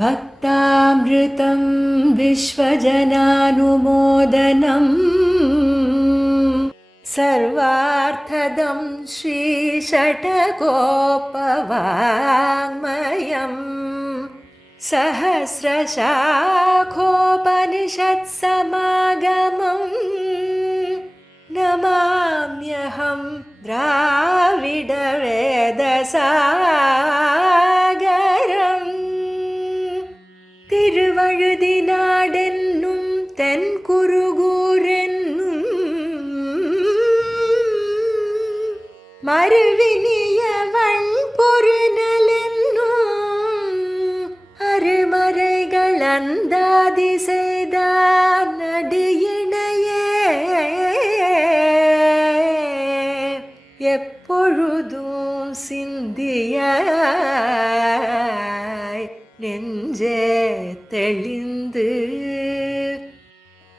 भक्तामृतं विश्वजनानुमोदनम् सर्वार्थदं श्रीषट्कोपवाङ्मयम् सहस्रशाखोपनिषत्समागमम् नमाम्यहं द्राविडवेदसागरम् திருவழுதினாடென்னும் தென்குருகூரென்னும் மறுவினியவன் பொருநலென்னும் அருமறைகள் அந்தாதி செய்தான் நடியினையே எப்பொழுதும் சிந்திய நெஞ்சே தெளிந்து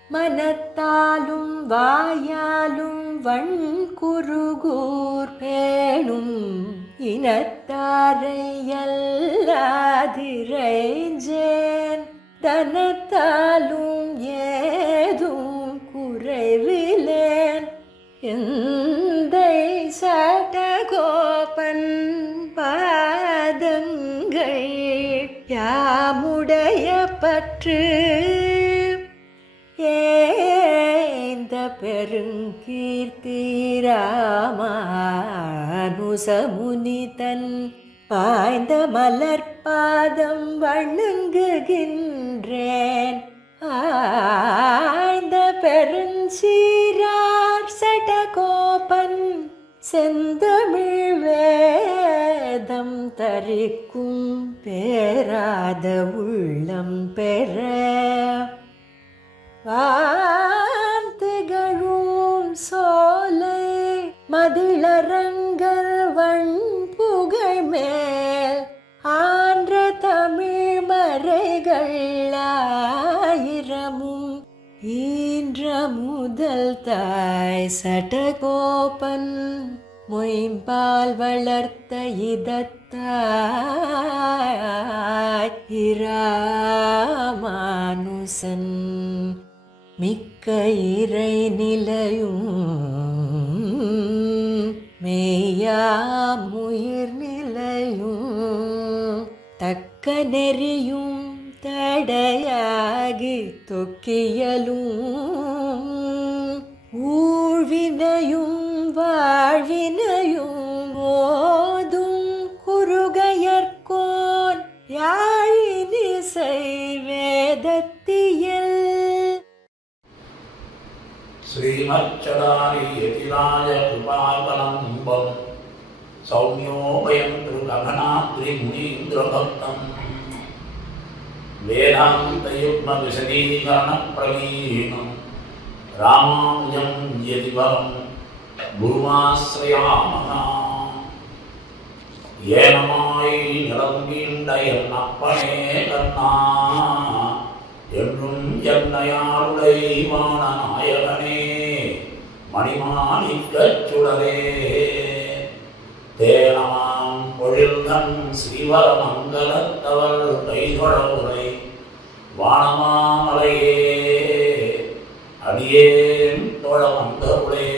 மனத்தாலும் வாயாலும் வண்குருகூர் பேணும் இனத்தாரை எல்லாதிரைஞ்சேன் தனத்தாலும் ஏதும் குறைவிலேன் எந்தை சடகோபன் பாதங்கள் யாமுடைய பற்று ஏந்த பெருங்கீர்த்தி ராமானுசமுனிதன் பாய்ந்த மலர்பாதம் வணங்குகின்றேன் ஆய்ந்த பெருஞ்சீரார் சடகோபன் செந்தமிழ் வேதம் தரிக்கும் பேராத உள்ளம் பெற வார்த்தைகளும் சோலை மதிளரங்கர் வண்புகழ் மேல் ஆன்ற தமிழ் மறைகள் ஆயிரமும் ஈன்ற முதல் தாய் சடகோபன் மொயம்பால் வளர்த்த இதத்தாய் இராமானுசன் மிக்க இறை நிலையும் மெய்யாமுயிர் நிலையும் தக்க நெறியும் தடையாகி தொக்கியலும் ஊழ்வினையும் வாழ்வினையும் ஓதும் குருகையர்கோன் யாழினிசை வேதத்தியல் ஸ்ரீமச்சடாரியதிராய கிருபாபலம்பம் சௌமியோபயம் திருககனாத்ரி முனீந்திரபக்தம் வேதாந்தயுக்ம விசதீகரண பிரவீணம் ராமானுஜம் யதிவரம் குருமாஸ்ரயாமஹ ஏனமாய் நிலம்பீண்ட என் அப்பனே கண்ணா என்றும் என்னையாருடைவான நாயகனே மணிமாணிக்கச் சுடரே தேனமாம் பொழில்கண் ஸ்ரீவரமங்கலத்தவள் கைதொழ உரை வானமாமலையே அடியேன் தோழ வந்தவுளே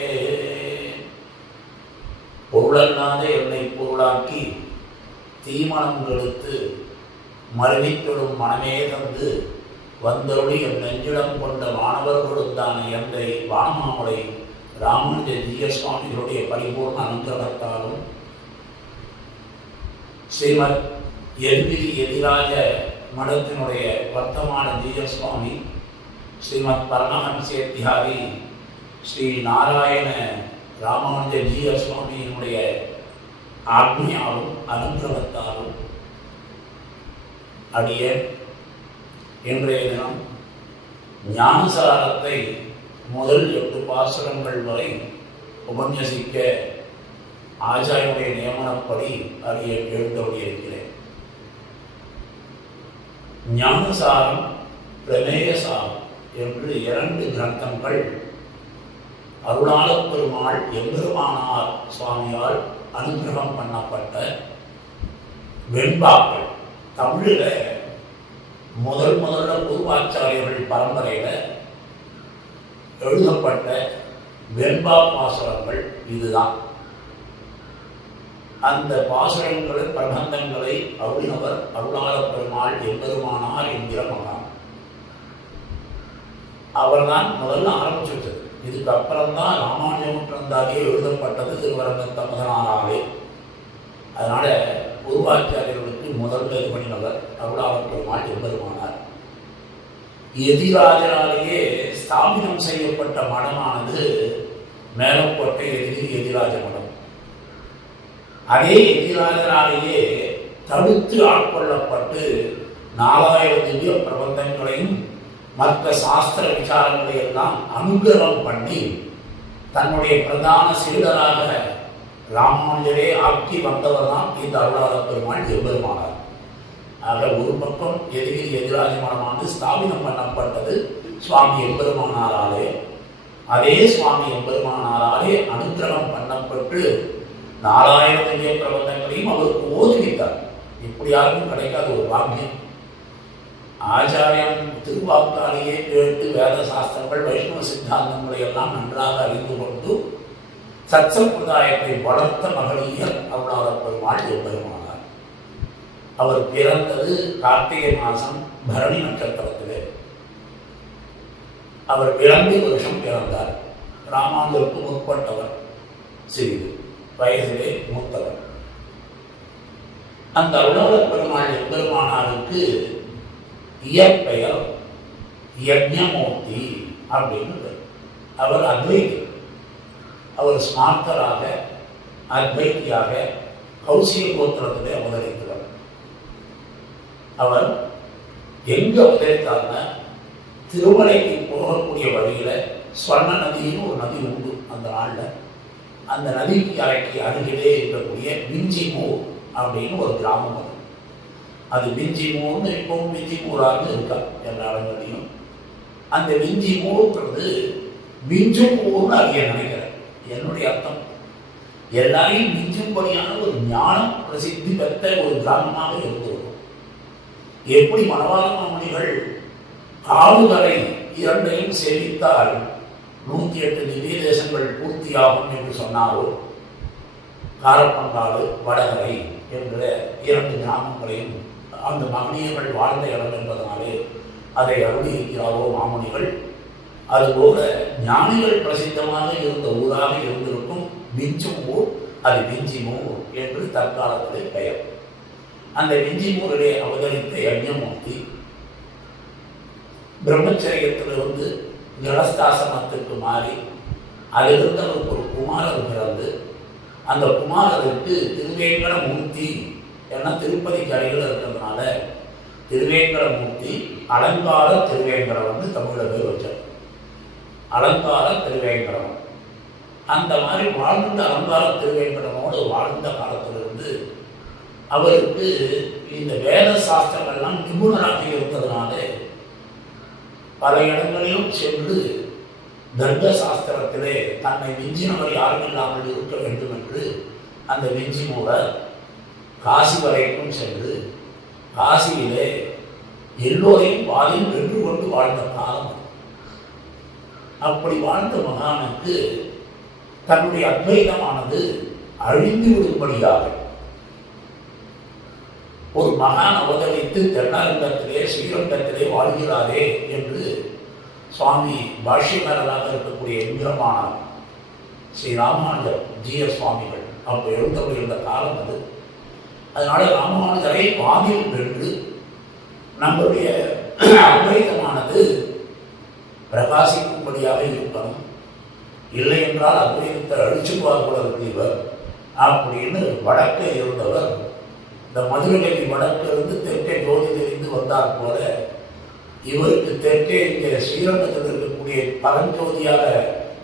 பொருளல்லாத என்னை பொருளாக்கி தீமணம் கெடுத்து மறுவித்தொடும் மனமே தந்து வந்தொழி என் நெஞ்சிடம் கொண்ட வானவர் கொடுத்தான எந்தை வானமாமலை ராமானுஜ ஜீய சுவாமிகளுடைய பரிபூர்ண அனுகிரகத்தாலும் ஸ்ரீமத் எதிரி எதிராஜ மடத்தினுடைய வர்த்தமான ஜீய சுவாமி ஸ்ரீமத் பரமஹம்சேத்தியாரி ஸ்ரீ நாராயண ராமானுஜ ஜீய சுவாமியினுடைய ஆக்ஞையாலும் அனுகிரகத்தாலும் அடியேன் இன்றைய தினம் ஞானசாரத்தை முதல் 8 பாசுரங்கள் வரை உபன்யசிக்க ஆச்சாரியனுடைய நியமனப்படி அடியேன் எழுந்தோடியிருக்கிறேன். ஞானசாரம் பிரமேயசாரம் என்று 2 கிரந்தங்கள் அருளாளப் பெருமாள் எம்பெருமானார் சுவாமியால் அனுகிரகம் பண்ணப்பட்ட வெண்பாக்கள். தமிழில் முதல்ல பூர்வாச்சாரியர்கள் பரம்பரையில் எழுதப்பட்ட வெண்பா பாசுரங்கள் இதுதான். அந்த பாசுரங்கள் பிரபந்தங்களை அருளினவர் அருளாள பெருமாள் எம்பெருமானார் என்கிற மகான். அவர்தான் முதல்ல ஆரம்பிச்சு வச்சது. இதுக்கு அப்புறம்தான் ராமானுஜமுற்றந்தாகியே எழுதப்பட்டது திருவரங்கத்த முதனாலே. அதனால பூர்வாச்சாரியர்களுக்கு முதல்ல இது பண்ணினவர் அருளாள பெருமாள் எம்பெருமானார். எதிராஜராலேயே ஸ்தாபிதம் செய்யப்பட்ட மடமானது மேலக்கோட்டை எதிராஜ மடம். அதே எதிராஜராலேயே தடுத்து ஆட்கொள்ளப்பட்டு 4000 திவ்ய பிரபந்தங்களையும் மற்ற சாஸ்திர விசாரங்களை எல்லாம் அனுகிரகம் பண்ணி தன்னுடைய பிரதான சீடராக ராமானுஜரே ஆக்கி வந்தவர் தான் இந்த அருளாள பெருமாள் எம்பெருமானார். ஆக ஒரு பக்கம் எதிராஜ மடமானது ஸ்தாபிதம் பண்ணப்பட்டது சுவாமி எம்பெருமானாராலே. அதே சுவாமி எம்பெருமானாராலே அனுகிரகம் பண்ணப்பட்டு 4000 திவ்ய பிரபந்தங்களையும் அவருக்கு ஓதுவித்தார். இப்படி யாருக்கும் கிடைக்காத ஒரு பாக்கியம். ஆச்சாரியன் திருவாக்காலேயே கேட்டு வேத சாஸ்திரங்கள் வைஷ்ணவ சித்தாந்தங்களை எல்லாம் நன்றாக அறிந்து கொண்டு சத் சம்பிரதாயத்தை வளர்த்த மகளிர் அருளாள பெருமாள் எம்பெருமானார். அவர் பிறந்தது கார்த்திகை மாதம் பரணி நட்சத்திரத்திலே. அவர் 2 வருஷம் பிறந்தார். ராமானுஜருக்கு முற்பட்டவர், சிறிது வயதிலே மூத்தவர். அந்த அருளாள பெருமாள் எம்பெருமானாருக்கு இயற்பெயர் யஜ்ஞமூர்த்தி அப்படின்னு. அவர் அத்வைதி. அவர் ஸ்மார்த்தராக அத்வைத்தியாக கௌசிய கோத்திரத்திலே அவதரித்தவர். அவர் எங்க அவதரித்தார்னா, திருமலைக்கு போகக்கூடிய வழியில ஸ்வர்ண நதின்னு ஒரு நதி உண்டு அந்த நாளில். அந்த நதிக்கு அறைக்கு அருகிலே இருக்கக்கூடிய விஞ்சிமூர் அப்படின்னு ஒரு கிராமம். அது விஞ்சிமூர்னு இப்பவும் விஞ்சிமூராக இருக்கா எல்லா இடங்களையும். அந்த விஞ்சிமூர்ன்றது விஞ்சுமூர்னு அறிய நினைக்கிறேன். என்னுடைய அர்த்தம் எல்லாரையும் விஞ்சும்படியான ஒரு ஞானம் பிரசித்தி பெற்ற ஒரு கிராமமாக இருந்திருக்கும். எப்படி மணவாள மாமணிகள் காடுகளை 2ஐயும் சேவித்தால் 108 திவ்ய தேசங்கள் பூர்த்தியாகும் என்று சொன்னாரோ, காரப்பங்காடு வடகரை என்ற 2 கிராமங்களையும் அந்த மகனியர்கள் வாழ்ந்த இடம் என்பதனாலே அதை அருளியிருக்கிறாரோ மாமுனிகள். அதுபோல ஞானிகள் பிரசித்தமாக இருந்த ஊராக இருந்திருக்கும் விஞ்சுமூர், அது விஞ்சிமூர் என்று தற்காலத்திலே பெயர். அந்த விஞ்சிமூரிலே அவதரித்த யஜ்ஞமூர்த்தி பிரம்மச்சரியத்திலிருந்து ஜலஸ்தாசனத்துக்கு மாறி அதிலிருந்து அவருக்கு ஒரு குமாரர் பிறந்து, அந்த குமாரருக்கு திருவேங்கடமூர்த்தி ஏன்னா திருப்பதிக்கு அருகில் இருக்கிறதுனால திருவேங்கடமூர்த்தி அலங்கார திருவேங்கடம் வந்து தமிழில் பேர் வச்சார். அலங்கார திருவேங்கடம். அந்த மாதிரி வாழ்ந்த அலங்கார திருவேங்கடமோடு வாழ்ந்த காலத்திலிருந்து அவருக்கு இந்த வேத சாஸ்திரங்கள்லாம் நிபுணராக இருந்ததுனால பல இடங்களிலும் சென்று தர்க்க சாஸ்திரத்திலே தன்னை விஞ்சினவர் யாரும் இல்லாமல் இருக்க வேண்டும் என்று அந்த விஞ்சிமூரர் காசி வரைக்கும் சென்று காசியிலே எல்லோரையும் வாயில் வென்று கொண்டு வாழ்ந்த காலம். அப்படி வாழ்ந்த மகானுக்கு தன்னுடைய அத்வைதமானது அழிந்து விடும்படியாக ஒரு மகான் அவதரித்து தென்னரங்கத்திலே ஸ்ரீரங்கத்திலே வாழ்கிறாரே என்று சுவாமி பாஷ்யக்காரராக இருக்கக்கூடிய எந்திரமானார் ஸ்ரீ ராமானுஜர் ஜிஎஸ் சுவாமிகள் அப்போ எழுந்தவர்கள் காலம் அது. அதனால ராமானுஜரை வாதில் வென்று நம்முடைய அத்வைதமானது பிரகாசிக்கும்படியாக இருக்கணும், இல்லை என்றால் அத்வைதத்தை அழிச்சுக்குவார் கூட இருக்கிறவர் அப்படின்னு வடக்கே இருந்தவர். இந்த மதுரைக்கு வடக்கிலிருந்து தெற்கே ஜோதி தெரிந்து வந்தார் போல இவருக்கு தெற்கே இங்கே ஸ்ரீரங்கத்தில் இருக்கக்கூடிய பரஞ்சோதியாக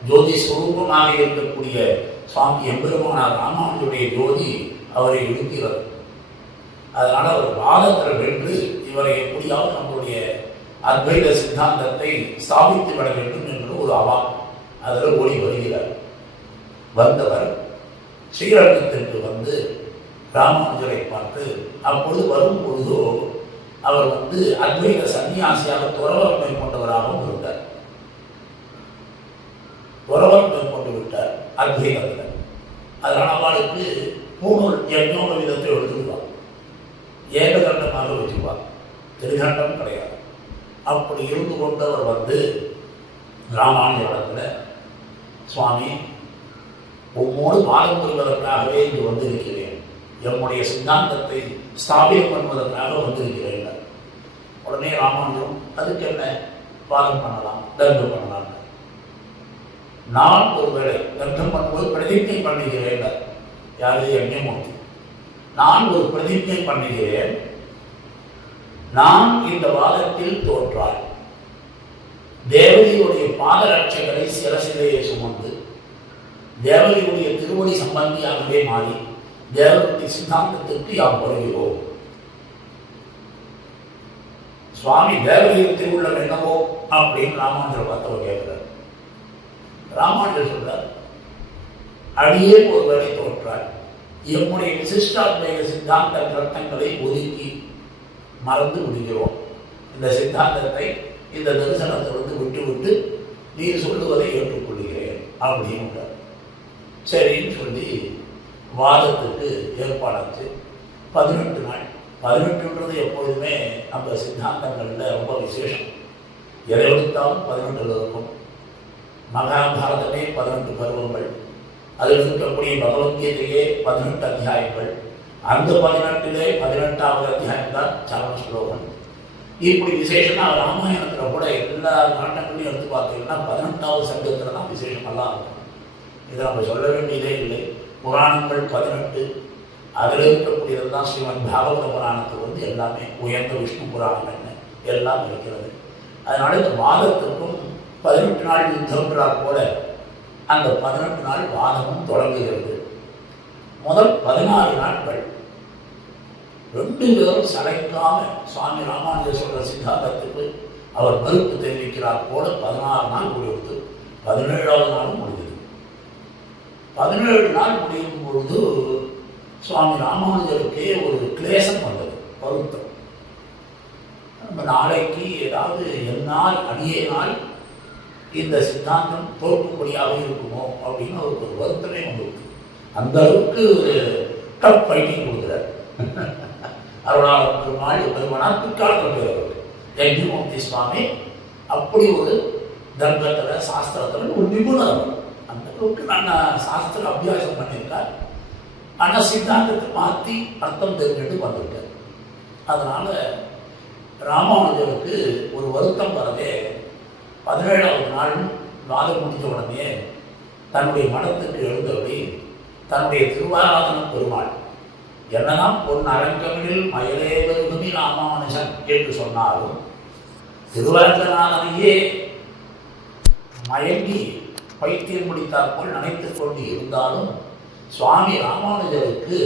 ஜோதி ஸ்வரூபமாக இருக்கக்கூடிய சுவாமி எம்பெருமானார் ராமானுஜருடைய ஜோதி அவரை இழுக்கிறது. அதனால் அவர் வாதத்தில் வென்று இவரை எப்படியாவது நம்மளுடைய அத்வைத சித்தாந்தத்தை ஸ்தாபித்து விட வேண்டும் என்று ஒரு அவா அதில் ஓடி வருகிறார். வந்தவர் ஸ்ரீரங்கத்திற்கு வந்து ராமானுஜரை பார்த்து, அப்பொழுது வரும் பொழுதோ அவர் அத்வைத சன்னியாசியாக துறவரம் மேற்கொண்டவராகவும் இருந்தார். துறவரம் மேற்கொண்டு விட்டார் அத்வைதத்தில். அதனால் அவளுக்கு பூணூல் யஜ்ஞோக விதத்தை எடுத்துக்குவார், ஏகதண்டமாக வச்சுக்குவார், திருகண்டம் கிடையாது. அப்படி இருந்து கொண்டவர் ராமானுஜத்தில், சுவாமி உம்மோடு வாதம் புரிவதற்காகவே இங்கு வந்திருக்கிறேன், என்னுடைய சித்தாந்தத்தை ஸ்தாபிதம் பண்ணுவதற்காக வந்திருக்கிறேன். உடனே ராமானுஜம், அதுக்கு என்ன வாதம் பண்ணலாம், தர்க்கம் பண்ணலாம். நான் ஒருவேளை தர்க்கம் பண்ணும்போது பிரதிஜை பண்ணுகிறேன். யாரு? யஜ்ஞமூர்த்தி. நான் ஒரு பிரதிஜை பண்ணுகிறேன், நான் இந்த வாதத்தில் தோற்றால் தேவதையுடைய பாதரட்சைகளை சிரசிலேயே சுமந்து தேவதையுடைய திருவடி சம்பந்தியாகவே மாறி தேவனுடைய சித்தாந்தத்திற்கு யாம் வருகிறோம். சுவாமி தேவதையின் திருவுள்ளம் என்னவோ அப்படின்னு ராமானுஜர் பார்த்தவர் கேட்கிறார். ராமானுஜர் சொல்றார், அடியே ஒருவரை தோற்றார், எம்முடைய விசிஷ்டாத்வைத சித்தாந்த கிரந்தங்களை ஒதுக்கி மறந்து விடுகிறோம். இந்த சித்தாந்தத்தை, இந்த தரிசனத்தை விட்டு நீர் சொல்லுவதை ஏற்றுக்கொள்கிறேன் அப்படின்னு. சரின்னு சொல்லி வாதத்துக்கு ஏற்பாடாச்சு. 18 நாள். 18ன்றது எப்பொழுதுமே நம்ம சித்தாந்தங்களில் ரொம்ப விசேஷம். எதை எடுத்தாலும் 18 இருக்கும். மகாபாரதமே 18 பருவங்கள், அதில் இருக்கக்கூடிய பகவத்கீதையே 18 அத்தியாயங்கள். அந்த 18லே 18வது அத்தியாயம் தான் சரண ஸ்லோகம். இப்படி விசேஷமாக ராமாயணத்தில் கூட எல்லா காண்டங்களையும் எடுத்து பார்த்தீங்கன்னா 18வது சங்கத்தில் தான் விசேஷமெல்லாம் இருக்கும். இதை நம்ம சொல்ல வேண்டியதே இல்லை. புராணங்கள் 18, அதில் இருக்கக்கூடியதெல்லாம் ஸ்ரீமத் பாகவத புராணத்துக்கு எல்லாமே உயர்ந்த விஷ்ணு புராணம் என்ன எல்லாம் இருக்கிறது. அதனால இந்த வாதத்துக்கும் 18 நாள் யுத்தம்ன்றால் போல அந்த 18 நாள் வாதமும் தொடங்குகிறது. முதல் 16 நாட்கள் 2 பேரும் சளைக்காம சுவாமி ராமானுஜர் சொல்ற சித்தாந்தத்துக்கு அவர் மறுப்பு தெரிவிக்கிறார் போல 16 நாள் முடிவுது. 17வது நாளும் முடிந்தது. 17 நாள் முடியும் பொழுது சுவாமி ராமானுஜருக்கே ஒரு கிளேசம் வந்தது, வருத்தம். நம்ம நாளைக்கு ஏதாவது என்னால் அடியேனால் இந்த சித்தாந்தம் தோற்கும்படியாக இருக்குமோ அப்படின்னு அவருக்கு ஒரு வருத்தமே வந்துருக்கு. அந்த அளவுக்கு ஒரு டஃப் ஃபைட்டிங் கொடுக்குறார். அருளாளர் பெருமாள் பெருமானார் பிற்காலத்தில் அவருக்கு யஜ்ஞமூர்த்தி சுவாமி அப்படி ஒரு தர்க்கத்தில் சாஸ்திரத்தில் ஒரு நிபுணர். அந்த அளவுக்கு நான் சாஸ்திர அபியாசம் பண்ணியிருக்கார். ஆனால் சித்தாந்தத்தை மாற்றி அர்த்தம் தெரிஞ்சுட்டு வந்திருக்கார். அதனால் ராமானுஜருக்கு ஒரு வருத்தம் வரவே 17வது நாள் வாதம் முடிஞ்ச உடனே தன்னுடைய மடத்துக்கு எழுந்தபடி தன்னுடைய திருவாராதன பெருமாள் என்னதான் பொன் அரங்கமிழில் மயலேவருகுமி ராமானுஜன் என்று சொன்னாலும் திருவரங்கநாதனையே மயங்கி பைத்தியம் முடித்தாற் போல் நினைத்துக் கொண்டு இருந்தாலும் சுவாமி ராமானுஜருக்கு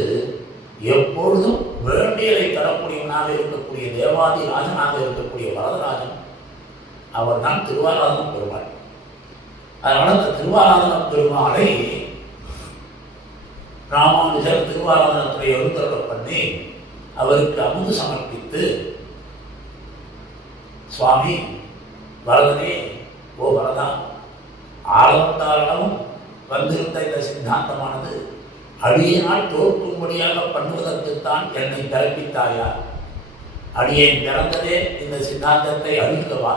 எப்பொழுதும் வேண்டியதை தரக்கூடியவனாக இருக்கக்கூடிய தேவாதி ராஜனாக இருக்கக்கூடிய வரதராஜன் அவர் தான் திருவாராதன பெருமாள். அதனால அந்த திருவாராதன பெருமாளை ராமானுஜர் திருவாராதனத்துறை எழுந்தருளை பண்ணி அவருக்கு அமுது சமர்ப்பித்து, சுவாமி வரதனே, ஓ வரதா, ஆழந்தாரணமும் வந்திருந்த இந்த சித்தாந்தமானது அடியனால் தோற்கும்படியாக பண்ணுவதற்குத்தான் என்னை பிறப்பித்தாயா? அடியேன் பிறந்ததே இந்த சித்தாந்தத்தை அழிக்கவா?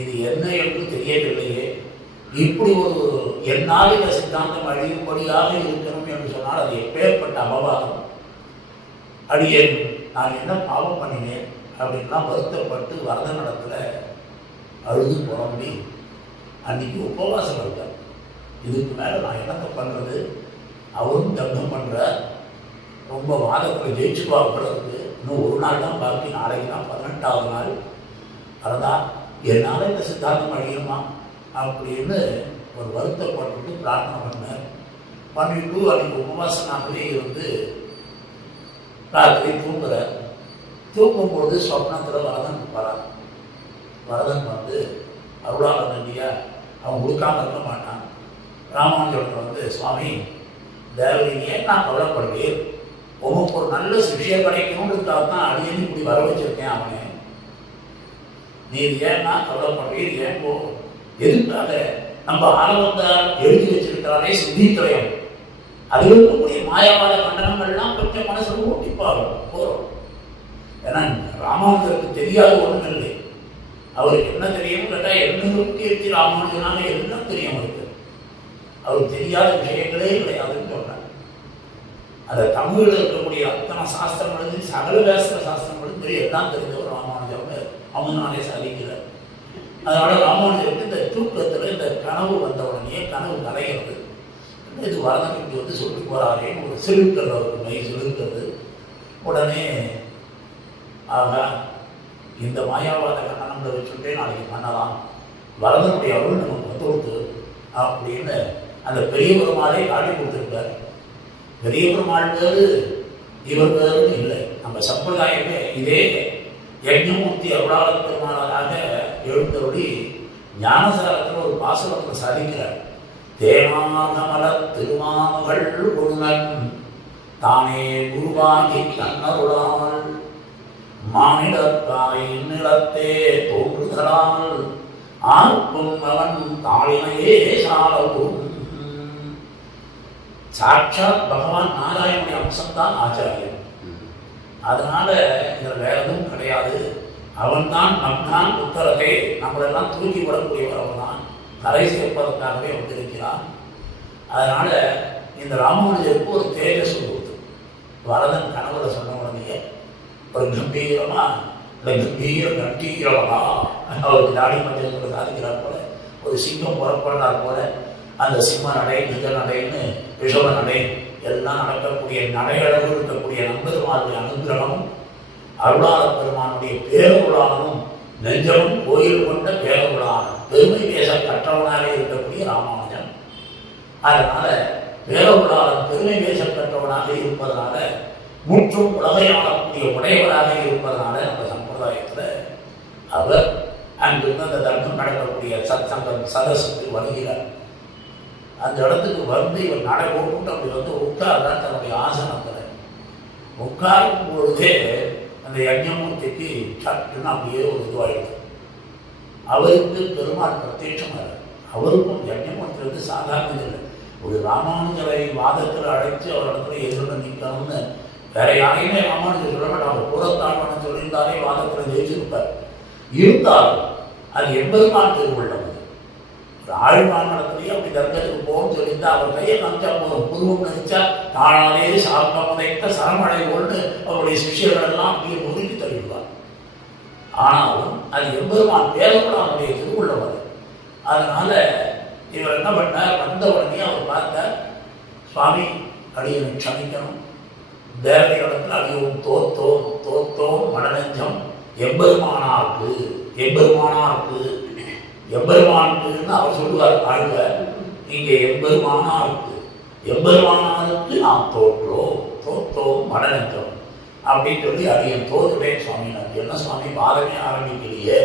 இது என்ன என்று தெரியவில்லையே. இப்படி ஒரு என்னால் இந்த சித்தாந்தம் அழியும்படியாக இருக்கணும் என்று சொன்னால் அது எப்பேற்பட்ட அபவாதம். அடியேன் நான் என்ன பாவம் பண்ணினேன் அப்படின்லாம் வருத்தப்பட்டு வரதனிடத்தில் அழுது புறம்பி அன்றைக்கி உபவாசம் இருக்கார். இதுக்கு மேலே நான் என்னத்தை பண்ணுறது? அவரும் தர்க்கம் பண்ணுறார். ரொம்ப வாதத்தில் ஜெயிச்சு பார்க்கறதுக்கு இன்னும் ஒரு நாள் தான் பாக்கி, நாளைக்கு தான் 18வது நாள். அதுதான் என்னால் இந்த சித்தாந்தம் அழியுமா அப்படின்னு ஒரு வருத்தப்பட்டு பிரார்த்தனை பண்ணார். பண்ணிட்டு அன்றைக்கி உபவாசனாகவே இருந்து ராத்திரி தூங்குறார். தூங்கும்போது சொப்னத்தில் வரதன் வரான். வரதன் அருளாளர் இல்லையா, அவன் கொடுக்காம இருக்க மாட்டான். ராமானுஜர் சுவாமி தேவகினியே நான் கவலைப்படுவேன், உமக்கு ஒரு நல்ல சிஷ்யம் கிடைக்கணுன்றதுக்காக தான் அடியேன்னு சொல்லி வர வச்சிருக்கேன் அவனே. நீ ஏன்னா கவலைப்படுறீர், ஏன் போ, எதுக்காக நம்ம ஆரம்பத்தார் எழுதி வச்சிருக்கிறாரே சித்தித்திரயம், அதில் இருக்கக்கூடிய மாயாவாத கண்டனங்கள்லாம் கொஞ்சம் மனசுல ஓட்டிப்பாரு போறோம். ஏன்னா ராமானுஜருக்கு தெரியாத ஒன்றும் இல்லை. அவருக்கு என்ன தெரியும் கேட்டால் 800 ராமானுஜனால எல்லாம் தெரியும். அவருக்கு தெரியாத விஷயங்களே கிடையாதுன்னு சொல்றாங்க. அந்த தமிழில் இருக்கக்கூடிய அத்தனை சாஸ்திரங்களும் சகல வேஸ்திர சாஸ்திரங்களும் தெரியும், எல்லாம் தெரிஞ்சவர் ராமானுஜர் அவனாலே சாதிக்கிறார். அதனால ராமானுஜருக்கு இந்த தூக்கத்தில் இந்த கனவு வந்த உடனே கனவு கலைகிறது. இது வரதன் இப்படி வந்து சொல்லிட்டு போறாரேன்னு ஒரு சிலுக்கிறது, அவருக்கு மை சிலுக்கிறது. உடனே ஆக இந்த மாயாவாத கண்டனங்களை வச்சுட்டே நாளைக்கு பண்ணலாம், வரதனுடைய அருள் நமக்கு வந்து அப்படின்னு அந்த பெரிய பெருமாளை காட்டி கொடுத்துருக்காரு. பெரிய பெருமாள் பேரு இவர் பேருன்னு இல்லை. நம்ம சம்பிரதாயமே இதே யஜ்ஞமூர்த்தி அருளாள பெருமாளாக எழுந்தபடி ஞானசாரத்தில் ஒரு பாசுரத்தை சாதிக்கிறார். தேனாகமல திருமாமகள் ஒருவன் தானே குருவாகி கண்ணருளாமல் மானிடத்தாய் நிலத்தே தோன்றுதலால் ஆர்க்கும் அவன் தாளினையே சாலவும். சாட்சாத் பகவான் நாராயணனுடைய அம்சம்தான் ஆச்சாரியன். அதனால இதில் வேற எதுவும் கிடையாது. அவன்தான் நம்தான் உத்தரத்தை நம்மளெல்லாம் தூக்கி விடக்கூடியவர். அவன்தான் கரை சேர்ப்பதற்காகவே வந்திருக்கிறான். அதனால இந்த ராமானுஜருக்கு ஒரு தேஜஸ் கொடுத்து வரதன் கனவுல சொன்ன உடனே ஒரு கம்பீரமா இல்லை கம்பீர கம்பீரமா அவருக்கு தாடி மஞ்சள் சாதிக்கிறார் போல, ஒரு சிங்கம் புறப்படுறார் போல அந்த சிம்ம நடை நிஜ நடைன்னு ரிஷப நடை எல்லாம் நடக்கக்கூடிய நடையளவு இருக்கக்கூடிய நம்பெருமானுடைய அனுகிரகமும் அருளாள பெருமானுடைய பேரருளாளனும் நெஞ்சமும் கோயில் கொண்ட பேரருளாளன் பெருமை பேச கற்றவனாக இருக்கக்கூடிய ராமானுஜன். அதனால பேரருளாளன் பெருமை பேச கற்றவனாக இருப்பதனால முற்றும் உலகை ஆளக்கூடிய உடையவராக இருப்பதனால நம்ம சம்பிரதாயத்தில் அவர் அங்கிருந்து அந்த தர்மம் நடக்கக்கூடிய சத்சங்கம் சதஸுக்கு வருகிறார். அந்த இடத்துக்கு வந்து இவர் நடை போட்டு அப்படி வந்து உட்கார்தான் தன்னுடைய ஆசனத்தில். உட்காரும் பொழுதே அந்த யஜ்ஞமூர்த்திக்கு சட்டுன்னு அப்படியே ஒரு இதுவாயிடுது. அவருக்கு பெருமாள் பிரத்யட்சமாக அவருக்கும் யஜ்ஞமூர்த்தி வந்து சாதாரண இல்லை. ஒரு ராமானுஜரை வாதத்தில் அழைத்து அவர் இடத்துல எதிர்த்து நிற்கணும்னு வேற யாரையுமே ராமானுஜர் சொல்ல மாட்டாங்க. அவர் பூரத்தாழ்வன்னு சொல்லியிருந்தாலே வாதத்தில் ஜெயிச்சிருப்பார். இருந்தாலும் அது எம்பெருமான் திருவுள்ளம். ஆழ்வான் நடத்திலேயே அப்படி தர்க்கத்துக்கு போகணும்னு சொல்லியிருந்தா அவர் கையை காமிச்சா போதும், புருவம் நினைச்சா தானாலே சாப்பிட்ட சரமடை கொண்டு அவருடைய சிஷியர்கள் எல்லாம் அப்படியே ஒதுக்கி தள்ளிடுவார். ஆனாலும் அது எம்பெருமான் பேரவனுடைய திருவுள்ளம் அது. அதனால இவர் என்ன பண்ணார், வந்த உடனே அவர் பார்த்தார், சுவாமி அடியனை க்ஷமிக்கணும், தேவதையிடத்தில் அடியும் தோத்தோம் தோத்தோம் மனநஞ்சம் எம்பெருமானாருக்கு எம்பெருமானாருக்கு எம்பெருமானுக்குன்னு அவர் சொல்லுவார். ஆழ்வ இங்கே எம்பெருமானாருக்கு எம்பெருமானாருக்கு நாம் தோற்றோம் மனநஞ்சம் அப்படின்னு சொல்லி அடியன் தோற்றுவேன் சுவாமி. நான் என்ன சுவாமி வாதமே ஆரம்பிக்கலையே,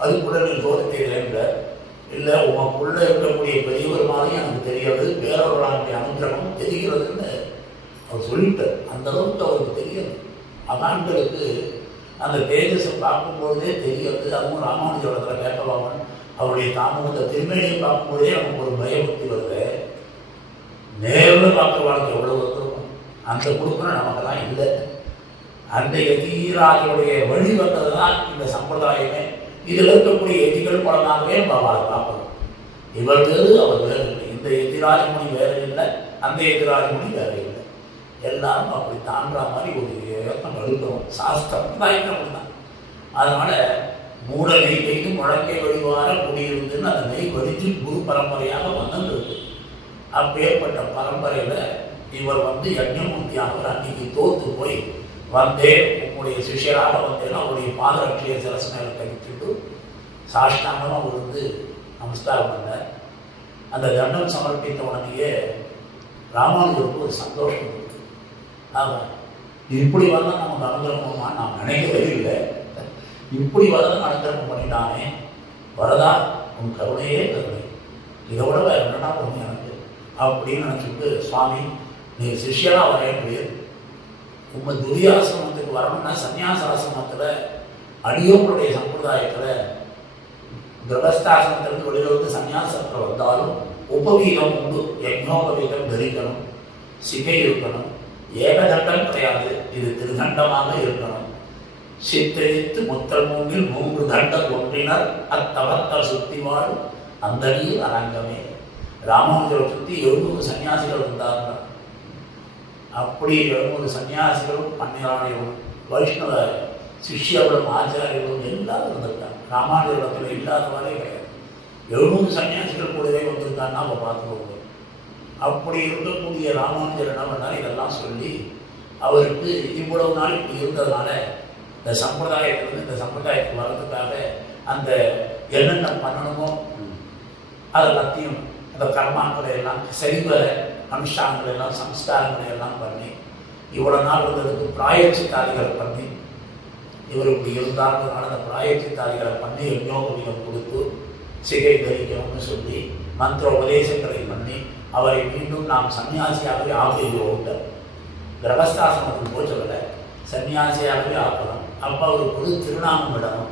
அதுக்குள்ள நீ தோற்றுத்தீங்க இல்லை, உனக்குள்ள இருக்கக்கூடிய பெரியவருமானையும் எனக்கு தெரியாது, பேரவர்களுடைய அனுகிரகம் தெரிகிறதுன்னு அவர் சொல்லிட்டார். அந்த அளவுக்கு அவருக்கு தெரியாது. அதான்களுக்கு அந்த தேஜஸை பார்க்கும்போதே தெரிகிறது. அதுவும் ராமானுஜத்தில் கேட்கவாமன் அவருடைய தாமத திருமணியை பார்க்கும்போதே நமக்கு ஒரு பயபக்தி வருது. நேரில் பார்க்குறவாளுக்கு எவ்வளோ இருக்கும், அந்த கொடுக்கணும் நமக்கெல்லாம் இல்லை. அந்த எதிராஜனுடைய வழி வந்தது தான் இந்த சம்பிரதாயமே. இதில் இருக்கக்கூடிய எதிகள் பலனாகவே நம்ம அவளை பார்க்கணும். இவர் வேறு அவர் வேறு இல்லை, இந்த எதிராஜமணி வேறு இல்லை, அந்த எதிராஜமணி வேறு இல்லை. எல்லாரும் அப்படி தாண்டா மாதிரி ஒரு இயக்கம் எடுக்கிறோம். சாஸ்திரம் தான் அப்படிதான். அதனால மூட நெய் வைத்து முழங்கை வழிவார குடியிருந்துன்னு அந்த நெய் வடித்து குரு பரம்பரையாக வந்துருக்கு. அப்பேற்பட்ட பரம்பரையில் இவர் வந்து யஜ்ஞமூர்த்தியானவர் அன்னைக்கு தோற்று போய் வந்தேன், உங்களுடைய சிஷியராக வந்தேன்னு அவருடைய பாதரட்சிய சிரசனையில் கழிச்சுட்டு சாஷ்டாங்கமாக விழுந்து நமஸ்காரம் பண்ணார். அந்த தண்டம் சமர்ப்பித்த உடனேயே ராமானுஜருக்கு ஒரு சந்தோஷம் இருக்கு. ஆமாம், இப்படி வரலாம் நமக்கு அனுகிரகமா நாம் நினைக்கவே இல்லை. இப்படி வரதான் அனுகிரகம் பண்ணிட்டானே, வரதா உன் கருணையே கருணை, இதோட வேறு என்னடா ஒன்று எனக்கு அப்படின்னு நினச்சிட்டு, சுவாமி நீ சிஷ்யனாக வரேன் முடியாது, உங்கள் துரியாசனத்துக்கு சம்பிரதாயத்திற்கு வரணும்னா சன்னியாசாசிரமத்தில் அடியோர்களுடைய சம்பிரதாயத்தில் கிரகஸ்தாசிரமத்திலிருந்து வெளியில் வந்து சன்னியாசத்தில் வந்தாலும் உபவீதம் உண்டு. யஜ்னோபவீதம் தரிக்கணும், சிகை இருக்கணும், ஏகதண்டம் கிடையாது, இது திருதண்டமாக இருக்கணும். சித்தரித்து முத்தல் மூங்கில் 3 தண்டம் ஒன்றினர் அத்தவத்தால் சுத்தி வாழும் அந்த நீர் அரங்கமே. ராமானுஜரை சுற்றி 700 சன்னியாசிகள் இருந்தாங்க. அப்படி 700 சன்னியாசிகளும் 12 வைஷ்ணவ சிஷ்யர்களும் ஆச்சாரியர்களும் எல்லாரும் இருந்திருக்காங்க. ராமானுஜத்தில் இல்லாதவரே கிடையாது. 700 சன்னியாசிகள் கூடவே வந்திருக்காங்கன்னா நம்ம பார்த்துக்கோங்க. அப்படி இருக்கக்கூடிய ராமானுஜர் என்ன பண்ணார், இதெல்லாம் சொல்லி அவருக்கு இவ்வளவு நாள் இப்படி இருந்ததுனால இந்த சம்பிரதாயத்திலிருந்து இந்த சம்பிரதாயத்துக்கு வர்றதுக்காக அந்த என்னென்ன பண்ணணுமோ அதெல்லாத்தையும் அந்த கர்மாக்களை எல்லாம் சரிவர அனுஷ்டானங்களை எல்லாம் சம்ஸ்காரங்களை எல்லாம் பண்ணி இவ்வளோ நாள் இருந்ததுக்கு பிராயச்சித்தாதிகளை பண்ணி இவர் இப்படி இருந்தாங்கிறதுனால அந்த பிராயச்சித்தாதிகளை பண்ணி யஜ்னோபவீதம் கொடுத்து சிகை தரிக்கணும்னு சொல்லி மந்திர உபதேசங்களை பண்ணி அவரை மீண்டும் நாம் சன்னியாசியாகவே ஆகியோட்டார். கிரகஸ்தாசிரமத்துக்கு போச்சவரை சன்னியாசியாகவே ஆக்கணும். அப்போ அவருக்கு ஒரு திருநாமம் விடணும்.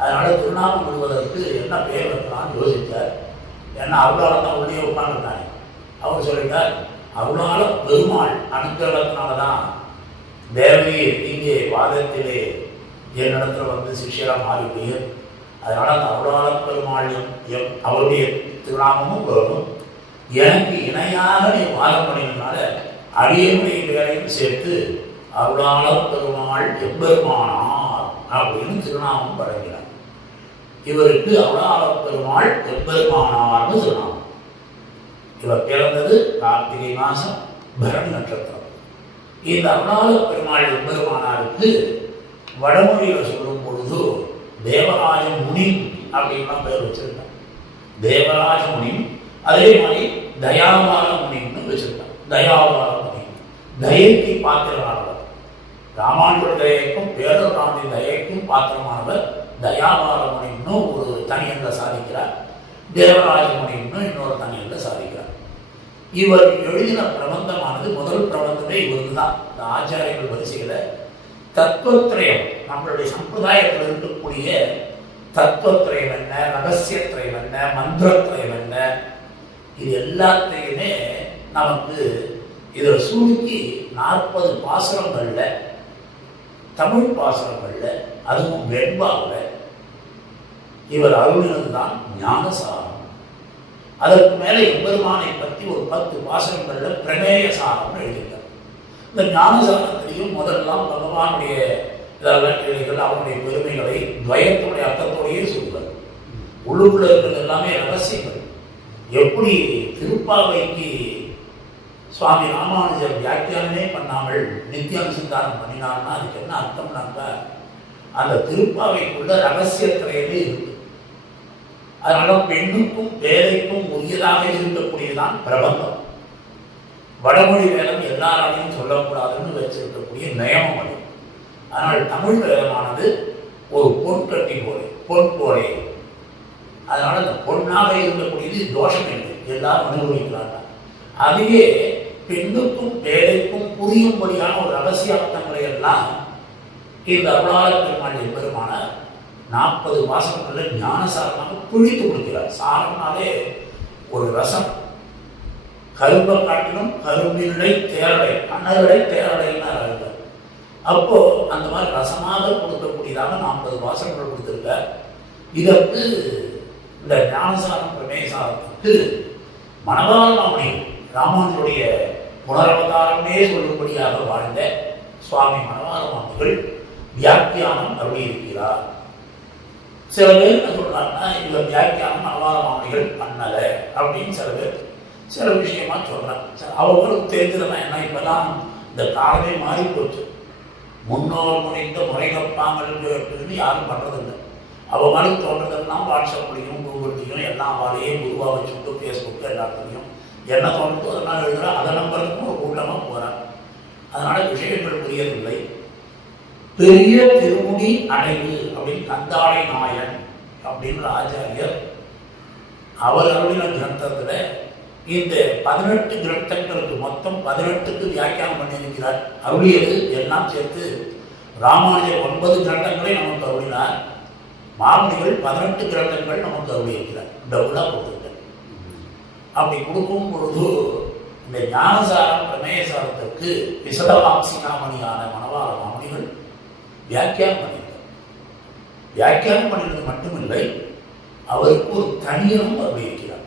அதனால் திருநாமம் விடுவதற்கு என்ன பேர் வைக்கலாம்னு யோசித்தார். ஏன்னா அவ்வளோ தான் உள்ளே உட்காந்துருக்காங்க. அவர் சொல்லிட்டார், அவ்வளோ பெருமாள் அனுகிரகத்தினால தான் தேவகீர் இங்கே வாதத்திலே என்னிடத்துல வந்து சிஷ்யராக மாறிவிட்டீர். அதனால் அந்த அவ்வளோ பெருமாள் அவருடைய திருநாமமும் வரும். எனக்கு இணையாக நீ வாதம் பண்ணினால அடியனுடைய பேரையும் சேர்த்து அருளாள பெருமாள் எம்பெருமானார் அப்படின்னு திருநாமம் வழங்கினார். இவருக்கு அருளாள பெருமாள் எம்பெருமானார்னு திருநாமம். இவர் பிறந்தது கார்த்திகை மாதம் பரணி நட்சத்திரம். இந்த அருளாள பெருமாள் எம்பெருமானாருக்கு வடமொழியில் சொல்லும் பொழுது தேவராஜ முனி அப்படின்லாம் பேர் வச்சிருக்காங்க. தேவராஜ முனி, அதே மாதிரி தயாபால முனின்னு வச்சிருக்காங்க. தயாபால முனி தயைக்கு பாத்திரமானவர். ராமானுஜர் தயைக்கும் வேதராமனின் தயைக்கும் பாத்திரமானவர் தயாபால முனின்னு ஒரு தனியல்ல சாதிக்கிறார். தேவராஜ முனின்னு இன்னொரு தனியல்ல சாதிக்கிறார். இவர் எழுதின பிரபந்தமானது முதல் பிரபந்தமே இவருக்கு தான். இந்த ஆச்சாரியர்கள் வரிசையில் தத்துவத்திரயம், நம்மளுடைய சம்பிரதாயத்தில் இருக்கக்கூடிய தத்துவத்திரயம் என்ன, ரகசியத்திரயம் என்ன, மந்திரத்திரயம் என்ன, இது எல்லாத்தையுமே நமக்கு இதில் சுருக்கி 40 பாசுரங்களில், தமிழ் பாசுரங்களில், அதுவும் வெண்பாவில் இவர் அருளினது தான் ஞானசாரம். அதற்கு மேலே எம்பெருமானை பற்றி ஒரு 10 பாசுரங்களில் பிரமேய சாரம்னு எழுதியிருக்கார். இந்த ஞானசாரத்திலையும் முதல்லாம் பகவானுடைய இதெல்லாம் அவனுடைய பெருமைகளை துவயத்துடைய அர்த்தத்தோடையே சொல்வார். உள்ளுக்குள்ள இருக்கிறது எல்லாமே ரகசியங்கள். எப்படி திருப்பாவைக்கு சுவாமி ராமானுஜர் வியாக்கியானமே பண்ணாமல் நித்தியானுசந்தானம் பண்ணினார்னா அதுக்கு என்ன அர்த்தம்னாக்கா அந்த திருப்பாவைக்குள்ள ரகசியத்திரையிலே இருக்கு. அதனால பெண்ணுக்கும் வேலைக்கும் உரியதாக இருக்கக்கூடியதான் பிரபந்தம். வடமொழி வேதம் எல்லாராலையும் சொல்லக்கூடாதுன்னு வச்சிருக்கக்கூடிய நியமம் அது. ஆனால் தமிழ் வேதமானது ஒரு பொற்கட்டி போலே, பொன் போலே. அதனால அந்த பொண்ணாக இருக்கக்கூடியது தோஷம் இல்லை, எல்லாரும் அனுபவிக்கிறாங்க. அதுவே பெண்ணுக்கும் வேலைக்கும் புரியும்படியான ஒரு ரகசிய அர்த்தங்களை எல்லாம் இந்த அருளாள பெருமாள் எம்பெருமான 40 வாசகங்களில் ஞானசாரமாக புழித்து கொடுக்கிறார். சாரம்னாலே ஒரு ரசம். கரும்பை காட்டிலும் கரும்பினை தேரடை, கண்ணகடை தேரடைன்னார் அருள். அப்போ அந்த மாதிரி ரசமாக கொடுக்கக்கூடியதாக 40 வாசகங்கள் கொடுத்திருக்கார். இதற்கு இந்த ஞானசாரம் பிரமேசாரத்துக்கு மணவாளமாமணி ராமானுஜருடைய புனரவதாரமே சொல்லும்படியாக வாழ்ந்த சுவாமி மணவாளமாமணிகள் வியாக்கியானம் அருளியிருக்கிறார். சில பேர் என்ன சொல்றாங்கன்னா இவர் வியாக்கியானம் மணவாளமாமணிகள் பண்ணல அப்படின்னு சில பேர் சில விஷயமா சொல்றாங்க. அவர்களுக்கு தெரிஞ்சதுன்னா என்ன, இப்பெல்லாம் இந்த காலமே மாறி போச்சு. முன்னோர் முனைந்த முறைகப்பாங்கன்னு யாரும் பண்றதில்லை. அவங்களுக்கு தோன்றதெல்லாம் வாட்ஸ்அப்லையும் கூகுள்லையும் எல்லாம் வாழையே குருவா வச்சுட்டு ஃபேஸ்புக்கு எல்லாத்துலையும் என்ன தோணுதோ அதெல்லாம் எழுதுறா. அதை நம்பருக்கும் ஒரு கூட்டமாக போகிறார். அதனால விஷயங்கள் புரியவில்லை. பெரிய திருமுடி அடைவு அப்படின்னு கந்தாடை நாயன் அப்படின்ற ஆச்சாரியர் அவர் அருளின கிரந்தத்தில் இந்த 18 கிரந்தங்களுக்கு மொத்தம் 18க்கு வியாக்கியானம் பண்ணியிருக்கிறார். அருளியது எல்லாம் சேர்த்து ராமானுஜர் 9 கிரந்தங்களை நமக்கு அருளினார், மாமுனிகள் 18 கிரந்தங்கள் நமக்கு அருளியிருக்கிறார். டபுளாக கொடுத்துருக்கார். அப்படி கொடுக்கும் பொழுது இந்த ஞானசாரம் பிரமேயசாரத்திற்கு விசதவாம்சிகாமணியான மணவாள மாமுனிகள் வியாக்கியானம் பண்ணியிருக்கார். வியாக்கியானம் பண்ணினது மட்டுமில்லை, அவருக்கு ஒரு தனியனும் அருளியிருக்கிறார்.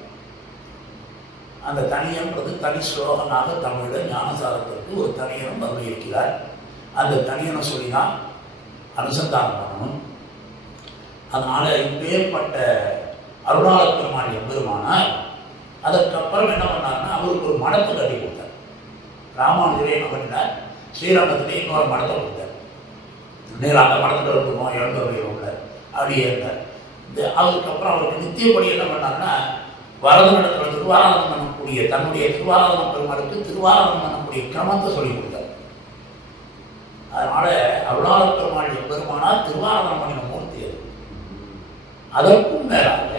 அந்த தனியன்றது தனி ஸ்லோகனாக தமிழில் ஞானசாரத்திற்கு ஒரு தனியனும் அருளியிருக்கிறார். அந்த தனியனை சொல்லி தான் அனுசந்தானம் பண்ணணும். அதனால இப்பேற்பட்ட அருளாள பெருமாள் எம்பெருமானார் அதற்கப்புறம் என்ன பண்ணாருன்னா, அவருக்கு ஒரு மடத்தை கட்டி கொடுத்தார். ராமானுஜரே என்ன பண்ணினார், ஸ்ரீரங்கத்திலே இன்னொரு மடத்தை கொடுத்தார். நேரம் அந்த மடத்தில் இருக்கணும் எழுந்தவர்கள அப்படியே இருந்தார். அதுக்கப்புறம் அவருக்கு நித்தியப்படி என்ன பண்ணாருன்னா, வரதனிடத்தில் திருவாராதனம் பண்ணக்கூடிய தன்னுடைய திருவாராதனம் பெருமாளுக்கு திருவாராதனம் பண்ணக்கூடிய கிரமத்தை சொல்லி கொடுத்தார். அதனால அருளாள பெருமாள் எம்பெருமானால் திருவாராதனம் பண்ணின மூர்த்தி அது. அதற்கும் மேலாக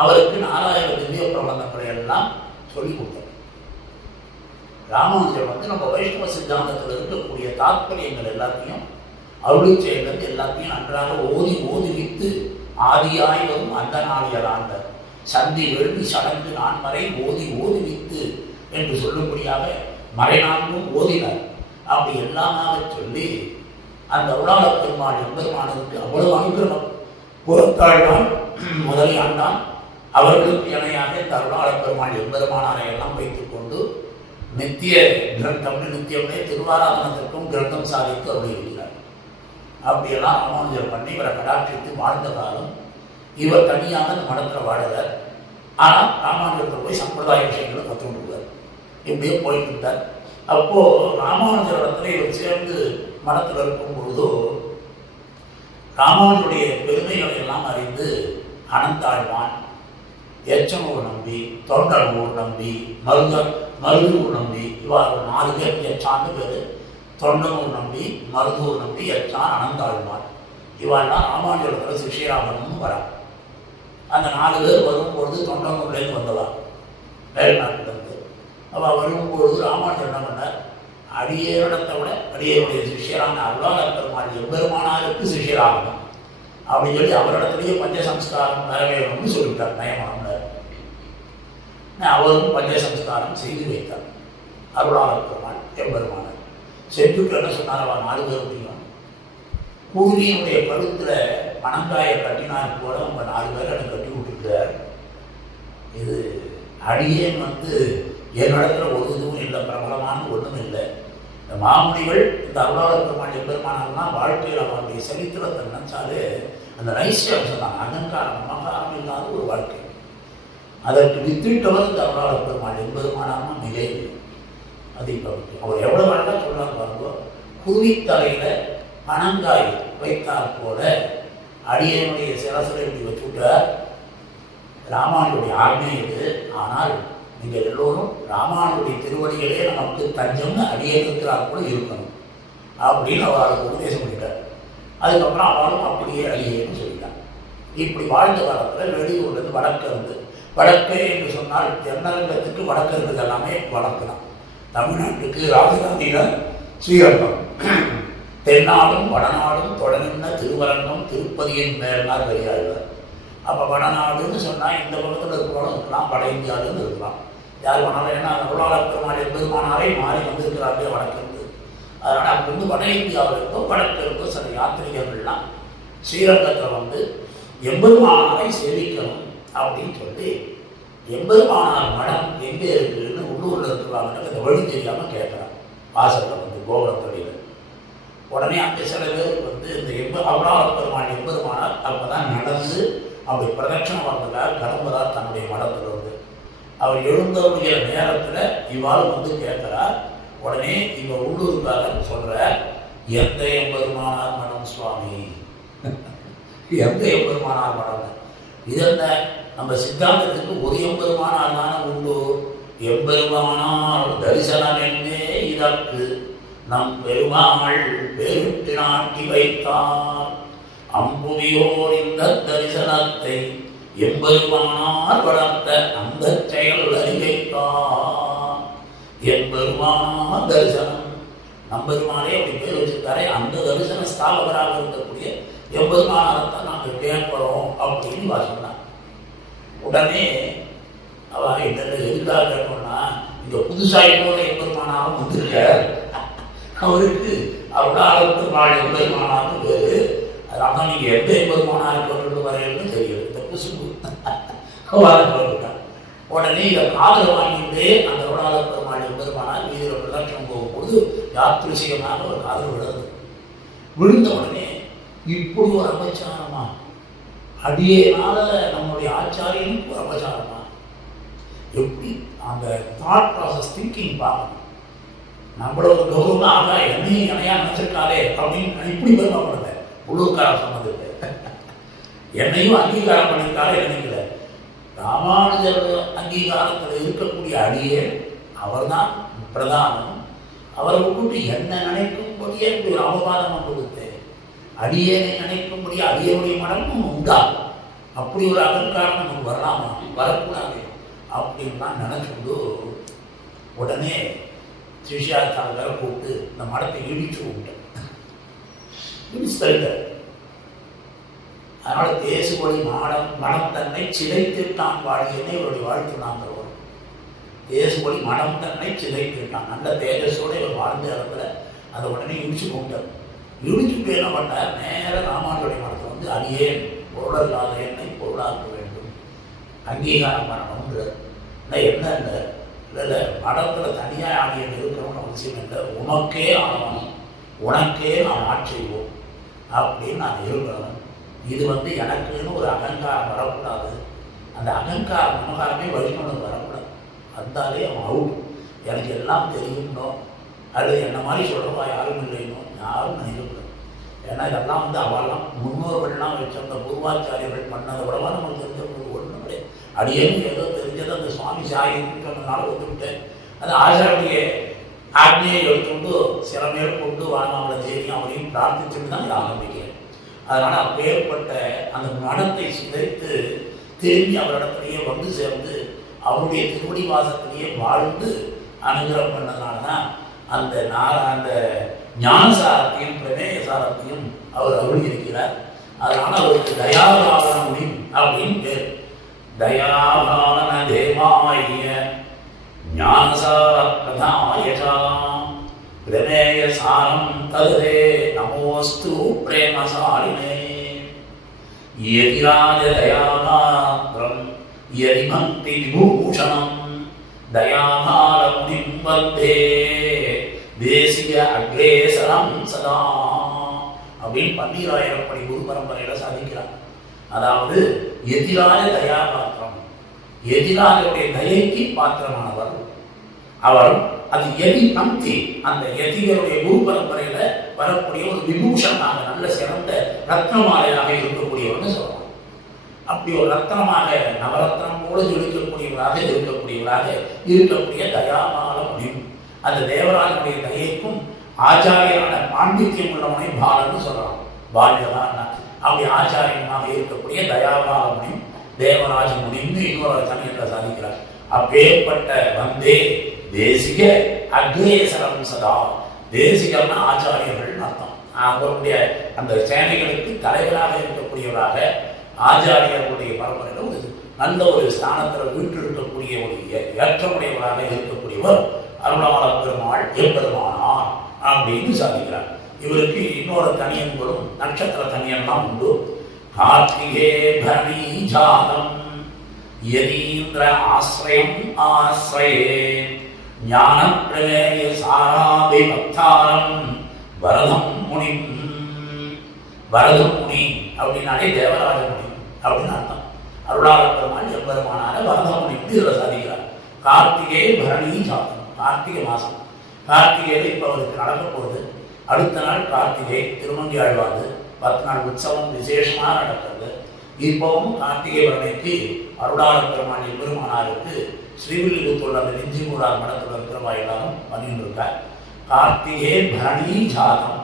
அவருக்கு 4000 திவ்ய பிரபந்தங்களை எல்லாம் சொல்லிக் கொடுத்தார். ராமானுஜர் நம்ம வைஷ்ணவ சித்தாந்தத்தில் இருக்கக்கூடிய தாத்பரியங்கள் எல்லாத்தையும் அருளி செயலிருந்து எல்லாத்தையும் நன்றாக ஓதி ஓதுவித்து ஆதியாய் வரும் அந்த நாளியலாண்ட சந்தி எழுதி சடங்கு நான்மறை ஓதி ஓதுவித்து என்று சொல்லும்படியாக மறைநான்கும் ஓதினார். அப்படி எல்லாமாக சொல்லி அந்த அருளாள பெருமாள் எம்பெருமானுக்கு அவ்வளவு அனுகிரகம். புறத்தாழ்வான் முதலியாண்டான் அவர்களுக்கு இணையாக இந்த அருளாள பெருமாள் எம்பெருமானாரை எல்லாம் வைத்துக் கொண்டு நித்திய கிரந்தம் நித்தியமே திருவாராதனத்திற்கும் கிரந்தம் சாதித்து அருளியிருக்கிறார். அப்படியெல்லாம் ராமானுஜர் பண்ணி இவரை கடாட்சித்து வாழ்ந்த காலம். இவர் தனியாக அந்த மடத்தில் வாழறார். ஆனால் ராமானுஜர் போய் சம்பிரதாய விஷயங்களை கற்றுக்கொண்டுருவார். இப்படியே போயிட்டு இருந்தார். அப்போது ராமானுஜரிடத்தில் இவர் சேர்ந்து மடத்தில் இருக்கும் பொழுதோ ராமானுடைய பெருமைகளை எல்லாம் அறிந்து அனந்தாழ்வான், எச்சனூர் நம்பி, தொண்டனூர் நம்பி, மருதூர் நம்பி, இவ்வாறு 4 பேர். எச்சான்னு பேர், தொண்டனூர் நம்பி, மருதூர் நம்பி, எச்சான், அனந்தாழ்வான். இவாள்லாம் ராமானுஜரோட சிஷியராகணும்னு வரான். அந்த 4 பேர் வரும்பொழுது தொண்டனூர்லேருந்து வந்தவா, மேல்நாட்டிலிருந்து. அவள் வரும்பொழுது ராமானுஜர் என்ன பண்ணார், அடியேரிடத்தை விட அடியேருடைய சிஷியரான அருளாள பெருமாள் எம்பெருமானாருக்கு சிஷியராகணும் அப்படின்னு சொல்லி அவரிடத்துலேயே பஞ்சசம்ஸ்காரம் நிறைவேறணும்னு சொல்லிவிட்டார். நயமனம்ல அவரும் பஞ்சசம்ஸ்காரம் செய்து வைத்தார். அருளாள பெருமாள் எம்பெருமானார் செஞ்சுட்டு என்ன சொன்னார், அவள் 4 பேர் முடியும். கூலியினுடைய கழுத்தில் பணங்காயை கட்டினார் போல அவங்க 4 பேர் எனக்கு கட்டி விட்டுருக்கார். இது அடியேன் என்னிடத்துல ஒரு இதுவும் இல்லை, பிரபலமான ஒன்றும் இல்லை. இந்த மாமுனிகள் இந்த அருளாள பெருமாள் எம்பெருமானார்லாம் வாழ்க்கையில் அவருடைய சரித்திரத்தை நினைச்சாலே அந்த நைசியம் சொன்னாங்க. அகங்காரம் மகாரம் இல்லாத ஒரு வாழ்க்கை. அதற்கு வித்திட்டவர் இந்த அருளாள பெருமாள் எம்பெருமானார்னா மிக அது இப்போ அவர் எவ்வளோ அழகாக சொல்கிறார் பாருங்கோ. குருவித்தலையில் பணங்காய் வைத்தால் போல அடியனுடைய சிரசில் இப்படி வச்சுட்டார். ராமானுடைய ஆண்மை இது. ஆனால் நீங்கள் எல்லோரும் ராமானுடைய திருவடிகளே நமக்கு தஞ்சம்னு அடியேற்கிறார் கூட இருக்கணும் அப்படின்னு அவளுக்கு உபதேசம் பண்ணிட்டார். அதுக்கப்புறம் அவளும் அப்படியே அடியேன்னு சொல்லிட்டார். இப்படி வாழ்ந்த காலத்தில் வெளியூர்லேருந்து வடக்கே என்று சொன்னால் தென்னரங்கத்துக்கு வடக்கு இருக்கிறது எல்லாமே வடக்கு தான். தமிழ்நாட்டுக்கு ராஜதானியில் ஸ்ரீரங்கம், தென்னாடும் வடநாடும் தொடர்ந்த திருவரங்கம் திருப்பதியின் மேலார் வெளியாடுவார். அப்போ வடநாடுன்னு சொன்னால் இந்த பக்கத்தில் இருக்கிறவங்களும் இருக்கலாம், வட இந்தியாவிலேருந்து இருக்கலாம், யார் வேணாலும். ஏன்னா அருளாள பெருமாள் எம்பெருமானாரே மாறி வந்திருக்கிறார்களே வடக்கிருந்து. அதனால் அங்கிருந்து வட இந்தியாவில் இருந்தோ வடக்கு இருந்தோ சில யாத்திரிகர்கள்லாம் ஸ்ரீரங்கத்தில் எம்பெருமானாரை சேவிக்கணும் அப்படின்னு சொல்லி எம்பெருமானார் மடம் எங்கே இருக்குதுன்னு உள்ளூரில் இருக்கிறாங்கன்னு இந்த வழி தெரியாமல் கேட்குறாங்க. வாசலில் கோபுரத்தடியில் உடனே அங்கே சில பேர் இந்த அருளாள பெருமாள் எம்பெருமானார் அப்போ தான் நடந்து அப்படி பிரதட்சணம் வந்ததாக கிளம்புறார் தன்னுடைய மடத்தில் அவர் எழுந்தவருடைய நேரத்தில் இவ்வாறு கேட்கிறார். உடனே இவ உள்ளூருக்காரர் சொல்ற, எந்த எம்பெருமானார் மடம் சுவாமி, எந்த எம்பெருமானார் மடம்? இது என்ன, நம்ம சித்தாந்தத்துக்கு ஒரு எம்பெருமானார் தானே உண்டு. எம்பெருமானார் தரிசனம் என்னே இதற்கு நம் பெருமாள் பெருட்டு நாட்டி வைத்தார். அம்புவியோர் இந்த தரிசனத்தை எம்பெருமானார் வளர்த்த அந்த செயல் அறிவைத்தான். எம்பெருமானார் தரிசனம் நம்பெருமானே அப்படி பேர் வச்சிருக்காரே, அந்த தரிசன ஸ்தாபகராக இருக்கக்கூடிய எம்பெருமானாரத்தான் நாங்கள் கேட்கிறோம் அப்படின்னு சொன்னான். உடனே அவன் என்னென்ன எதுக்காக கேட்கணும்னா, இங்க புதுசாக இன்னொரு எம்பெருமானாரும் வந்துருக்க, அவருக்கு அருளாளப்பெருமாள் எம்பெருமானாரும் பேரு. அதான் நீங்க எந்த எம்பெருமானார் கொண்டு வரையில்னு தெரியும், இந்த குசும்பு சொல்லிட்டான். உடனே இதை காதல் வாங்கிட்டு அந்த அருளாளப்பெருமாள் எம்பெருமானார் வீதியில் பிரதட்சணம் போகும்போது யாத்திரிசிகமாக ஒரு காதல் விழுது. விழுந்த உடனே இப்படி ஒரு அபச்சாரமா, அடியேனால நம்முடைய ஆச்சாரியனுக்கு ஒரு அபச்சாரமா, எப்படி அந்த தாட் ப்ராசஸ் திங்கிங் பார்க்கணும். நம்மளோட கௌரவம் ஆகா என்னையும் இணையா நினைச்சிருக்காளே அப்படின்னு இப்படி பெருமைப்படல. உள்ளூர்கார சொன்னது என்னையும் அங்கீகாரம் பண்ணியிருக்காளே நினைக்கல. ராமானுஜர் அங்கீகாரத்தில் இருக்கக்கூடிய அடியே அவர் தான் பிரதானம். அவரை விட்டுட்டு என்ன நினைக்கும்படியே இப்படி ஒரு அவபாதம் கொடுத்து அடியேனை நினைக்கும்படி அடியனுடைய மனமும் உண்டாகும். அப்படி ஒரு அகங்காரம் நமக்கு வரலாமா, வரக்கூடாது அப்படின்லாம் நினைச்சுட்டு உடனே சிஷியாச்சார கூப்பிட்டு இந்த மடத்தை இடிச்சு விட்டேன். இடிச்சு அதனால தேசுபொழி மனம் தன்னை சிதைத்துட்டான் வாழியனே இவருடைய வாழ்த்து நாங்கள் வரும். தேசுபொழி மனம் தன்னை சிதைத்துட்டான், நல்ல தேஜஸோடு இவர் வாழ்ந்த இடத்துல அதை உடனே இடிச்சு கொண்டார். இடிச்சுட்டு என்ன பண்ணார், நேராக ராமானுடைய மடத்தில் வந்து அடியேன் பொருள் இல்லாத என்னை பொருளாக்க வேண்டும், அங்கீகாரம் பண்ணணுங்கிறார். என்ன இல்லை இல்லை மடத்தில் தனியாக ஆகியன் இருக்கணும்னு அவசியம் இல்லை, உனக்கே ஆகணும், உனக்கே நான் ஆட்சிவோம் அப்படின்னு நான் இருக்கணும். இது வந்து எனக்குன்னு ஒரு அகங்காரம் வரக்கூடாது, அந்த அகங்காரம் நமக்காரமே வழிகொண்டு வரக்கூடாது. வந்தாலே அவன் அவுட். எனக்கு எல்லாம் தெரியும்னோ அது என்ன மாதிரி சொல்கிறவா யாரும் இல்லைன்னோ யாரும் நினைக்கக்கூடாது. ஏன்னா இதெல்லாம் வந்து அவெல்லாம் முன்னோர்கள்லாம் வச்சிருந்த பூர்வாச்சாரியர்கள் பண்ணதை விடவா நமக்கு தெரிஞ்சவங்களுக்கு ஒன்றும் கிடையாது. அடியேன்னு ஏதோ தெரிஞ்சது அந்த சுவாமி சாயின்னு சொன்னதுனால வந்துவிட்டேன். அது ஆச்சாரிய ஆக்னியை எடுத்துட்டு சில பேர் கொண்டு வாழ்நாள தெரியும் அப்படின்னு பிரார்த்திச்சுட்டு தான் ஆரம்பிக்கிறேன். அதனால் அப்பேற்பட்ட அந்த மனத்தை சிதைத்து திரும்பி அவரிடத்திலேயே வந்து சேர்ந்து அவருடைய திருவடி வாசத்திலேயே வாழ்ந்து அனுகிரகம் பண்ணதுனால தான் அந்த ஞானசாரத்தையும் பிரமேயசாரத்தையும் அவர் அருள் இருக்கிறார். அதனால் அவருக்கு தயாபாவன முனி அப்படின்னு பேர். தயாபாவன தேவாய ஞானசார பிரதாயசா பிரமேயசாரம் ததே நமோஸ்து பிரேமசாலினே யதிராஜ தயாபாத்திரம் யதிபக்தி விபூஷணம் தயாபால முனிம் வந்தே தேசிய அக்ரேசரம் சதா அப்படின்னு 12,000 படி குரு பரம்பரையில சாதிக்கிறார். அதாவது எதிராஜ தயாபாத்திரம், எதிராஜருடைய தயைக்கு பாத்திரமானவர் அவர். அது எதி பக்தி, அந்த எதிகளுடைய குரு பரம்பரையில வரக்கூடிய ஒரு விபூஷனாக நல்ல சிறந்த ரத்னமாலையாக இருக்கக்கூடியவர்னு சொல்லலாம். அப்படி ஒரு ரத்னமாக நவரத்னம் போல இருக்கக்கூடியவராக இருக்கக்கூடிய தயாபால முடியும். அந்த தேவராஜனுடைய தயைக்கும் ஆச்சாரியரான பாண்டித்யம் உள்ளவனை பாலன்னு சொல்லலாம். பால்யதான் அப்படி ஆச்சாரியமாக இருக்கக்கூடிய தயாபால முடியும் தேவராஜ முடியும்னு இன்னொரு தனியத்தை சாதிக்கிறார். அப்பேற்பட்ட வந்தே தேசிக அக்ரேசரம் சதா. தேசிகம்னா ஆச்சாரியர்கள் அர்த்தம். அவருடைய அந்த சேனைகளுக்கு தலைவராக இருக்கக்கூடியவராக ஆச்சாரியர்களுடைய பரம்பரையில் ஒரு நல்ல ஒரு ஸ்தானத்தில் வீட்டிருக்கக்கூடிய ஒரு ஏற்றமுடையவராக இருக்கக்கூடியவர் அருளாள பெருமாள் எம்பெருமானார் அப்படின்னு சாதிக்கிறார். இவருக்கு இன்னொரு தனியன்களும் நட்சத்திர தனியன்லாம் உண்டு. கார்த்திகே பரணி ஜாதம் யதீந்திர ஆஸ்ரயம் ஆஸ்ரயே ஞான பிரமேய சாராபி பக்தாரம் வரதம் முனி. வரதம் முனி அப்படின்னாலே தேவராஜ முனி அப்படின்னு அர்த்தம். அருளாள பெருமாள் எம்பெருமானார வரதம் முனி இதில் சாதிக்கிறார். கார்த்திகே பரணி ஜாதம், கார்த்திகை மாதம். கார்த்திகையில் இப்போ அவருக்கு நடக்க போகுது. அடுத்த நாள் கார்த்திகை திருமங்கி ஆழ்வாது 10 நாள் உற்சவம் விசேஷமாக நடக்கிறது. இப்போவும் கார்த்திகை பரணைக்கு அருளாள பெருமாள் எம்பெருமானாருக்கு ஸ்ரீவில்லிபுத்தூர் அந்த நெஞ்சிமூரார் மடத்தில் இருக்கிறவா எல்லாரும் பண்ணிட்டு இருக்கார். கார்த்திகே பரணி ஜாதம்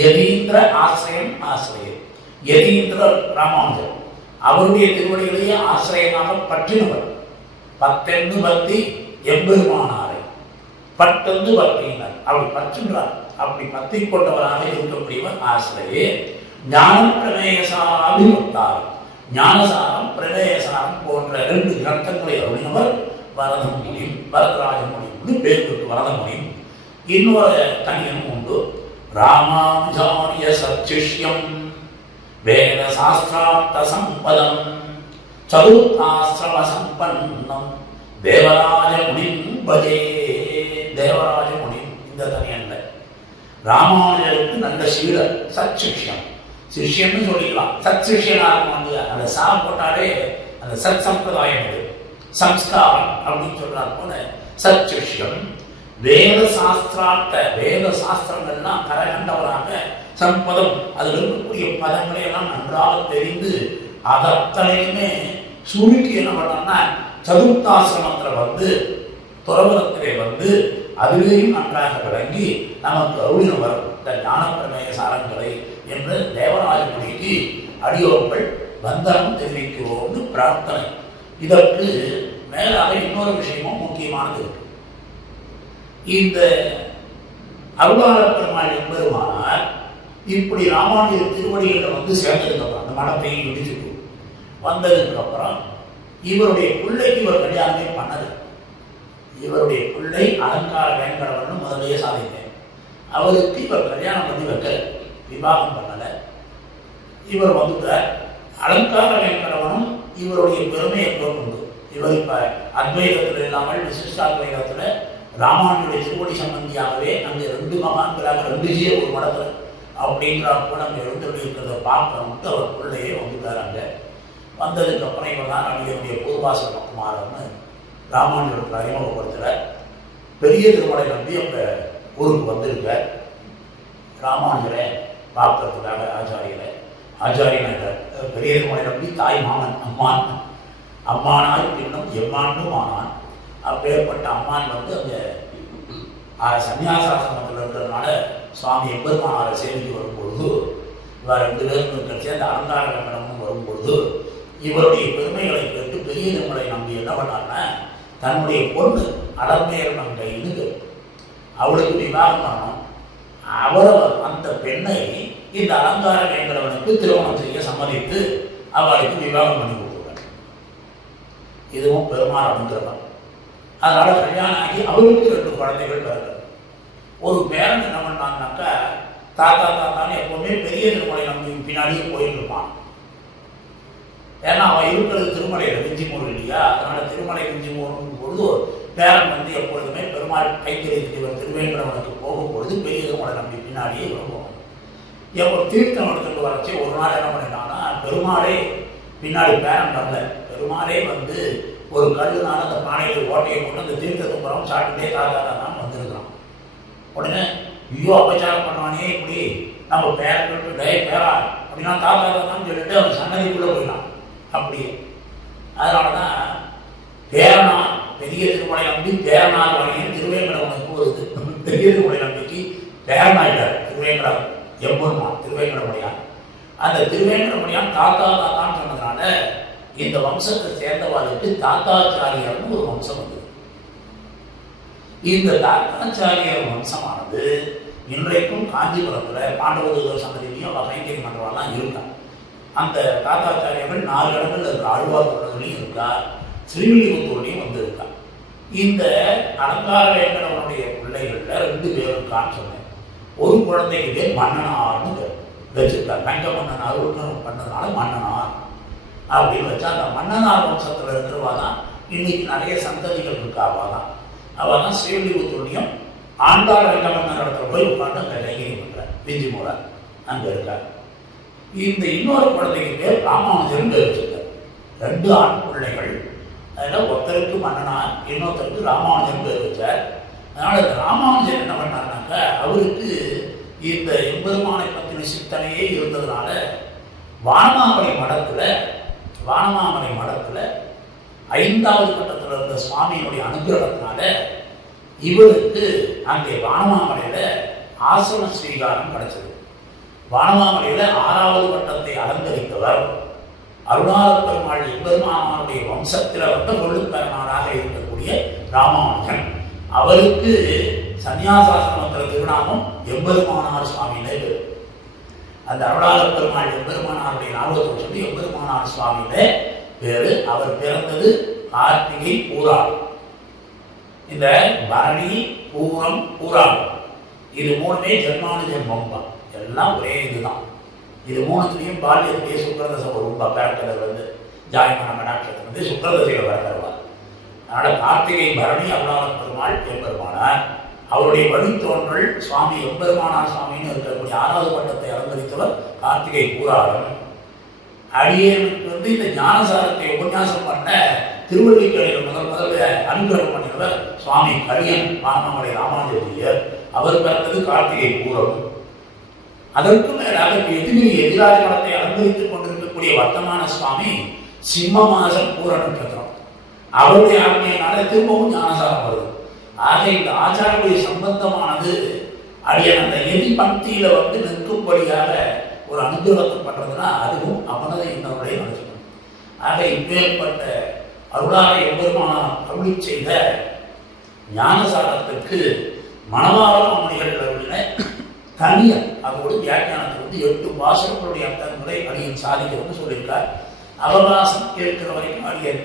யதீந்திர ஆசிரியம் ஆசிரியம். யதீந்திர ராமானுஜர் அவருடைய திருவடிகளையே ஆசிரியமாக பற்றினவர். 10 பக்தி எம்பெருமானாரை 10 பக்தியினர் அப்படி பற்றுகிறார். அப்படி பற்றி கொண்டவராக இருக்கக்கூடியவர் ஆசிரியே. ஞானம் பிரமேயசாராபிமுக்தார், ஞானசாரம் பிரமேயசாரம் போன்ற 2 கிரந்தங்களை அருளினவர் வரதமுனி, வரதராஜமுனி பேர் பெற்று வரதமுனி. இன்னொரு தனியனும் உண்டு. ராமானுஜாரிய சச்சிஷ்யம் வேத சாஸ்திரார்த்த சம்பதம் சதுர்த்தாஸ்ரம சம்பன்னம் தேவராஜ முனிம் பஜே. தேவராஜ முனிம் இந்த தனியன்ல ராமானுஜருக்கு நல்ல சீடர், சச்சிஷ்யம், சிஷ்யன்னு சொல்லிக்கலாம். சத் சிஷ்யனாக வந்து அந்த சா போட்டாலே அந்த சத் சம்பிரதாயம் இது, சம்ஸ்காரம் அப்படின்னு சொல்றாரு போல சத் சிஷ்யம். வேத சாஸ்திரார்த்த, வேத சாஸ்திரங்கள்லாம் கரகண்டவராக சம்பதம், அதில் இருக்கக்கூடிய பதங்களை எல்லாம் நன்றாக தெரிந்து அதத்தனையுமே சுருக்கி என்ன பண்ணோம்னா சதுர்த்தாசிரமத்தில் வந்து துறவரத்திலே வந்து அதிலேயும் நன்றாக விளங்கி நமக்கு அருளினவர் இந்த ஞானப்பிரமேய சாரங்களை என்று தேவராஜமுனிக்கு அடியோர்கள் வந்தனம் தெரிவிக்கிறோம்னு பிரார்த்தனை. இதற்கு மேலாக இன்னொரு விஷயமும் முக்கியமானது இருக்கு. இந்த அருளாளர் பெருமாள் என்பருமானார் இப்படி ராமானுஜர் திருவடிகளில் வந்து சேர்ந்ததுக்கு அப்புறம் அந்த மடத்தையும் இடிச்சுட்டு வந்ததுக்கு அப்புறம் இவருடைய பிள்ளைக்கு இவர் கல்யாணமே பண்ணது. இவருடைய பிள்ளை அலங்கார வேங்கடவன் முதலையே சாதித்தேன். அவருக்கு இவர் கல்யாணம் பண்ணி வைக்கல, விவாகம் பண்ணலை. இவர் வந்துட்டார். அலங்கார வேங்கடவனும் இவருடைய பெருமையை கொண்டு இவர் இப்போ அத்வைதத்தில் இல்லாமல் விசிஷ்டாத்வைதத்தில் ராமானுடைய திருவடி சம்பந்தியாகவே அங்கே 2 மகான்களாக 2 ஜீய ஒரு மடத்தில் அப்படிங்கிறார் கூட அங்கே இருக்கிறத பார்க்கணும்ட்டு அவர் பிள்ளையே வந்துட்டாராங்க. வந்ததுக்கப்புறம் இவர் தான் அடியனுடைய பூர்வாசன குமாரன்னு ராமானுஜருக்கு அறிமுகப்படுத்துகிறார். பெரிய திருமலை நம்பி அந்த ஊருக்கு வந்திருக்க ராமானுஜரை பார்க்கறதுக்காக ஆச்சாரியனாக பெரிய திருமலை நம்பி தாய் மாமன் அம்மான், அம்மானாய் பின்னும் எம்மாண்டும் ஆனான். அப்பேற்பட்ட அம்மான் வந்து அந்த சன்னியாசாசிரமத்தில் இருக்கிறதுனால சுவாமி எம்பெருமானாரை சேமித்து வரும்பொழுது இவர் 2 பேரும் கட்சி அந்த அலங்கார கட்டணமும் வரும்பொழுது இவருடைய பெருமைகளை கேட்டு பெரிய திருமலை நம்பி என்ன பண்ணார்னா தன்னுடைய பொண்ணு அலர்மேல் நங்கைன்னு அவளுக்கு விவாகம் பண்ணணும். அவரை அந்த பெண்ணை இந்த அலங்கார வேங்கடவனுக்கு திருமணம் செய்ய சம்மதித்து அவளுக்கு விவாகம் பண்ணி கொடுத்துருவார். இதுவும் பெருமாள் அனுகிரகம். அதனால கல்யாணம் ஆகி அவருக்கு 2 குழந்தைகள் பிறகு ஒரு பேரன் என்ன பண்ணாங்கனாக்கா தாத்தான்னு எப்பவுமே பெரிய திருமலை நம்பி பின்னாடியே போயிட்டு இருப்பான். ஏன்னா அவன் இருக்கிறது திருமலையில் விஞ்சிமூர் இல்லையா, அதனால திருமலை விஞ்சிமூரும் பொழுது பேரன் வந்து எப்பொழுதுமே பெருமாள் கைத்தறியத்தில் திருவேங்கடவனுக்கு போகும்பொழுது பெரிய திருமலை நம்பி பின்னாடியே வருவோம். எப்போ தீர்த்தம் எடுத்துட்டு வரச்சு ஒரு நாள் என்ன பண்ணிட்டான்னா பெருமாளே பின்னாடி பேரன் வரல, பெருமாளே வந்து ஒரு கல்லுனால அந்த பானையில் ஓட்டையை போட்டு அந்த தீர்த்தத்தை புறம் சாப்பிட்டுட்டே தாத்தாதான் வந்திருக்கிறான். உடனே ஐயோ அபச்சாரம் பண்ணுவானே இப்படி நம்ம பேரை கேட்டு டே பேரா அப்படின்னா தாத்தாதான் சொல்லிட்டு அவன் சன்னதிக்குள்ளே போயிடலாம் அப்படியே. அதனால தான் பேரனார் பெரிய திருமலை நம்பி பேரனார் வகையில் திருவேங்கடவனுக்கு வருது. பெரிய திருமலை நம்பிக்கு பேரனாயிட்டார் திருவேங்கடம் எம்பெருமான் திருவேங்கடமுடியான். அந்த திருவேங்கடமுடியான் தாத்தான்னு சொன்னதுனால இந்த வம்சத்தை சேர்ந்தவாளுக்கு தாத்தாச்சாரியர்னு ஒரு வம்சம் வந்தது. இந்த தாத்தாச்சாரியர் வம்சமானது இன்றைக்கும் காஞ்சிபுரத்தில் பாண்டவதூர் சன்னதியிலையும் கைங்கரி மன்றவெல்லாம் இருக்கா. அந்த தாத்தாச்சாரியர்கள் 4 இடங்கள் இருக்க, ஆழ்வார்கோவிலையும் இருக்கா, ஸ்ரீவில்லிபுத்தூர்லையும் வந்து இருக்கா. இந்த அலங்கார வேங்கடவனுடைய பிள்ளைகளில் 2 பேர் இருக்கான்னு சொன்னேன். ஒரு குழந்தைக்கு பேர் மன்னனார்னு வச்சிருக்கார். தங்க மன்னன் அருள் பண்ணதுனால மன்னனார் அப்படின்னு வச்சா அந்த மன்னனார் வம்சத்தில் இருக்கிறவா தான் இன்னைக்கு நிறைய சந்ததிகள் இருக்காவா தான். அவள் தான் ஸ்ரீவில்லிபுத்தூர்லையும் ஆண்டாள் ரங்கமன்னன் இடத்துல போய் உட்காந்து அங்கே கைகறி பண்ணுறார். விஞ்சிமூரா அங்கே இருக்கார். இந்த இன்னொரு குழந்தைக்கு பேர் ராமானுஜன் பேர் வச்சிருக்கார். 2 ஆண் பிள்ளைகள். அதில் ஒருத்தருக்கு மன்னனார், இன்னொருத்தருக்கு ராமானுஜன் பேர் வச்சார். அதனால் இந்த ராமானுஜன் என்ன பண்ணார்னாக்கா அவருக்கு இந்த எம்பெருமானை பற்றின சிந்தனையே இருந்ததுனால வானமாமலை மடத்தில் 5வது கட்டத்தில் இருந்த சுவாமியினுடைய அனுகிரகத்தினால இவருக்கு அங்கே வானமாமலையில் ஆசிரம ஸ்வீகாரம் கிடைச்சது. வானமாமலையில் 6வது கட்டத்தை அலங்கரித்தவர் அருளாளர் பெருமாள் எம்பெருமானுடைய வம்சத்தில் வந்த கொள்ளுப்பெருமானாக இருக்கக்கூடிய ராமானுஜன். அவருக்கு சன்னியாசாசிரமத்தில் திருநாமம் எம்பெருமானார் சுவாமினே பேர். அந்த அருளாள பெருமாள் எம்பெருமானாருடைய ஞாபகத்தை சொல்லி எம்பெருமானார் சுவாமியிலே பேரு. அவர் பிறந்தது கார்த்திகை பூராடம். இந்த பரணி, பூரம், பூராடம் இது மூணுமே ஜென்மானு ஜென்மம் தான், எல்லாம் ஒரே இதுதான். இது மூணுத்துலையும் பால்யத்திலேயே சுக்கரதசை வரும். பிறக்கிறது வந்து ஜாயமான கடாட்சத்தில் வந்து சுக்கரதசையில் பிறக்கிறவார். அதனால் கார்த்திகை பரணி அருளாள பெருமாள் எம்பெருமானார். அவருடைய வழித்தோன்றல் சுவாமி எம்பெருமானார் சுவாமின்னு இருக்கக்கூடிய 6வது பட்டத்தை அலங்கரித்தவர் கார்த்திகை பூராடம். அடியேனுக்கு வந்து இந்த ஞானசாரத்தை உபன்யாசம் பண்ண திருவள்ளிக்கரையில் முதல்ல அனுகிரகம் பண்ணினவர் சுவாமி கரியன் மாமலை ராமானுஜர். அவர் பிறந்தது கார்த்திகை பூரம். அதற்கு மேலாக எதிராஜ மடத்தை அலங்கரித்துக் கொண்டிருக்கக்கூடிய வர்த்தமான சுவாமி சிம்ம மாசம் பூர நட்சத்திரம். அவருடைய ஆண்மையினால திரும்பவும் ஞானசாரம் வருது. ஆக இந்த ஆச்சாரிய சம்பந்தமானது அடியன் அந்த எதி பக்தியில வந்து நிற்கும்படியாக ஒரு அனுகிரகத்தை பண்றதுன்னா அதுவும் அவனதை இன்னொருடைய நினைச்சுக்கணும். ஆக இப்பேற்பட்ட அருளாக எம்பெருமானார் அருளி செய்த ஞானசாரத்திற்கு மணவாள மாமணிகள் தனியர் அதோடு வியாக்கியானத்துக்கு வந்து 8 பாசங்களுடைய அர்த்தங்களை அடியன் சாதிக்கிறோம்னு சொல்லியிருக்கார். அவகாசம் இருக்கிற வரைக்கும் அடியன்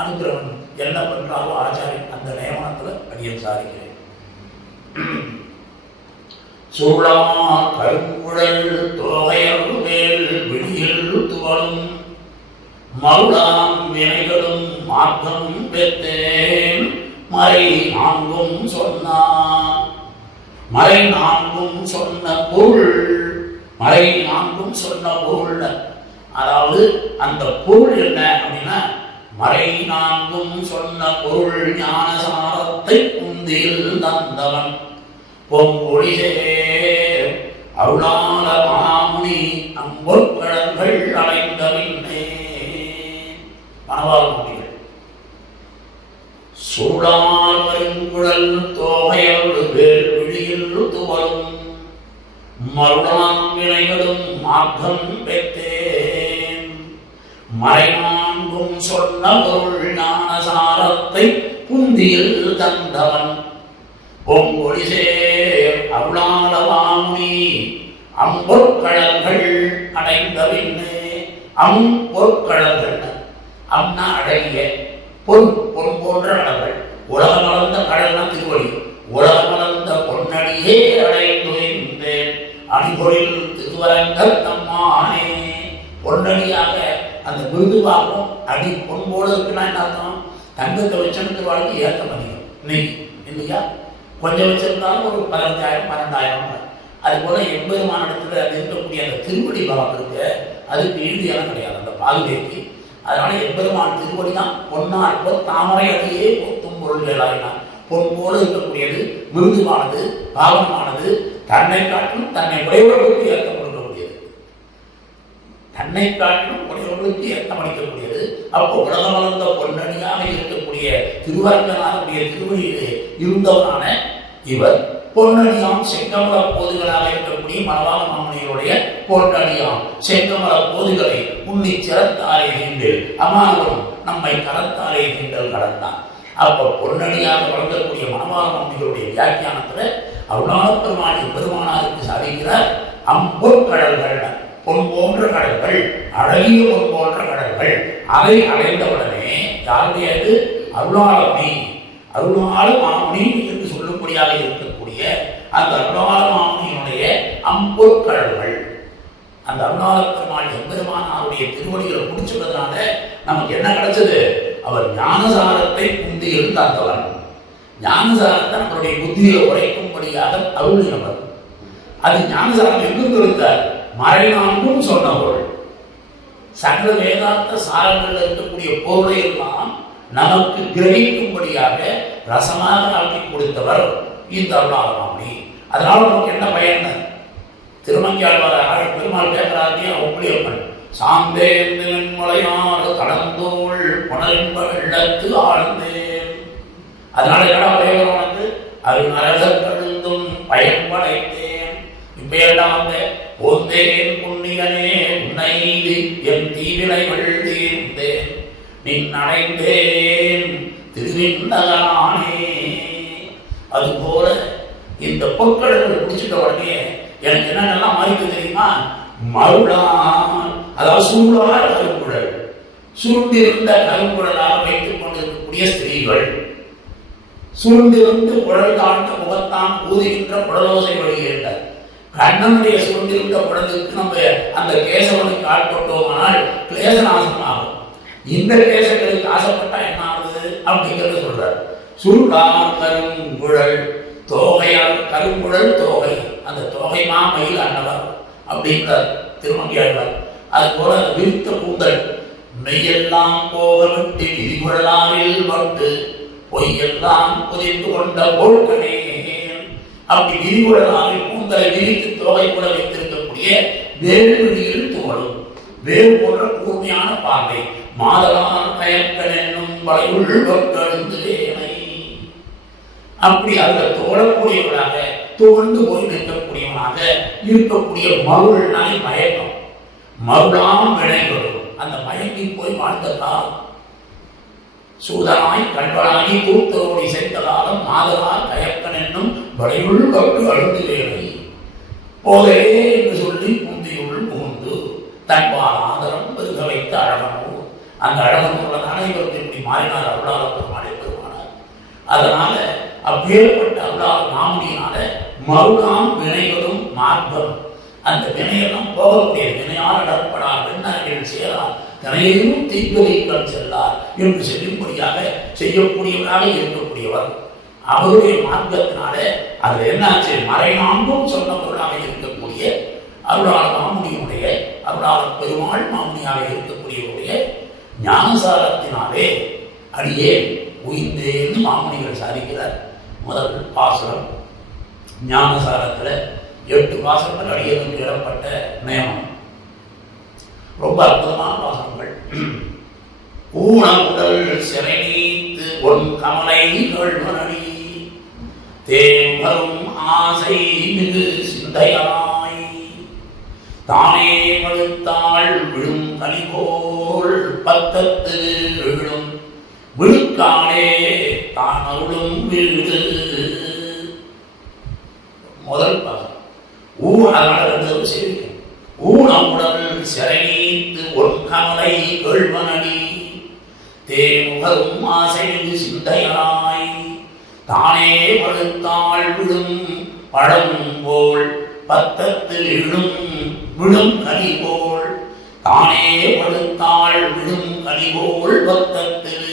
அனுகிரகன் என்ன பண்றாரோ ஆச்சாரியன் அந்த நியமனத்தில் அடியன் சாதிக்கிறேன். சூழா கருங்குழல் தோகையல் மேல் விழியில் துவளும் மருளாம் வினைகளும் மார்க்கம் பெற்றேன் மறை நான்கும் சொன்னார். மறை நான்கும் சொன்ன பொருள், மறை நான்கும் சொன்ன பொருள், அதாவது அந்த பொருள் என்ன அப்படின்னா மறை நான்கும் சொன்ன பொருள் ஞானசாரத்தை குந்தில் தந்தவன் பொங்கொழிசே அருளாள மாமுனி அம்பொற்கழல்கள் அலைந்தவின்னே. மணவாள மாமுனிகள் சூழால் கருங்குழல் தோகையல் வேல் விழியில் துவளும் மருளாம் வினைகளும் மார்க்கம் பெற்றேன் மறை நான்கும் சொன்ன பொருள் ஞானசாரத்தை புந்தியில் தந்தவன் பொங்கொழிசேர் அருளாள மாமுனி அம்பொற்கழல்கள் அடைந்தவின்னே. அம்பொற்கழல்கள் அம்னா அடைய, பொன் பொன் போன்ற கடல்கள், உலகம் வளர்ந்த கடல்னா திருவடி, உலகம் வளர்ந்த பொன்னடியே அடைந்துகின்றேன் அணிபொழில் திருவரங்கர் தம்மானே. பொன்னடியாக அந்த விருதுவாகும் அடி பொன் போல இருக்குன்னா என்ன அர்த்தம்? தங்கத்தை வச்சனுக்கு வாழ்க்கை ஏற்க பண்ணிக்கும் இன்னைக்கு இல்லையா? கொஞ்சம் வச்சிருந்தாலும் ஒரு 15,000 12,000. அது போல எம்பெருமானிடத்துல அது இருக்கக்கூடிய அந்த திருவடி பலம் இருக்கு, அதுக்கு ஈடுயான கிடையாது அந்த பாதுகாப்பு. அதனால எம்பெருமான் திருவடி தான் பொன்னா இருப்ப தாமரை அடியே பொத்தும் பொருள்களாயினான். பொன் போல இருக்கக்கூடியது, மிருதுவானது, பாவனமானது, தன்னை காட்டிலும் தன்னை உடையவர்களுக்கு ஏற்றம் கொடுக்கக்கூடியது, தன்னை காட்டிலும் உடையவர்களுக்கு ஏற்றம் அளிக்கக்கூடியது. அப்போ உலகம் வளர்ந்த பொன்னடியாக இருக்கக்கூடிய திருவரங்கனாருடைய திருவடியிலே இருந்தவரான இவர் பொன்னடியாம் செங்கமல போதுகளாக இருக்கக்கூடிய மணவாள மாமனிகளுடைய பொன்னடியாம் செங்கமல போதுகளை உன்னி சிறத்தாலே நீண்டல் அமானவரும் நம்மை கரத்தாலே நீண்டல் கடந்தான். அப்போ பொன்னடியாக வளர்க்கக்கூடிய மணவாள மாமனிகளுடைய வியாக்கியானத்துல அருளாள பெருமாள் பெருமானாருக்கு சாதிக்கிறார். அம்பொற்கடல்கள், பொன் போன்ற கடல்கள், அழகிய பொன் போன்ற கடல்கள், அதை அடைந்தவுடனே யாருடையது? அருளாளமணி, அருளாள மாமுனி என்று சொல்லும்படியாக இருக்கக்கூடிய அந்த அருளாள மாமுனியினுடைய அம்பொற்கடல்கள். அந்த அருளாள பெருமாள் எம்பெருமானாருடைய திருவடிகளை முடிச்சுக்கிறதுனால நமக்கு என்ன கிடைச்சது? அவர் ஞானசாரத்தை புந்தியில் தந்தவன். ஞானசாரத்தை நம்மளுடைய புத்தியை உரைக்கும்படியாக அருளினவர். அது ஞானசாரம் எங்கு இருந்தார்? மறை நான்கும் சொன்ன பொருள், சகல வேதாந்த சாரங்கள் இருக்கக்கூடிய பொருளை எல்லாம் நமக்கு கிரகிக்கும்படியாக ரசமாக ஆக்கி கொடுத்தவர் இந்த அருளாள மாமுனி. அதனால நமக்கு என்ன பயன்? திருமங்கியாழ்வார் பெருமாள் கேட்கிறாரே ஒப்பிலியப்பன் சாந்தேந்தின் மலையாறு கடந்தோள் புனரின்ப வெள்ளத்து ஆழ்ந்தேன். அதனால என்ன பயன் உனக்கு? அது நரகழுந்தும் பயன்படைத்தேன். இப்ப எல்லாம் வந்து போந்தேன் புண்ணியனே உன்னை என் தீவினைகள் தீர்ந்தேன் நின் அடைந்தேன் திருவிந்தகனானே. அதுபோல இந்த பொற்கடலை குடிச்சிட்ட உடனே எனக்கு என்னென்னலாம் மாறிக்கு தெரியுமா? மருளான், அதாவது சுருளான கருங்குழல், சுருண்டிருந்த கருங்குழலாக வைத்துக் கொண்டிருக்கக்கூடிய ஸ்திரீகள், சுருண்டிருந்து குழல் தாழ்ந்த முகத்தான் ஊதுகின்ற குழலோசை வழிகின்ற கண்ணனுடைய சுருண்டிருந்த குழலுக்கு நம்ம அந்த கேசவனுக்கு ஆட்பட்டோமானால் கிளேசநாசமாகும். இந்த கேசங்களுக்கு ஆசைப்பட்டா என்ன ஆகுது அப்படிங்கிறத சொல்றார். சுருளார் கருங்குழல் தோகையால், கருங்குழல் தோகை, அந்த தோகைமா மயில் அன்னவர் அப்படின்றார் திருமங்கியாழ்வார். அது போல விரித்த கூந்தல், மெய்யெல்லாம் போக விட்டு விரிகுழலாரில் வட்டு பொய்யெல்லாம் புதிந்து கொண்ட பொருட்களே, அப்படி விரிகுழலாரில் கூந்தலை விரித்து தோகை கூட வைத்திருக்கக்கூடிய வேல்விழியில் துவளும் வேல் போன்ற கூர்மையான பார்வை, மாதலான் கயற்கன் என்னும் வளையுள் வட்டெழுந்து வேலை, அப்படி அதில் தோழக்கூடியவர்களாக துவண்டு போய் நிற்கக்கூடியவனாக இருக்கக்கூடிய மருள்னாய் மயக்கம், மருளாம் வினைகளும் அந்த மயங்கி போய் வாழ்ந்ததால் சூதனாய் கண்களாகி தூத்தோடி சென்றதாலும் மாதலால் கயக்கன் என்னும் வளையுள் வட்டு அழுந்து வேலை போதே என்று சொல்லி குந்தியுள் புகுந்து தன்பால் ஆதரம் பெருக வைத்த அழகனோ, அந்த அழகனோட இவருக்கு இப்படி மாறினார் அருளாள பெருமாளை பெருமானார். அதனால அப்பேற்பட்ட அருளாள மாமுனியினால மருளாம் வினைகளும் மார்பம், அந்த வினையெல்லாம் போகக்கூடிய வினையால் இடப்படார் வெண்ணர்கள் சேரார் தனையையும் தீர்ப்பதைகள் செல்லார் என்று செய்யும்படியாக செய்யக்கூடியவராக இருக்கக்கூடியவர். அவருடைய மார்க்கத்தினால அதில் என்னாச்சு? மறைநான்கும் சொன்னவர்களாக இருக்கக்கூடிய அருளாள மாமுனியுடைய, அருளாள பெருமாள் மாமுனியாக இருக்கக்கூடியவருடைய ஞானசாரத்தினாலே அடியே உயிர்ந்தேன்னு மாமுனிகள் சாதிக்கிறார். முதல் பாசுரம் ஞானசாரத்தில் 8 பாசனங்கள் அடியனுக்கு இடப்பட்ட நியமனம். ரொம்ப அற்புதமான பாசனங்கள். ஊனமுடல் சிறை நீத்து ஒன் கமலை கள்மணி தேவரும் ஆசை மிகு சிந்தையாய் தானே மழுத்தாள் விழும் கனிபோல் பத்தத்து விழும் விழுக்கானே தான் அருளும் வீடு. முதல் பாசனம் அதனால சேவிக்கும். ஊனமுடல் சிறை நீத்து ஒன் கமலை கள்மணி தேமுகரும் ஆசை சிந்தையாய் தானே பழுத்தாள் விழும் பழம் போல் பத்தத்தில் இழும் விழும் கனி போல் தானே பழுத்தாள் விழும் கனி போல் பத்தத்தில்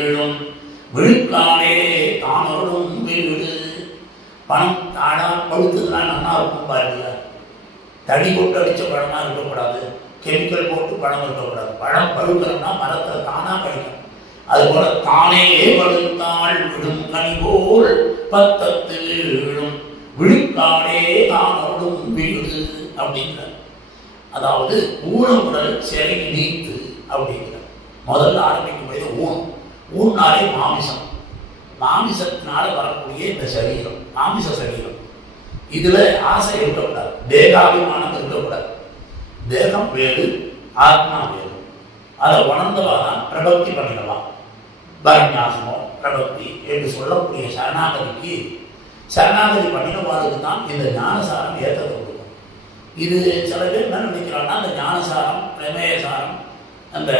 இழும் விழுக்கானே தானோடும் வீடு. பணம் தானா பழுத்துதுன்னா நல்லா இருக்கும் பாருங்க. தடி போட்டு அடித்த பழமாக இருக்கக்கூடாது, கெமிக்கல் போட்டு பழம் இருக்கக்கூடாது. பழம் பழுக்கணும்னா மரத்தில் தானாக கிடைக்கும். அதுபோல தானே பழுத்தாள் விழும் கனி போல் பத்தத்தில் விழும் விழுக்கானே தானோடும் வீடு அப்படிங்கிற. அதாவது ஊனமுடல் சிறை நீத்து அப்படிங்கிற. முதல்ல ஆரம்பிக்கும் போது ஊன்னாலே மாமிசம், மாமிசத்தினால வரக்கூடிய இந்த சரீரம், மாமிச சரீரம், இதுல ஆசை இருக்கக்கூடாது, தேகாபிமானம் இருக்கக்கூடாது. தேகம் வேறு, ஆத்மா வேறு. அதை உணர்ந்தவாதான் பிரபக்தி பண்ணிடலாம். பரநியாசமோ பிரபக்தி என்று சொல்லக்கூடிய சரணாகதிக்கு, சரணாகதி பண்ணினவாருக்கு தான் இந்த ஞானசாரம் ஏற்றத்தை கொடுக்கும். இது சில பேர் என்ன நினைக்கிறாங்கன்னா, அந்த ஞானசாரம், பிரமேயசாரம், அந்த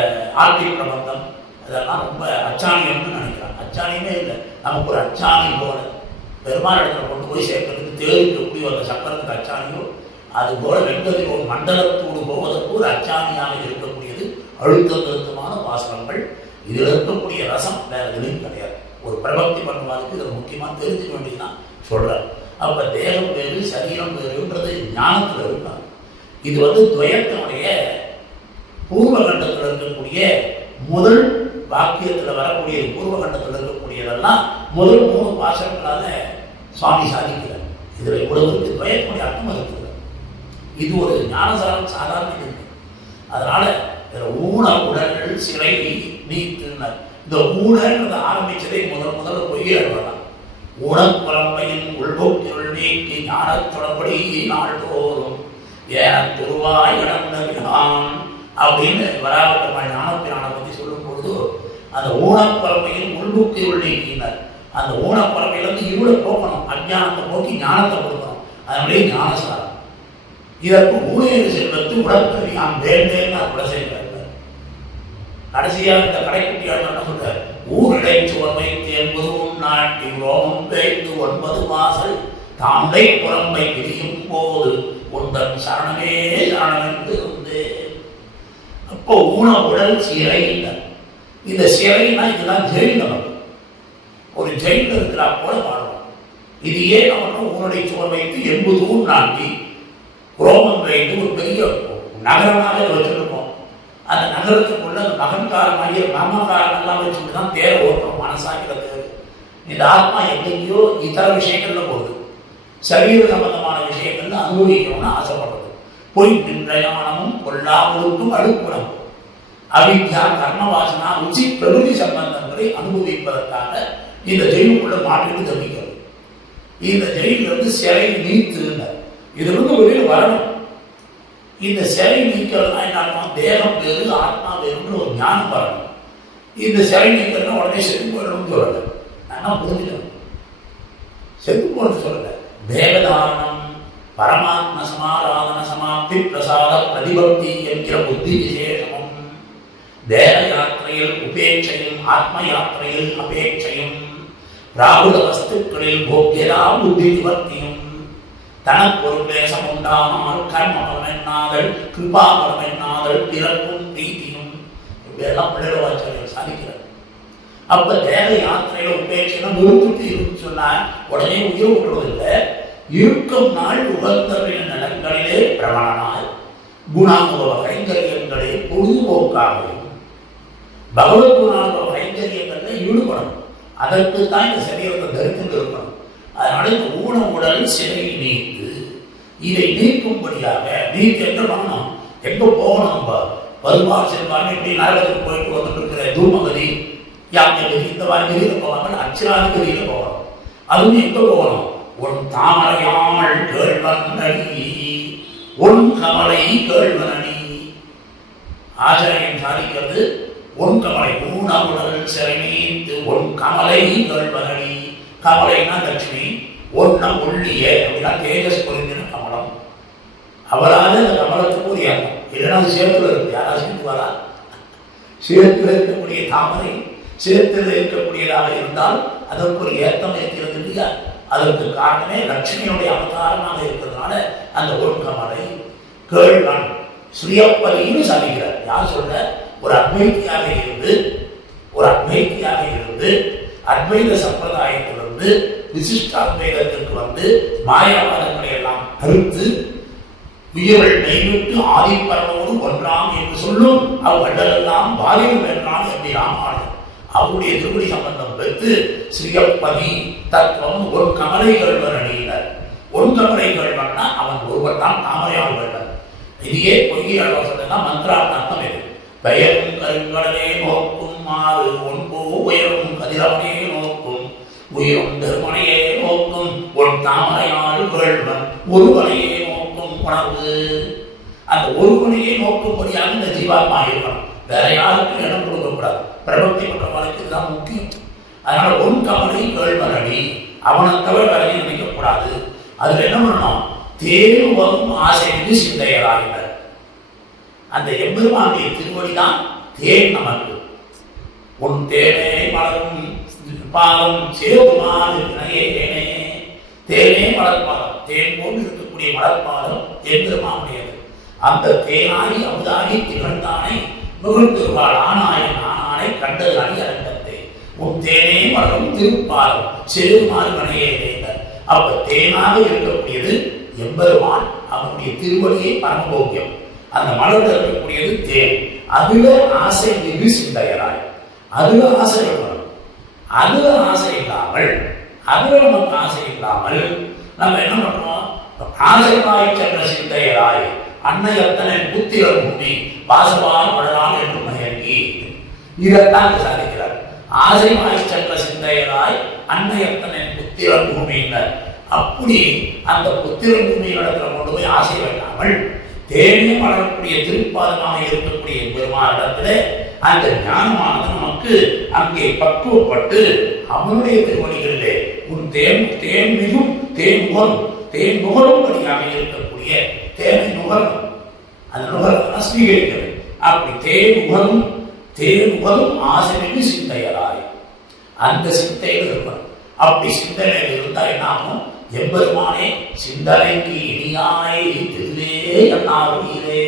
ஆர்த்தி பிரபந்தம் அதெல்லாம் ரொம்ப அச்சாணியம்னு நினைக்கிறாங்க. அச்சாணியமே இல்லை. நமக்கு ஒரு அச்சாணி போல பெருமாள் இடத்துல கொண்டு போய் சேர்க்கறதுக்கு தேருக்கு எப்படி அந்த சக்கரத்துக்கு அச்சாணியோ அது போல வெண்கதில் ஒரு மண்டலத்தோடு போவதற்கு ஒரு அச்சாணியாக இருக்கக்கூடியது அழுத்தம் திருத்தமான பாசனங்கள். இதில் இருக்கக்கூடிய ரசம் வேற எதுவும் கிடையாது. ஒரு பிரபக்தி பண்ணுவதற்கு இதை முக்கியமாக தெரிஞ்சுக்க வேண்டியதுதான் சொல்றாரு. அப்ப தேகம் வேறு சரீரம் வேறுன்றது ஞானத்தில் இருக்காங்க. இது துவயத்தினுடைய பூர்வ கண்டத்தில் இருக்கக்கூடிய முதல் வாக்கியத்தில் வரக்கூடிய பூர்வ கண்டத்தில் இருக்கக்கூடியதெல்லாம் முதல் 3 பாசங்களாக சுவாமி சாதிக்கிறார். இதில் இவ்வளவுக்கு துவயத்தினுடைய அர்த்தம் இருக்குது. இது ஒரு ஞானசாரம் சாதாரண இருக்கு. அதனால ஊன உடல் சிறை நீத்துனர். இந்த ஊழல்ன்றதை ஆரம்பிச்சதே முதல்ல பொய்யதான். ஊனப்புறம்பையின் உள்போக்கியுள் நீக்கி ஞானத் தொடர்படி நாள்தோறும் ஏன துருவாய் இடந்தான் அப்படின்னு வராவட்டமான ஞானப்பிரானை பற்றி சொல்லும் பொழுது அந்த ஊனப்புறம்பையின் உள்போக்கியுள் நீக்கினர். அந்த ஊனப்பறவையிலிருந்து இருளை போக்கணும், அஞ்ஞானத்தை போக்கி ஞானத்தை கொடுக்கணும். அதனுடைய ஞானசாரம். இதற்கு ஊழியர் செல்வத்து உடற்கல்வியான் வேண்டேன்னு கூட செய்கிறார். கடைசியாக இந்த கடைக்குட்டியாளர் என்ன சொல்றார்? ஊரிடை சுவமை என்பதும் நாட்டி ரோமம் பேய்ந்து 9 மாசல் தாண்டை புறம்பை பிரியும் போது உந்தன் சரணமே சரணம் என்று இருந்தேன். அப்போ ஊன உடல் சிறை இல்லை. இந்த சிறைனா இதெல்லாம் ஜெயில். நமக்கு ஒரு ஜெயில் இருக்கிறா போல வாழும். இது ஏன் நம்ம ஊனடை சுவர் வைத்து 80 நாட்டி ரோமம் வைத்து ஒரு பெரிய நகரமாக வச்சிருக்கோம். அந்த நகரத்துக்குள்ள அந்த மகன்காரமாகிய மாமக்காரன் எல்லாம் வச்சுட்டு தான் தேர ஓட்டுறோம். மனசாக்கிற தேர். இந்த ஆத்மா எங்கேயோ இதர விஷயங்கள்ல போகுது. சரீர சம்பந்தமான விஷயங்கள்ல அனுபவிக்கணும்னு ஆசைப்படுறது. பொய் நின்றயமானமும் கொல்லாமலுக்கும் அடுப்புணம் அவித்யா கர்மவாசனா ருச்சி பிரகிருதி சம்பந்தங்களை அனுபவிப்பதற்காக இந்த ஜெயிலுக்குள்ள மாற்றிட்டு தவிக்கிறது. இந்த ஜெயிலிருந்து சிறை நீத்து இதிலிருந்து வெளியில் வரணும். இந்த சிறை நீக்கிறதுனா என்ன? தேகம் வேறு ஆத்மா வேறுன்ற ஒரு ஞானம் வரணும். இந்த சிறை நீக்கிறதுனா உடனே செத்து போயிடணும்னு சொல்லலை. நான் புரிஞ்சுக்கணும். செத்து போறது சொல்லலை. தேவதானம் பரமாத்ம சமாராதன சமாப்தி பிரசாத பிரதிபக்தி என்கிற புத்தி விசேஷமும் தேவ யாத்திரையில் உபேட்சையும் ஆத்ம யாத்திரையில் அபேட்சையும் ராகுல வஸ்துக்களில் போக்கியதா புத்தி நிவர்த்தியும் தனக்கு ஒரு கிளேசம் உண்டானால் கர்மபலம் என்னாதல் கிருபாபலம் என்னாதல் பிறப்பும் பிரீத்தியும் இப்படியெல்லாம் பிள்ளைவாச்சாரியர் சாதிக்கிறார். அப்ப தேவ யாத்திரையில உபேட்சைனா நிறுத்திட்டு இருக்கு சொன்னா உடனே உயிர் விடுவதில்லை. இருக்கும் நாள் உகந்தவின் நலன்களிலே பிரமணனாய் குணானுபவ கைங்கரியங்களே பொழுதுபோக்காகவும் பகவத் குணானுபவ கைங்கரியங்கள்ல ஈடுபடணும். அதற்கு தான் இந்த சரீரத்தை தரித்து இருக்கணும். அதனால இந்த ஊன உடல் சிறை நீத்து இதை நீக்கும்படியாக நீக்கு என்ன பண்ணணும்? எங்க போகணும்? வருவார் செல்வாங்க இப்படி நரகத்துக்கு போயிட்டு வந்துட்டு இருக்கிற தூமகதி யாத்திரை இந்த மாதிரி கதியில போவாங்க, அச்சிராதி கதியில போகணும். அதுவும் எங்க போகணும்? உன் தாமரையாள் கேள்வனடி உன் கமலை கேள்வனடி. ஆச்சாரியன் சாதிக்கிறது உன் கமலை ஊன உடல் சிறை நீத்து உன் கமலை கேள்வனடி. கமலைனா லட்சுமி, ஒன்ன ஒள்ளிய அப்படின்னா தேஜஸ் பொருந்தின கமலம். அவரால் அந்த கமலத்துக்கு ஒரு ஏற்றம் இல்லைன்னா அது சேத்துல இருக்கு. யாராவது சேர்த்துவாரா? சேத்துல இருக்கக்கூடிய தாமரை சேத்துல இருக்கக்கூடியதாக இருந்தால் அதற்கு ஒரு ஏற்றம் இருக்கிறது இல்லையா? அதற்கு காரணமே லட்சுமியுடைய அவதாரமாக இருக்கிறதுனால அந்த ஒரு கமலை கேள்வன் ஸ்ரீயப்பதின்னு சாதிக்கிறார். யார் சொல்ற? ஒரு அத்வைத்தியாக இருந்து அத்வைத சம்பிரதாயத்திலிருந்து விசிஷ்டாத்வைதத்திற்கு வந்து மாயாவாதங்களை எல்லாம் கருத்து உயிர்கள் மெய்விட்டு ஆதிப்பரவோடு ஒன்றாம் என்று சொல்லும் அவ்வண்டலெல்லாம் பாலியம் என்றான் எப்படி ராமாயணம் அவருடைய திருப்படி சம்பந்தம் பெற்று ஸ்ரீயப்பதி தத்துவம் ஒரு கமலை கல்வன் அணியினர். ஒரு கமலை கல்வன்னா அவன் ஒருவர் தான் தாமரையாள் வேண்டார். இதையே பொய்யாள சொன்னா மந்திரார்த்தம் இது. பெயரும் கருங்கடலே நோக்கும் மாறு ஒன்போ உயரும் கதிரவனே நோக்கும் உயிரும் தருமனையே நோக்கும் உன் தாமரையாள் கேள்வன் ஒருவனையே நோக்கும் உணர்வு. அந்த ஒருவனையே நோக்கும்படியாக இந்த ஜீவாத்மா இருக்கணும். வேற யாருக்கும் இடம் கொடுக்கக்கூடாது. பிரபக்தி பண்றவனுக்கு தான் முக்கியம். அதனால ஒன் கமலை கேள்வன் அடி அவனை தவிர வேறையும் நினைக்கக்கூடாது. அதுல என்ன பண்ணணும்? தேர்வு வரும் ஆசை மீது சிந்தையராகினர். அந்த எம்பெருமானுடைய திருவடிதான் தேன் நமக்கு. உன் தேனே மலரும் பாலம் சேருமாறு வினையேனே. தேனே மலர்பாலம், தேன் போன்று இருக்கக்கூடிய மலர்பாலம் எம்பெருமானுடையது. அந்த தேனாகி அமுதாகி திகழ்ந்தானை முகழ்ந்திருவாள் ஆனாயன் ஆனானை கண்டது அணி அரங்கத்தை. உன் தேனே மலரும் திருப்பாலம் சேருமாறு வினையேனே. அப்ப தேனாக இருக்கக்கூடியது எம்பெருமான், அவனுடைய திருவடியை பரமபோக்கியம். அந்த மலர்ல இருக்கக்கூடியது தேன். அதுல ஆசை மீது சிந்தையராய், அதுல ஆசை இருக்கணும். அதுல ஆசை இல்லாமல், அதுல நமக்கு ஆசை இல்லாமல் நம்ம என்ன பண்றோம்? ஆசைவாய் சென்ற சிந்தையராய் அன்னையத்தனை புத்திரர் பூமி பாசவாய் பழலாம் என்று மயங்கி இதைத்தான் சாதிக்கிறார். ஆசைவாய் சென்ற சிந்தையராய் அன்னையத்தனை புத்திரர் பூமியினர். அப்படி அந்த புத்திரர் பூமியில் இடத்துல கொண்டு போய் ஆசை வைக்காமல் தேனே வளரக்கூடிய திருப்பாதமாக இருக்கக்கூடிய பெருமானிடத்துல அந்த ஞானமானது நமக்கு அங்கே பக்குவப்பட்டு அவனுடைய திருவடிகளிலே உன் தேன் மிகும் தேன் நுகரும்படியாக இருக்கக்கூடிய தேனை நுகரும் அந்த நுகரம் ஸ்வீகரிக்கிறது. அப்படி தேன் உகரும் ஆசைக்கு சிந்தையராய் அந்த சிந்தையில் இருக்கணும். அப்படி சிந்தனையில் இருந்தால் என்ன ஆகும்? எம்பெருமானே சிந்தனைக்கு இனியாய் திருவே என்னாருயிரே,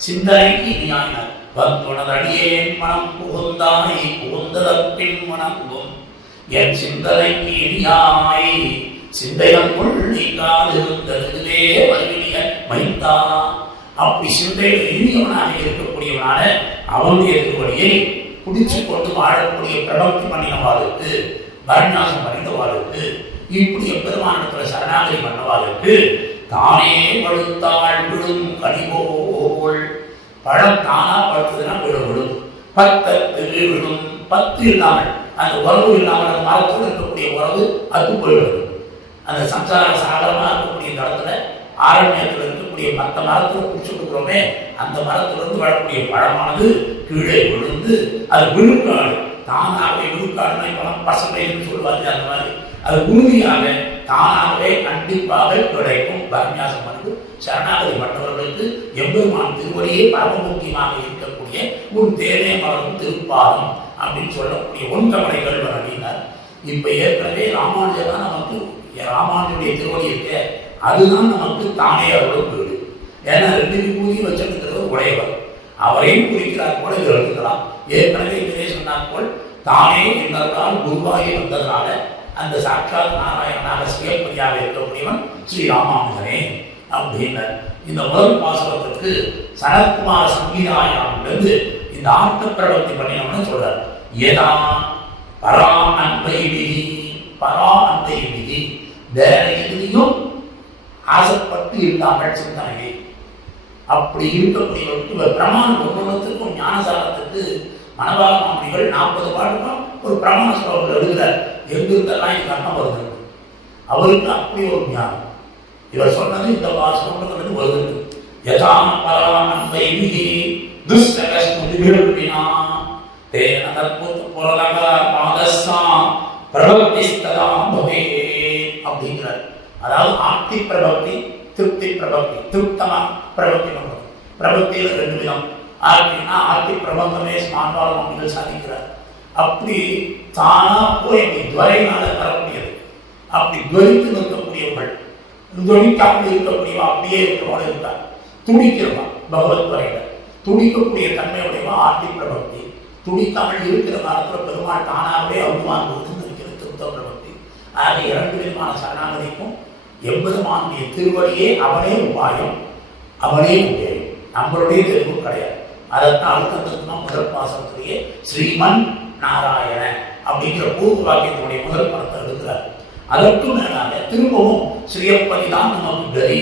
சிந்தனைக்கு இனியாயினார் வந்துணரடியேன் மனம் புகுந்ததற்பின் மனங்கும் என் சிந்தனைக்கு இனியாய் சிந்தைகளுக்குள் நீங்காதிருந்ததுவே வலிய மைந்தா. அப்படி சிந்தையில் இனியவனாக இருக்கக்கூடியவனான அவனுடைய திருவடியை குடிச்சு கொண்டு வாழக்கூடிய பிரபக்தி பண்ணினவாளுக்கு, பரநாசம் பண்ணினவாளுக்கு, இப்படி பெருமானத்தில் சரணாகதி பண்ணவாளுக்கு தானே பழுத்தாள் விழும் கனிபோல். பழம் தானா பழுத்ததுன்னா விழும், பத்து விழும், பத்து இல்லாமல் அந்த உறவு இல்லாமல் அந்த மரத்தில் இருக்கக்கூடிய உறவு அது போய்விடுது. அந்த சம்சார சாகரமாக இருக்கக்கூடிய இந்த இடத்துல ஆரண்யத்தில் இருக்கக்கூடிய மற்ற மரத்தில் குடிச்சுட்டுக்கிறோமே, அந்த மரத்திலிருந்து வரக்கூடிய பழமானது கீழே விழுந்து அது விழுக்காடு தானாகவே விழுக்காடுனா இப்பெல்லாம் பசுமைன்னு சொல்லுவாங்க. அந்த மாதிரி அது உறுதியாக தானாகவே கண்டிப்பாக கிடைக்கும். பரநியாசம் வந்து சரணாகதி மற்றவர்களுக்கு எம்பெருமான் திருவடியே பரம முக்கியமாக இருக்கக்கூடிய ஒரு தேனே மலரும் திருப்பாதம் அப்படின்னு சொல்லக்கூடிய ஒன்கமனைகள் அப்படின்னார். இப்போ ஏற்கனவே ராமானுஜர் தான் நமக்கு, ராமானுடைய திருவடி இருக்க அதுதான் நமக்கு தானே அருளும் வீடு. ஏன்னா ரெண்டு விபூதி வச்சிருக்கிறது உடையவர், அவரையும் குறிக்கிறார் போல எழுதுக்கலாம். ஏற்கனவே இதே சொன்னார் போல் தானே என்றால் குருவாகி வந்ததுனால அந்த சாட்சாத் நாராயணனாக சிவப்பதியாக இருக்கக்கூடியவன் ஸ்ரீ ராமானுஜனே அப்படின்னு இந்த முதல் பாசனத்திற்கு சனத்குமார சங்கீதாயிலிருந்து இந்த ஆர்த்த பிரபத்தி பண்ணினோம்னு சொல்றார். ஏதா பரா அன்பை விதி வேற எதிலையும் ஆசைப்பட்டு இல்லாமல் சிந்தனையை அப்படி இருக்கக்கூடியவருக்கு பிரமாண குருவத்துக்கும் ஞானசாரத்துக்கு மனபால மாமணிகள் 40 பாட்டுக்கும் ஒரு பிரமாண ஸ்லோகங்கள் எழுதுகிறார். எங்கிருந்தெல்லாம் இது கண்ணம் வருது அவருக்கு அப்படி ஒரு ஞானம். இவர் சொன்னது இந்த வாசகம் வருது. யதான பராமன்பை மிகி துஷ்டகஸ்முதிபிருப்பினா தேன தற்புத்து புரலக பாதஸ்ஸாம் பிரபக்திஸ்ததாம் பவே அப்படிங்கிறார். அதாவது ஆர்த்தி பிரபக்தி, திருப்தி பிரபக்தி, திருப்தமா பிரபக்தி பண்ணுறது. பிரபக்தியில் 2 விதம். ஆர்த்தினா ஆர்த்தி பிரபந்தமே ஸ்மான்பாலம் சாதிக்கிறார். அப்படி தானா போய் அப்படி துவரையினால வரக்கூடியது. அப்படி துவரித்து நிற்கக்கூடியவர்கள், துவரிக்காமல் இருக்கக்கூடியவா அப்படியே இருக்கிறவங்க இருக்கார். துடிக்கிறவா பகவத் துறையில துடிக்கக்கூடிய தன்மையுடையவா ஆர்த்தி பிரபக்தி. துடிக்காமல் இருக்கிற காலத்தில் பெருமாள் தானாகவே அவுவான் இருக்கிற திருத்த பிரபக்தி. ஆக 2 விதமான சரணாகதிக்கும் எம்பெருமானுடைய திருவடியே அவனே உபாயம், அவனே உபயம், நம்மளுடைய தெளிவு கிடையாது. அதைத்தான் அழுத்தத்துக்குனா முதல் பாசனத்திலேயே ஸ்ரீமன் நாராயண அப்படிங்கிற பூர்வ வாக்கியத்தினுடைய முதல் படத்தை எடுக்கிறார். அதற்கு மேலாக திரும்பவும் ஸ்ரீயப்பதி தான் நமக்கு கதி,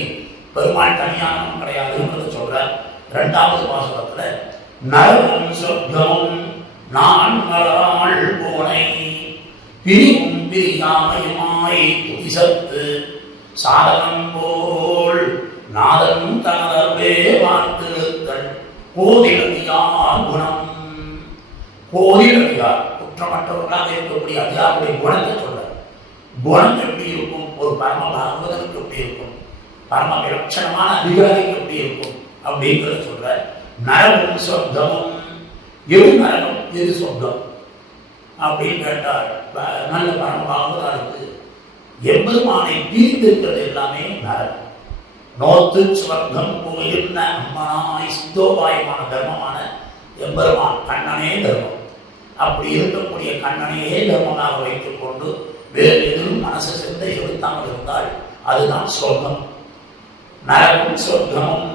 பெருமாள் தனியானமும் கிடையாதுன்றது சொல்றார். 2வது பாசனத்துல நரவும் சொர்க்கமும் நான் மலராள் போனை பிரிவும் பிரியாமையுமாய் துதிசத்து சாதனம் போல் நாதன் தனதே வாழ்த்திருத்தல் கோதிலடியார் குணம். கோதிலடியார் குற்றமற்றவர்களாக இருக்கக்கூடிய அடியாருடைய குணத்தை சொல்றார். குணம் எப்படி இருக்கும்? ஒரு பரம பாகவதற்கு எப்படி இருக்கும்? பரம விலட்சணமான அதிகாரிக்கு எப்படி இருக்கும் அப்படிங்கிறத சொல்ற. நரகம் சொர்க்கமும், எது நரகம் எது சொர்க்கம் அப்படின்னு கேட்டால் நல்ல பரம பாகவதாருக்கு எம்பெருமானை பிரிந்திருக்கிறது எல்லாமே நரகம். நோத்து ஸ்வர்க்கம் போயிருந்த அம்மனாய் சித்தோபாயமான தர்மமான எம்பெருமான் கண்ணனே தர்மம். அப்படி இருக்கக்கூடிய கண்ணனையே தர்மமாக வைத்துக் கொண்டு வேறு எதிலும் மனசு சிந்தை செலுத்தாமல் இருந்தால் அதுதான் சொர்க்கம். நரகம் சொர்க்கமும்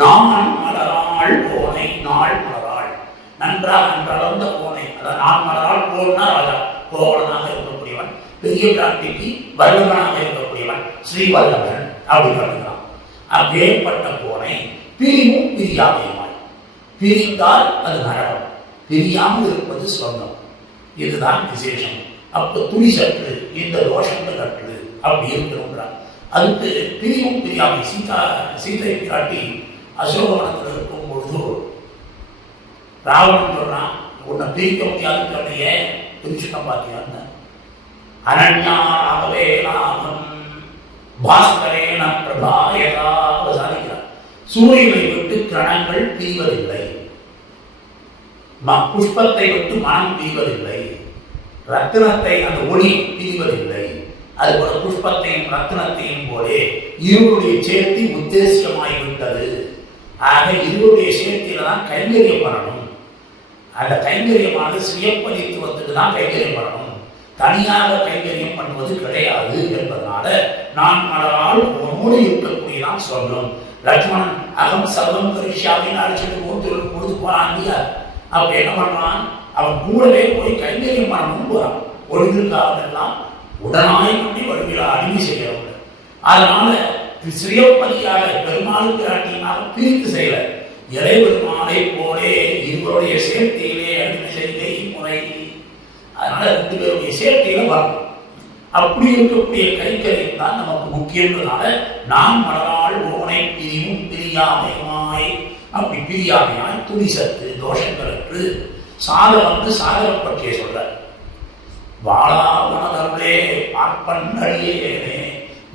நான் மலராள் போனை, நாள் மலராள் நன்றாக நன்றளந்த போனை. அதாவது நான் மலராள் போனா ராஜா கோவலனாக இருக்கக்கூடியவன், பெரிய பிராட்டிக்கு வல்லவனாக இருக்கக்கூடியவன் ஸ்ரீவல்லவன் அப்படி பண்ணுகிறான். அப்பேற்பட்ட போனை பிரிவும் பிரியாமையுமாய், பிரிந்தால் அது நரகம், பிரியாமல் இருப்பது சொர்க்கம். இதுதான் விசேஷம். அப்போ துணி சற்று இந்த தோஷங்கள் கட்டுது அப்படி இருக்கிறோங்கிறார். அதுக்கு பிரிவும் பிரியாமை சீதை பிராட்டி அசோகவனத்தில் இருக்கும் பொழுது ராவணன் சொல்றான், உன்னை பிரிக்க முடியாதுன்னு சொன்னையே, பிரிச்சுட்டோம் பாத்தியான்னு. அனன்யா ராகவே நாமம் பாஸ்கரேன பிரபாயதா சாதிக்கிறார். சூரியனை விட்டு கிரணங்கள் பிரிவதில்லை, புஷ்பத்தை விட்டு மனம் பிரிவதில்லை, ரத்தினத்தை அந்த ஒளி பிரிவதில்லை. அதுபோல புஷ்பத்தையும் ரத்தினத்தையும் போலே இருவருடைய சேர்த்தி உத்தேசியமாகிவிட்டது. ஆக இருவருடைய சேர்த்தியில தான் கைங்கரியம் பண்ணணும். அந்த கைங்கரியமானது சுயப்பதித்துவத்துக்கு தான் கைங்கரியம் பண்ணணும், தனியாக கைங்கரியம் பண்ணுவது கிடையாது என்பதனால நான் மலரால் உன்னோடு இருக்கக்கூடியதான் சொல்லணும். லட்சுமணன் அகம் சர்வம் கரிஷ்யாமின்னு அழைச்சிட்டு பொழுது போறான் இல்லையா? அப்ப என்ன பண்றான்? அவன் கூடவே போய் கைங்கரியம் பண்ணணும் போறான். ஒழுங்கிற்காவெல்லாம் உடனாய் பண்ணி வடிவிலா அடிமை செய்யறவங்க. அதனால சுயப்பதியாக பெருமாளுக்கு அடிமையாக பிரித்து செய்யல. இறை பெருமாளை போலே இருவருடைய சேர்த்தியிலே அடிமை செய்கை முறை. அதனால 2 பேருடைய சேர்த்தியில வரணும். அப்படி இருக்கக்கூடிய கைங்கரியம் தான் நமக்கு முக்கியன்றதுனால நாம் மலரால் ஓனை பிரிவும் பிரியாமையுமாய், அப்படி பிரியாமையாய் துணி சத்து தோஷங்களுக்கு சாதம் சாதக பற்றிய சொல்ற. வாழாவனே பார்ப்பன் அடியேனே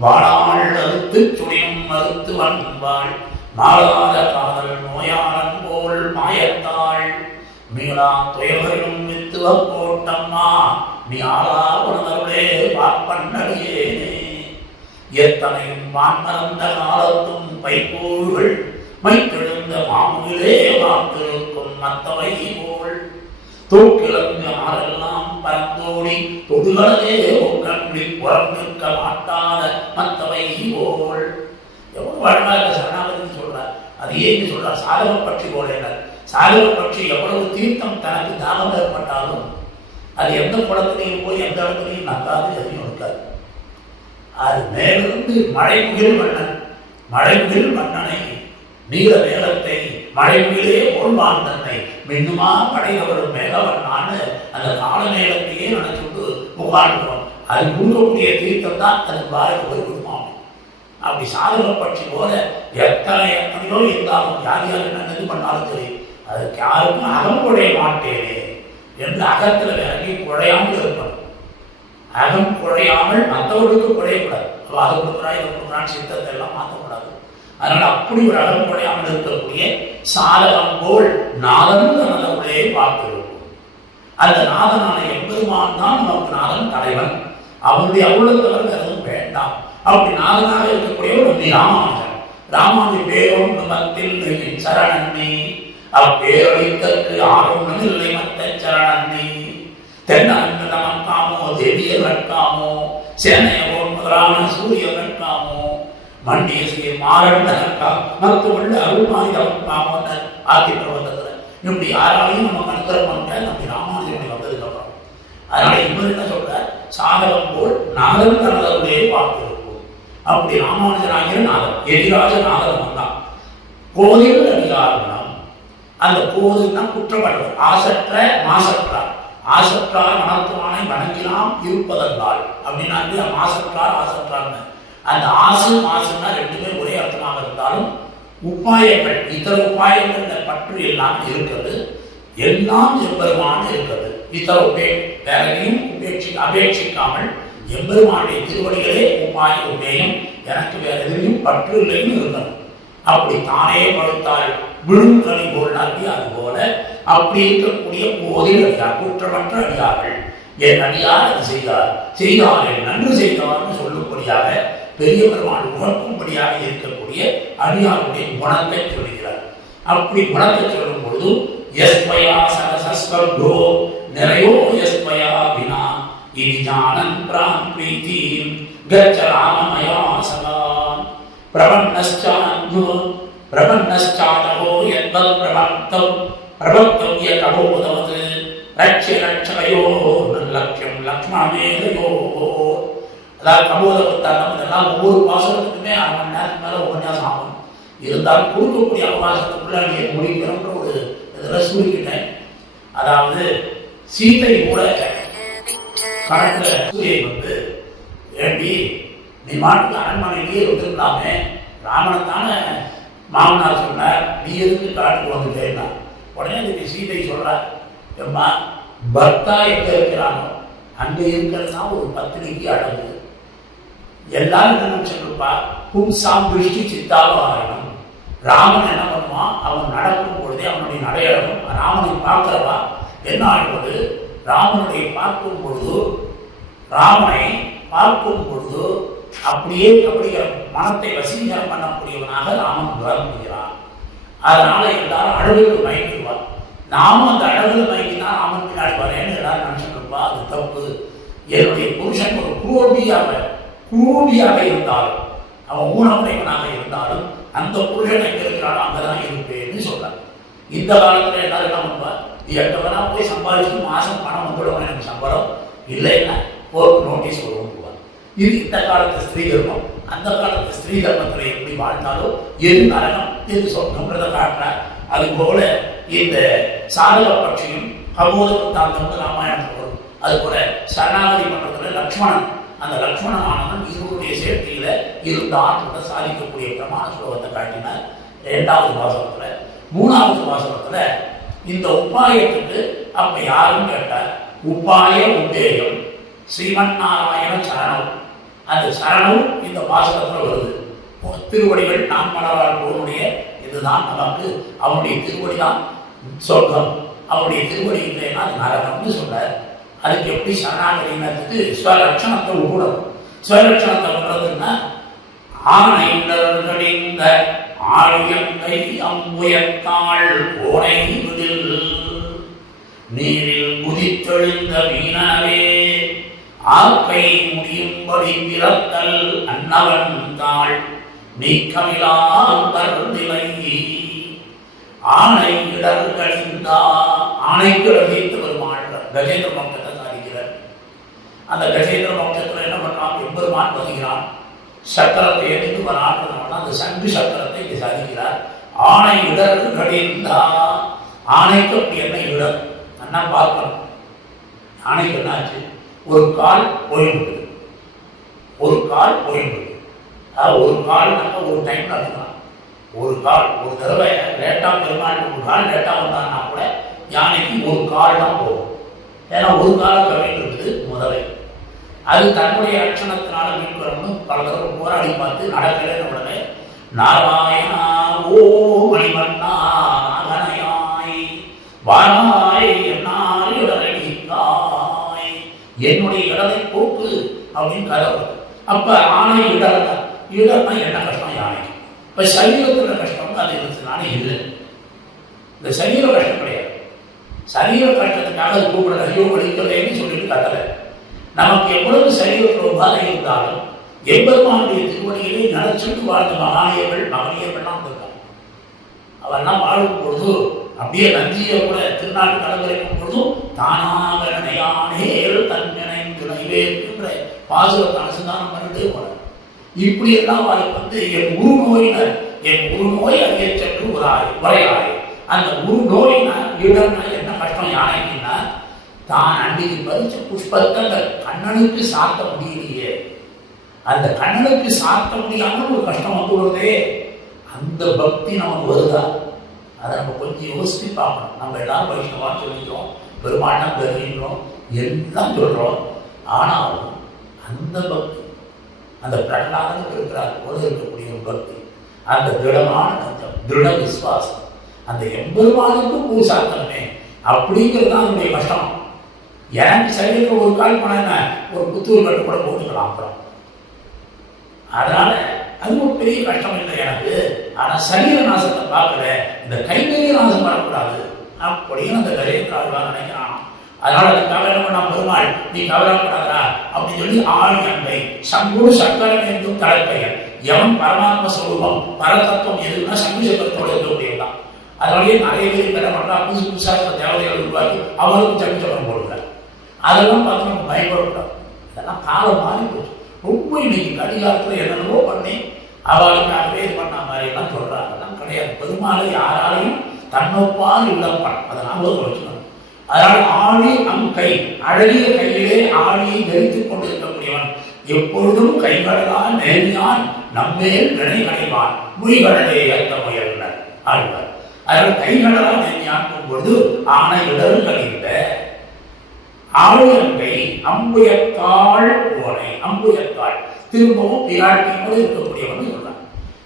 வாழாள் அறுத்து சுடியும் மறுத்து வன்பாள் மாளாத காதல் நோயாளன் போல் மாயத்தாள் மீளா துயர்களும் வித்துவ போட்டம்மா நீ ஆளாவனே பார்ப்பன் அடியேனே. எத்தனையும் வான்மறந்த காலத்தும் பைப்போர்கள் மைத்தெழுந்த மாமுகிலே வாக்கிருக்கும் மத்தவை போல் தூக்கிழந்து ஆரெல்லாம் பரந்தோடி தொடுகளே கண்டி புறந்திருக்க மாட்டாத மத்தவை போல். எவ்வளவு அழகாக சரணாகதின்னு சொல்றார். அது ஏன்னு சொல்றார்? சாதக பட்சி போல. சாதக பட்சி எவ்வளவு தீர்த்தம் தனக்கு தாகம் ஏற்பட்டாலும் அது எந்த குளத்திலையும் போய் எந்த இடத்துலையும் நக்காது, எதையும் இருக்காது. அது மேலிருந்து மழைமுகில் மன்னன், மழைமுகில் மன்னனை நீல மேகத்தை மழைமுகிலே ஓல்வான் தன்னை மின்னுமா படைகவரும் மேகவன்னான்னு அந்த கால மேகத்தையே நினைச்சுட்டு உட்காந்துக்கிறோம். அது கொடுக்கக்கூடிய தீர்த்தம் தான் அது வாய்க்கு போய் கொடுப்பாங்க. அப்படி சாதக பட்சி போல எத்தனையோ இருந்தாலும் யார் யார் என்ன இது பண்ணாலும் சரி, அதுக்கு யாருக்கும் அகம் குழைய மாட்டேனே என்று அகத்தில் இறங்கி குழையாமல் இருக்கணும். அகம் குழையாமல் மற்றவர்களுக்கு குழையக்கூடாது. அதை கொடுக்குறா இதை கொடுக்குறான்னு சித்தத்தை எல்லாம் மாற்றக்கூடாது. அதனால அப்படி ஒரு அகம் குழையாமல் இருக்கக்கூடிய சாதகம் போல் நாதன் தனதவுடைய பார்த்திருக்கும். அந்த நாதனான எம்பெருமான் தான் நமக்கு நாதன் தலைவன். அவனுடைய அவ்வளவு எதுவும் வேண்டாம். அப்படி நாதனாக இருக்கக்கூடிய ஒரு ராமானுஜன். ராமானுஜன் பேரும் நமத்தில் சரணன்னி அப்பேரளித்தற்கு ஆரோன்னு இல்லை மத்த சரணன்னி தென்னன்று நமக்காமோ தேவிய வெட்காமோ சேனையோ முதலான சூரிய வெட்காமோ மண்டிய செய்ய மாறண்டா மற்ற உள்ள அருள்மாறி அவர்காமோன்னு ஆத்தி பிரபந்தத்தில் இப்படி யாராலையும் நமக்கு அனுகிரகம் பண்ண நம்ம ராமானுஜன் வந்ததுக்கு அப்புறம். அதனால இவர் என்ன சொல்ற? சாதகம் போல் நாதன் தனதவுடைய பார்த்திருக்கும். அப்படி ராமானுஜனாகிற நாதன் எதிராக நாதன் வந்தான். கோதில் அதிகாரம் அந்த கோதில்னா குற்றப்படுவர். ஆசற்ற மாசற்றார். ஆசற்றார் மனத்துவானை வணங்கிலாம் இருப்பதற்கால் அப்படின்னா மாசற்றார் ஆசற்றார்னு. அந்த ஆசு மாசுன்னா 2 ஒரே அர்த்தமாக இருந்தாலும் உபாயங்கள் இத்தர உபாயங்கள் பற்று எல்லாம் இருக்கிறது. எல்லாம் எம்பெருமான இருக்கிறது. இத்தர வேறையும் அபேட்சிக்காமல் எம்பெருமானுடைய திருவடிகளே உபாய உபேயம், எனக்கு வேற எதிரையும் பற்று இல்லைன்னு இருக்கணும். அப்படி தானே படுத்தால் விழுங்கனி போல் நம்பி அது போல அப்படி இருக்கக்கூடிய போதில் அடியார் குற்றமற்ற அடியார்கள் என் அடியார் அது செய்தார் என் நன்று செய்தார்னு சொல்லும்படியாக பெரிய பெருமாள் உணர்க்கும்படியாக இருக்கக்கூடிய அடியாருடைய குணத்தை சொல்கிறார். அப்படி குணத்தை சொல்லும் பொழுது எஸ்மயா சரசஸ்வர்கோ நிறையோ எஸ்மயா வினா இனி ஞானன் பிரான் பிரீதீம் கச்சராமமயா சதான் பிரபன்னஸ்சானோ பிரபன்னஸ்சானோ யத்வத் பிரபந்தம் பிரபந்தவ்ய கபோதவது ரட்ச ரட்சகையோ லட்சியம் லக்ஷ்மணமேதையோ. அதாவது கபோத புத்தகம் இதெல்லாம் ஒவ்வொரு பாசனத்துக்குமே 1/2 மணி நேரத்துக்கு மேலே உபன்யாசம் ஆகும். இருந்தாலும் கொடுக்கக்கூடிய அவகாசத்துக்குள்ள நீ முடிக்கணுன்ற ஒரு இதில் சூழ்கிட்டேன். அதாவது சீதை கூட கணக்கில் சூரியை வந்து ஏண்டி நீ மாட்டுக்கு அரண்மனையிலேயே வந்துருக்கலாமே, ராமனைத்தானே மாமனார் சொன்னார், நீ எதுக்கு காட்டுக்கு வந்துட்டேன்னா உடனே அதுக்கு சீதை சொல்றார், எம்மா பக்தா எங்க இருக்கிறானோ அங்கே இருக்கிறதுனா ஒரு பத்திரிக்கு அழகு. எல்லாரும் என்ன நினைச்சிருப்பா, பும்சாம் திருஷ்டி சித்தாலும் ஆகணும். ராமன் என்ன பண்ணுவான், அவன் நடக்கும் பொழுதே அவனுடைய நடையழகும் ராமனை பார்க்கிறவா என்ன ஆகுவது, ராமனை பார்க்கும் பொழுது அப்படியே மனத்தை வசீகரம் பண்ணக்கூடியவனாக ராமன் விளங்குகிறான். அதனால எல்லாரும் அழகுக்கு மயங்கிடுவார். நாமும் அந்த அழகுல மயங்கினா ராமன் பின்னாடி வரேன்னு எல்லாரும் நினைச்சிருப்பா. அது தப்பு. என்னுடைய புருஷன் ஒரு குரூபியாக இருந்தாலும், அவன் ஊனமுடையவனாக இருந்தாலும் அந்த புருஷன் எங்க இருக்கிறானோ அங்கதான் இருப்பேன்னு சொல்றார். இந்த காலத்துல எல்லாரும் என்ன பண்ணுவார், எட்டவனா போய் சம்பாதிச்சு மாசம் பணம் வந்துடுவோம், எனக்கு சம்பளம் இல்லைன்னா ஒரு நோட்டீஸ் வருவோம். இது இந்த காலத்து ஸ்திரீ தர்மம். அந்த காலத்து ஸ்திரீ தர்மத்துல எப்படி வாழ்ந்தாலும் எது நரகம் எது சொர்க்கம்ன்றதை காட்டுறார். அது போல இந்த சாதக பட்சியும் கபோதம் தாழ்ந்து ராமாயணத்தில் வரும். அது போல சரணாகதி மன்றத்துல லக்ஷ்மணன், அந்த லக்ஷ்மணனானவன் இருவருடைய சேர்க்கையில இருந்தான் சாதிக்கக்கூடிய பிரமாண ஸ்லோகத்தை காட்டினார் 2வது வாசகத்துல. 3வது வாசகத்துல இந்த உபாயத்துக்கு அப்ப யாரும் கேட்டார், உபாய உபேயம் ஸ்ரீமன் நாராயண சரணம். அந்த சரணம் இந்த வாசகத்துல வருது. திருவடிகள் நாம் மலரால் போனுடைய இதுதான் நமக்கு, அவனுடைய திருவடி தான் சொர்க்கம், அவனுடைய திருவடி இல்லைன்னா அது நரகம்னு சொல்றார். அதுக்கு எப்படி சரணாகதினத்துக்கு ஸ்வலட்சணத்தை விடணும். ஸ்வலட்சணத்தை விடுறதுன்னா ஆணைந்த ஆழியங்கை அம்புயத்தாள் கோணை விதில் நீரில் குதித்தெழுந்த மீனவே ஆக்கை முடியும்படி பிறத்தல் அன்னவன் தாள் நீக்கமிலாம்பர் நிலை ஆணை இடர்களிந்தா. ஆணைக்கு ரசித்து பெருமாள் கஜேந்திர மோட்சத்தை சாதிக்கிறார். அந்த கஜேந்திர மோட்சத்தில் என்ன பண்றான், எம்பெருமான் வருகிறான், சக்கரத்தை எடுத்து வரான்றதுனால அந்த சங்கு சக்கரத்தை இங்கே சாதிக்கிறார். ஆணை இடர்களிந்தா. ஆணைக்கு அப்படி என்ன இடர் என்ன பார்க்கணும். ஆணைக்கு என்னாச்சு, ஒரு கால் போயிடுது, ஒரு கால் ஒரு டைம் நடக்கலாம். ஒரு கால் ஒரு தடவை லேட்டா பெருமாள் ஒரு கால் லேட்டா வந்தாங்கன்னா கூட யானைக்கு ஒரு கால் தான் போகும். ஏன்னா ஒரு காலம் கவிழ்ந்து முதலை அது தன்னுடைய லட்சணத்தினால மீன் வரணும். பல தடவை போராடி பார்த்து நடக்கலைன்னு உடனே நாராயணா ஓ மணிமண்ணா அகனையாய் வாராய் என்னால் இடரடித்தாய் என்னுடைய இடரை போக்கு அப்படின்னு கதவு. அப்ப ஆணை இடர்னா என்ன கஷ்டம் யானைக்கு. இப்ப சரீரத்துல கஷ்டம் அது இருந்துச்சுனாலே இல்லை. இந்த சரீர கஷ்டம் கிடையாது. சரீர கஷ்டத்துக்காக அது கூப்பிட ஐயோ வலிக்கலைன்னு சொல்லிட்டு கத்தலை. நமக்கு எவ்வளவு சரீரத்தில் உபாதை இருந்தாலும் எம்பெருமானுடைய திருவடிகளை நினைச்சிட்டு வாழ்ந்த மகனியர்கள்லாம் இருக்காங்க. அவெல்லாம் வாழும் பொழுது அப்படியே நந்தியை கூட திருநாட்டு கலந்துரைக்கும் பொழுதும் தானாக நினையானேல் தன்னினைந்து நைவேற்கின்ற பாசுரத்தை அனுசந்தானம் பண்ணிட்டே போறார். இப்படி எல்லாம் அவளுக்கு என் உருநோய் அறிய சென்று உரையாய். அந்த உருநோயினா இடம்னா என்ன கஷ்டம் யானைக்குன்னா, தான் அன்னைக்கு பறிச்ச புஷ்பத்தை அந்த கண்ணனுக்கு சாத்த முடியலையே, அந்த கண்ணனுக்கு சாத்த முடியாம ஒரு கஷ்டம் வந்துள்ளதே. அந்த பக்தி நமக்கு வருதா, அதை நம்ம கொஞ்சம் யோசித்து பார்க்கணும். நம்ம எல்லாரும் வைஷ்ணவான்னு சொல்லிக்கிறோம், பெருமாட்டம் பெறுகின்றோம், எல்லாம் சொல்றோம். ஆனாலும் அந்த பக்தி, அந்த பிரகலாதனுக்கு இருக்கிறார் போல இருக்கக்கூடிய ஒரு பக்தி, அந்த திடமான திருட விசுவாசம், அந்த எம்பெருமானுக்கு பூசாத்தனமே அப்படிங்கிறது தான் என்னுடைய கஷ்டம். எனக்கு சரீரத்தில் ஒரு கால் பண்ண ஒரு புத்தூர் கட்டு கூட போட்டுக்கலாம். அப்புறம் அதனால அது ஒரு பெரிய கஷ்டம் இல்லை எனக்கு. ஆனால் சரீர நாசத்தை பார்க்கல, இந்த கைங்கரிய நாசம் வரக்கூடாது அப்படின்னு அந்த கஜேந்திராவுதான் நினைக்கிறான். அதனால அதுக்காக என்ன பண்ணா, பெருமாள் நீ கவலைப்படாதா அப்படின்னு சொல்லி ஆள் அன்பை சங்குடு சக்கரம் என்றும் தலைப்பெயர். எவன் பரமாத்ம ஸ்வரூபம் பரதத்துவம் எதுனா சங்கு சக்கரத்தோடு இருக்கக்கூடியதான். அதனாலேயே நிறைய பேர் என்ன பண்றா, புதுசு புதுசாக தேவதைகள் உருவாக்கி அவருக்கும் சங்கு சக்கரம் போடுறாரு. அதெல்லாம் பார்த்து நம்ம பயப்படக்கூடாது. இதெல்லாம் காலம் மாறி போச்சு. ரொம்ப இன்னைக்கு கடிகாலத்தில் என்னென்னவோ பண்ணி அவளுக்காகவே இது பண்ண மாதிரிலாம் சொல்றாங்க. அதெல்லாம் கிடையாது. பெருமாளை யாராலையும் தன்னொப்பால் இல்லப்பான், அதை நாம் வச்சுக்கணும். அதனால் ஆழி கை அழகிய கையிலே ஆழியை தரித்துக் கொண்டிருக்கக்கூடியவன் எப்பொழுதும் கைகளால் நேர்ந்தான் நம்மேல் நினை கடைவான் மொழிகளே ஏற்ற முயல்வர் ஆழ்வார். அதனால் கைகளால் நேர்ந்தான் பொழுது ஆனை இடர்களில் ஆழியங்கை அம்புயத்தாள் கோனை அம்புயத்தாள் திரும்பவும் பிராட்டியோடு இருக்கக்கூடியவன் சொன்னான்.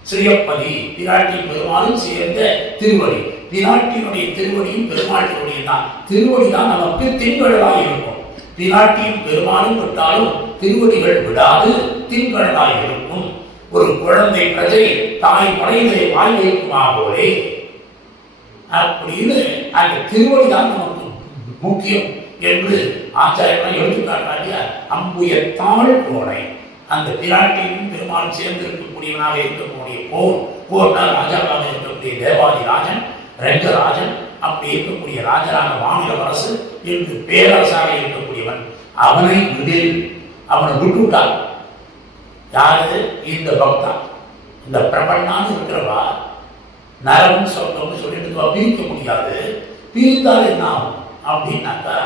ஸ்ரீயப்பதி பிராட்டி பெருமாளும் சேர்ந்த திருவடி, பிராட்டியினுடைய திருவடியும் பெருமாளுடைய தான் திருவடி தான் நமக்கு திங்களாய் இருக்கும். பிராட்டியும் பெருமாளும் விட்டாலும் திருவடிகள் விடாது திங்களாய் இருக்கும். ஒரு குழந்தை பிரஜை தாய் மலையிலே வாய் வைக்குமா போலே அப்படின்னு அந்த திருவடி தான் நமக்கு முக்கியம் என்று ஆச்சாரியர்கள் எடுத்துக்காட்டாங்க. அம்புயத்தாள் கோனை அந்த பிராட்டியும் பெருமாள் சேர்ந்து இருக்கக்கூடியவனாக இருக்கக்கூடிய போர்னால் ராஜாவாக இருக்கக்கூடிய தேவாதி ராஜன் ரங்கராஜன் அப்படி இருக்கக்கூடிய ராஜராக மாநில அரசு என்று பேரரசாக இருக்கக்கூடியவன் அவனை விடில் அவனை விட்டுவிட்டான். யாரு? இந்த பக்தா. இந்த பிரபன்னான்னு இருக்கிறவா நரவன் சொன்னோம்னு சொல்லிட்டு பிரிக்க முடியாது. பிரித்தால் என்ன ஆகும் அப்படின்னாக்கா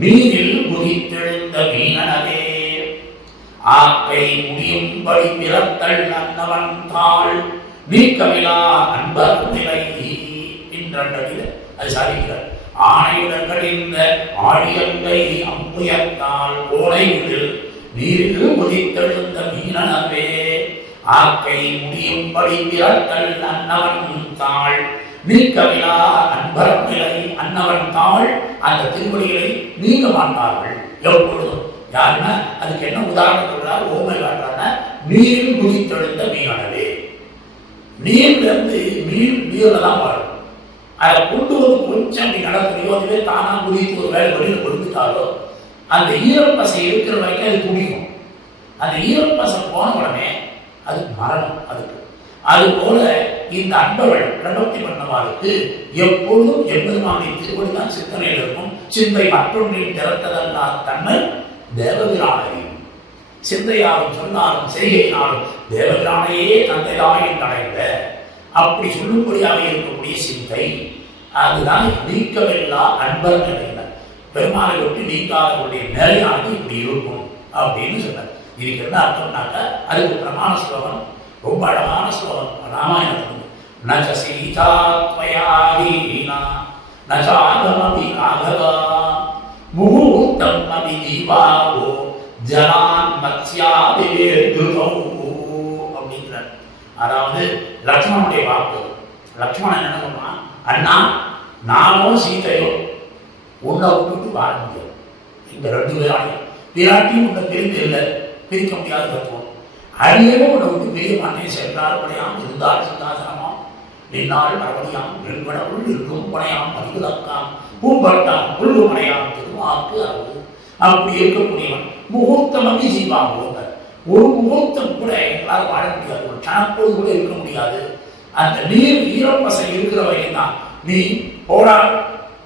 நீரில் குதித்தெழுந்த மீனனவே ஆக்கை முடியும்படி பிறத்தல் நன்னவன் தாள் நீக்கமிலா அன்பர் நிலை என்றடில் அது சாதிக்கிறார். ஆணையுடன் இந்த ஆழியங்கை அம்புயத்தால் கோடைகளில் நீரில் குதித்தெழுந்த மீனனவே ஆக்கை முடியும்படி பிறத்தல் நன்னவன் தாள் நீக்கமிலா அன்பர் நிலை. அன்னவன் தாள் அந்த திருவடிகளை நீங்க மாட்டார்கள் எப்பொழுதும். யாருன்னா அதுக்கு என்ன உதாரணம் சொல்றார்? ஓமை காட்டுறாங்க. நீரில் குதித்தெழுந்த மீனனவே. நீர்ல இருந்து நீர்ல தான் வாழும். அதை கொண்டு வந்து கொஞ்சம் அப்படி நடக்கிறையோ அதுவே தானா குதித்து ஒரு வேலை வெளியில் கொடுத்துட்டாலோ அந்த ஈரப்பசை இருக்கிற வரைக்கும் அது குடிக்கும். அந்த ஈரப்பசை போன உடனே அது மரணம். அதுக்கு அது போல இந்த அன்பர்கள் பிரபத்தி பண்ணவாளுக்கு எப்பொழுதும் எம்பெருமானை திருவடி தான் சிந்தனையில் இருக்கும். சிந்தை மற்றொன்றின் திறத்ததல்லா தன்மை தேவபிரானையும் சிந்தையாலும் சொன்னாலும் செய்கையினாலும் தேவபிரானையே தந்தைதாயின் அடைந்த அப்படி சொல்லும்படியாக இருக்கக்கூடிய சிந்தை அதுதான் நீக்கமில்லா அன்பர் நிலையினர். பெருமாளை விட்டு நீக்காதவருடைய நிலையானது இப்படி இருக்கும் அப்படின்னு சொன்னார். இதுக்கு என்ன அர்த்தம்னாக்க அதுக்கு பிரமாண ஸ்லோகம் ரொம்ப அழகான ஸ்லோகம் ராமாயணத்தில். நச்ச சீதா த்வயாதீனா நச்சாகமபி ராகவா முகூர்த்தம் அபி தீபாவோ ஜனான் மத்ஸ்யாபிவேத்ருதோ அப்படிங்கிறார். அதாவது லக்ஷ்மணனுடைய வாக்கு. லக்ஷ்மணன் என்ன சொன்னான்? அண்ணா நானோ சீதையோ உன்னை விட்டுட்டு வாழ முடியாது. இந்த ரெண்டு பேராலையும் பிராட்டியும் உன்னை பிரிந்து இல்லை, பிரிக்க முடியாத தத்துவம். அடியேனும் உன்னை விட்டு பிரிய மாட்டேன். சென்றால் படையாம் இருந்தால் சிந்தாசனமாம் நின்னால் மறுபடியாம் நெல்வனவுள் இருக்கும் படையாம் மதிவுதக்காம் பூம்பட்டாம் புல்லு படையாம் திருவாக்கு அறுபது அப்படி இருக்கக்கூடியவன். முகூர்த்தம் அப்படி செய்வாங்க. ஒரு முகூர்த்தம் கூட எங்களால் வாழ முடியாது. ஒரு கணப்போது கூட இருக்க முடியாது. அந்த நீர் ஈரப்பசை இருக்கிற வரைக்கும் தான் நீ போடா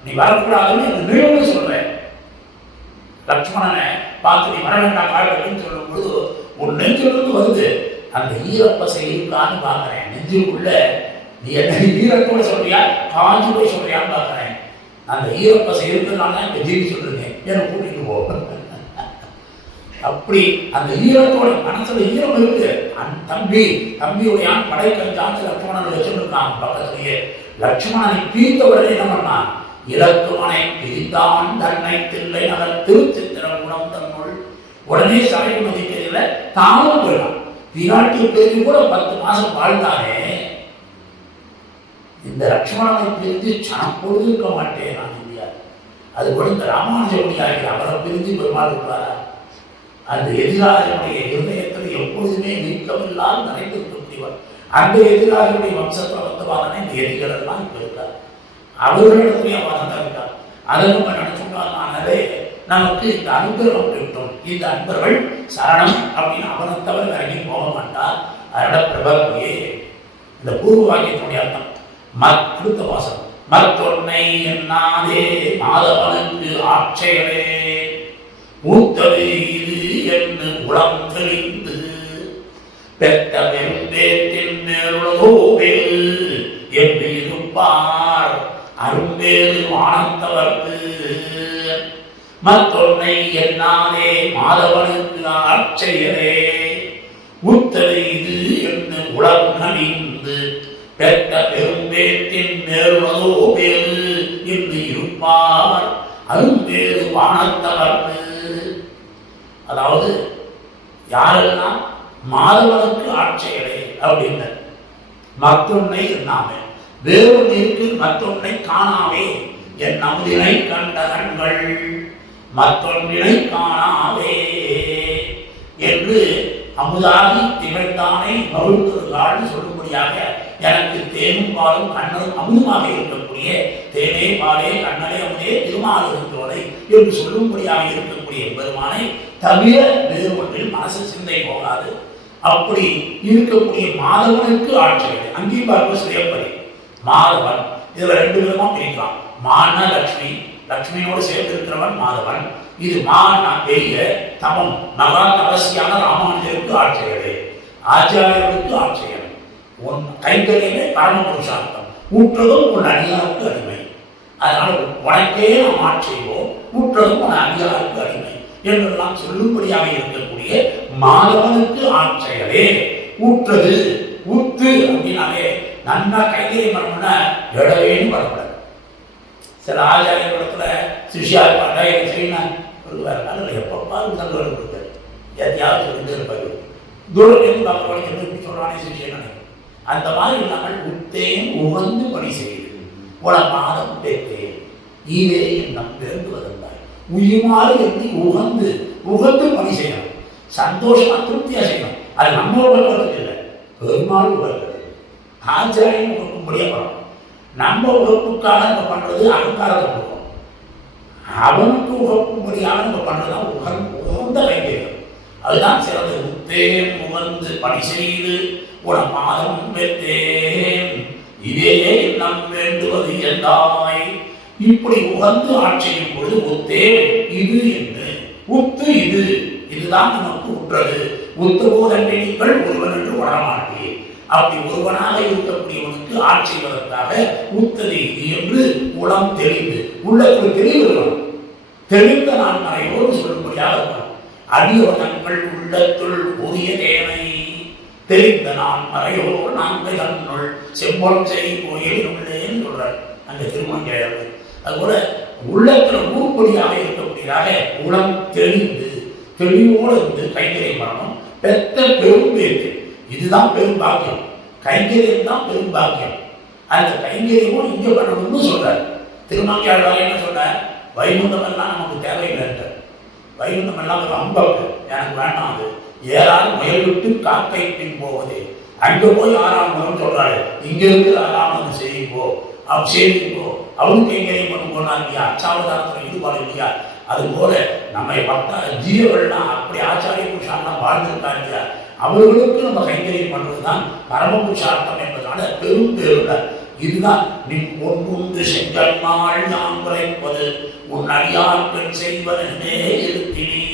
நீ வரக்கூடாதுன்னு அந்த நிறுவனமே சொல்றேன். லக்ஷ்மணனை பார்த்து நீ வர வேண்டாம் காலன்னு சொல்லும் பொழுது ஒரு நெஞ்சிலிருந்து வருது அந்த ஈரப்பசை இருக்கான்னு பார்க்கிறேன். நெஞ்சுக்குள்ள நீ என்ன ஈரத்தோட சொல்றியா காஞ்சி போய் சொல்றியான்னு பார்க்கிறேன். அந்த ஈரப்பசை இருக்கிறதுனால இந்த ஜீவி சொல்றீங்க என்ன கூட்டிட்டு போ. அப்படி அந்த ஈரத்தோட மனசுல ஈரம் இருக்கு. தம்பியுடைய படை கஞ்சான்னு லட்சுமணன் வச்சுருக்கான் பக்கத்திலேயே. லட்சுமணனை பிரித்த உடனே என்ன பண்ணான்? இலக்குமனை பிரித்தான் தன்னை தில்லை நகர் திருச்சித்திரம் குணம் தன்னுள். உடனே சபை மதிக்கிறதுல தானும் போயிடான். பிராட்டி பிரிஞ்சு கூட 10 மாசம் வாழ்ந்தானே. இந்த லட்சுமணனை பிரிஞ்சு சனப்பொழுது இருக்க மாட்டேன் நான் இல்லையா? அது கூட இந்த ராமானுஜமுடியாகிற அவரை பிரிஞ்சு பெருமாள் இருப்பாரா? அந்த எதிராஜனுடைய இருதயத்தில் எப்பொழுதுமே நீக்கமில்லாமல் நினைத்திருக்கக்கூடியவர். அந்த எதிராஜனுடைய வம்சத்தில் வந்தவாதானே இந்த எதிரிகள் எல்லாம் இப்ப இருக்கார். அவர்களிடத்துலயே அவன் தான் இருக்கார். அதை நம்ம நினைச்சோம்னாலே நமக்கு இந்த அனுகிரகம் கிட்டும். இந்த அன்பர்கள் சரணம் அப்படின்னு அவனை தவிர இறங்கி போக மாட்டார். அதோட பிரபத்தியே இந்த பூர்வ வாக்கியத்தினுடைய அர்த்தம் மற்ற வாசம் மற்றொன்னை என்னாதே மாதவனுக்கு ஆட்சேபே மூத்தது இது என்று உளம் தெளிந்து பெற்ற பெரும்பேற்றின் மேலுள்ளதோ வேறு என்று இருப்பார் அரும்பேறு வானத்தவர்க்கு மற்றொன்னை என்னாதே மாதவனுக்கு ஆட்செயலே உத்தது இது என்று உளம் நடிந்து பெற்ற பெரும்பேற்றின் மேலுள்ளதோ வேறு என்று அரும்பேறு வானத்தவர்க்கு. அதாவது யாரெல்லாம் மாதவனுக்கு ஆட்சிகளே அப்படின்னு மற்றொன்னை எண்ணாமே, வேறு நீருக்கு மற்றொன்னை காணாமே, என் அமுதினை கண்ட கண்கள் மற்றொன்றினை காணாவே என்று அமுதாகி திகழ்ந்தானே மருள்கிறாள் சொல்லும்படியாக எனக்கு தேனும் பாலும் கண்ணனும் அமுதமாக இருக்கக்கூடிய தேனே பாலே கண்ணனே அமுதே திருமாலிருந்தோரை என்று சொல்லும்படியாக இருக்கக்கூடிய பெருமானை தவிர வேறு ஒன்றில் மனசு சிந்தை போகாது. அப்படி இருக்கக்கூடிய மாதவனுக்கு ஆட்சிகள் அங்கேயும் பார்க்க சிறைப்படி மாதவன். இதுல ரெண்டு விதமா பிரிக்கலாம். மான லட்சுமி, லட்சுமியோடு சேர்ந்து இருக்கிறவன் மாதவன். இது மான பெரிய தமம் மகா தபசியான ராமானுஜருக்கு ஆட்சியரே, ஆச்சாரியர்களுக்கு ஆட்சியர். உன் கைகளிலே பரம புருஷார்த்தம், ஊற்றதும் உன் அடியாருக்கு அடிமை. அதனால உனக்கே நாம் ஆட்சியோம், ஊற்றதும் உன் அடியாருக்கு அடிமை என்றெல்லாம் சொல்லும்படியாக இருக்கக்கூடிய மாதவனுக்கு ஆட்சியரே. ஊற்றது ஊத்து அப்படின்னாலே நன்னா கைகளை பண்ணணும்னா எடவேன்னு வரப்படாது. சில ஆச்சாரியத்துல சிஷியா இருப்பாங்க, எனக்கு செய்யணும் சொல்லுவார், எப்பப்பா தங்கோடு கொடுத்தாரு எதையாவது சொல்லிட்டு இருப்பாரு. தூரத்திலிருந்து தங்கோடு எப்படி சொல்றானே சிஷியன். அந்த மாதிரி இல்லாமல் உத்தேன் உகந்து பணி செய்து உன மாதம் பேத்தேன் ஈவே எண்ணம் வேண்டுவதற்காய் உயிமாறு எண்ணி உகந்து உகந்து பணி செய்யணும். சந்தோஷமா திருப்தியா செய்யணும். அது நம்ம உலகத்துக்கு இல்லை, பெருமாள் உலகத்துக்கு. ஆச்சாரியம் உகக்கும்படியா பண்ணணும். நம்ம உகப்புக்காக நம்ம பண்றது அகங்காரத்தை கொடுக்கும். அவனுக்கு உகக்கும்படியாக நம்ம பண்றதுதான் உகந்த கைங்கரியம். அதுதான் சிறந்த. உத்தேன் உகந்து பணி செய்து உன மாதம் பெற்றேன் இதே நம் வேண்டுவது என்றாய். இப்படி உகந்து ஆட்சியும் பொழுது உத்தே இது என்று உத்து இது இதுதான் நமக்கு உற்றது. உத்து போதன்றி நீங்கள் ஒருவன் என்று வரமாட்டேன். அப்படி ஒருவனாக இருக்கக்கூடியவனுக்கு ஆட்சி செய்வதற்காக உத்தது இது என்று உளம் தெளிந்து உள்ளத்தில் தெளிவுகிறோம். தெளிந்த நான் மறையோடு சொல்லும்படியாக இருக்கணும். அடியோதங்கள் உள்ளத்துள் உரிய தேனை தெரிந்த நான் மறையோடு நாங்கள் தன்னுள் செம்பொன் செய் கோயில் உள்ளேன்னு சொல்றார் அந்த திருமணம். அதுபோல உள்ளத்துல ஊர்படியாக இருக்கக்கூடியதாக உளம் தெளிந்து தெளிவோடு இருந்து கைங்கரியம் பண்ணணும். பெத்த பெரும் பேருக்கு இதுதான் பெரும் பாக்கியம். கைங்கரியம் தான் பெரும் பாக்கியம். அந்த கைங்கரியமும் இங்க பண்ணணும்னு சொல்றாரு. திருமணம் என்ன சொல்ற, வைகுண்டம் எல்லாம் நமக்கு தேவையில்லை. வைகுண்டம் எல்லாம் ஒரு அம்பாவுக்கு எனக்கு வேண்டாம். அது ஏறால் முயல் விட்டு காக்கை பின் போவதே. அங்க போய் 6ஆம் முதல் சொல்றாரு, இங்க இருந்து 6ஆம் முதல் செய்யுங்கோ அவன் செய்யுங்கோ. அவனுக்கு கைங்கரியம் பண்ண போனா இல்லையா, அச்சாவதாரத்துல ஈடுபாடு இல்லையா. அது போல நம்ம பார்த்தா ஜீவர்கள்லாம் அப்படி ஆச்சாரிய புருஷாலாம் வாழ்ந்திருக்கா இல்லையா, அவர்களுக்கு நம்ம கைங்கரியம் பண்றதுதான் பரம புருஷார்த்தம் என்பதான பெரும் பேருட. இதுதான் நீ ஒன்று செங்கல்மாள் நான் குறைப்பது உன் அடியார்கள் செய்வதே இருத்தினி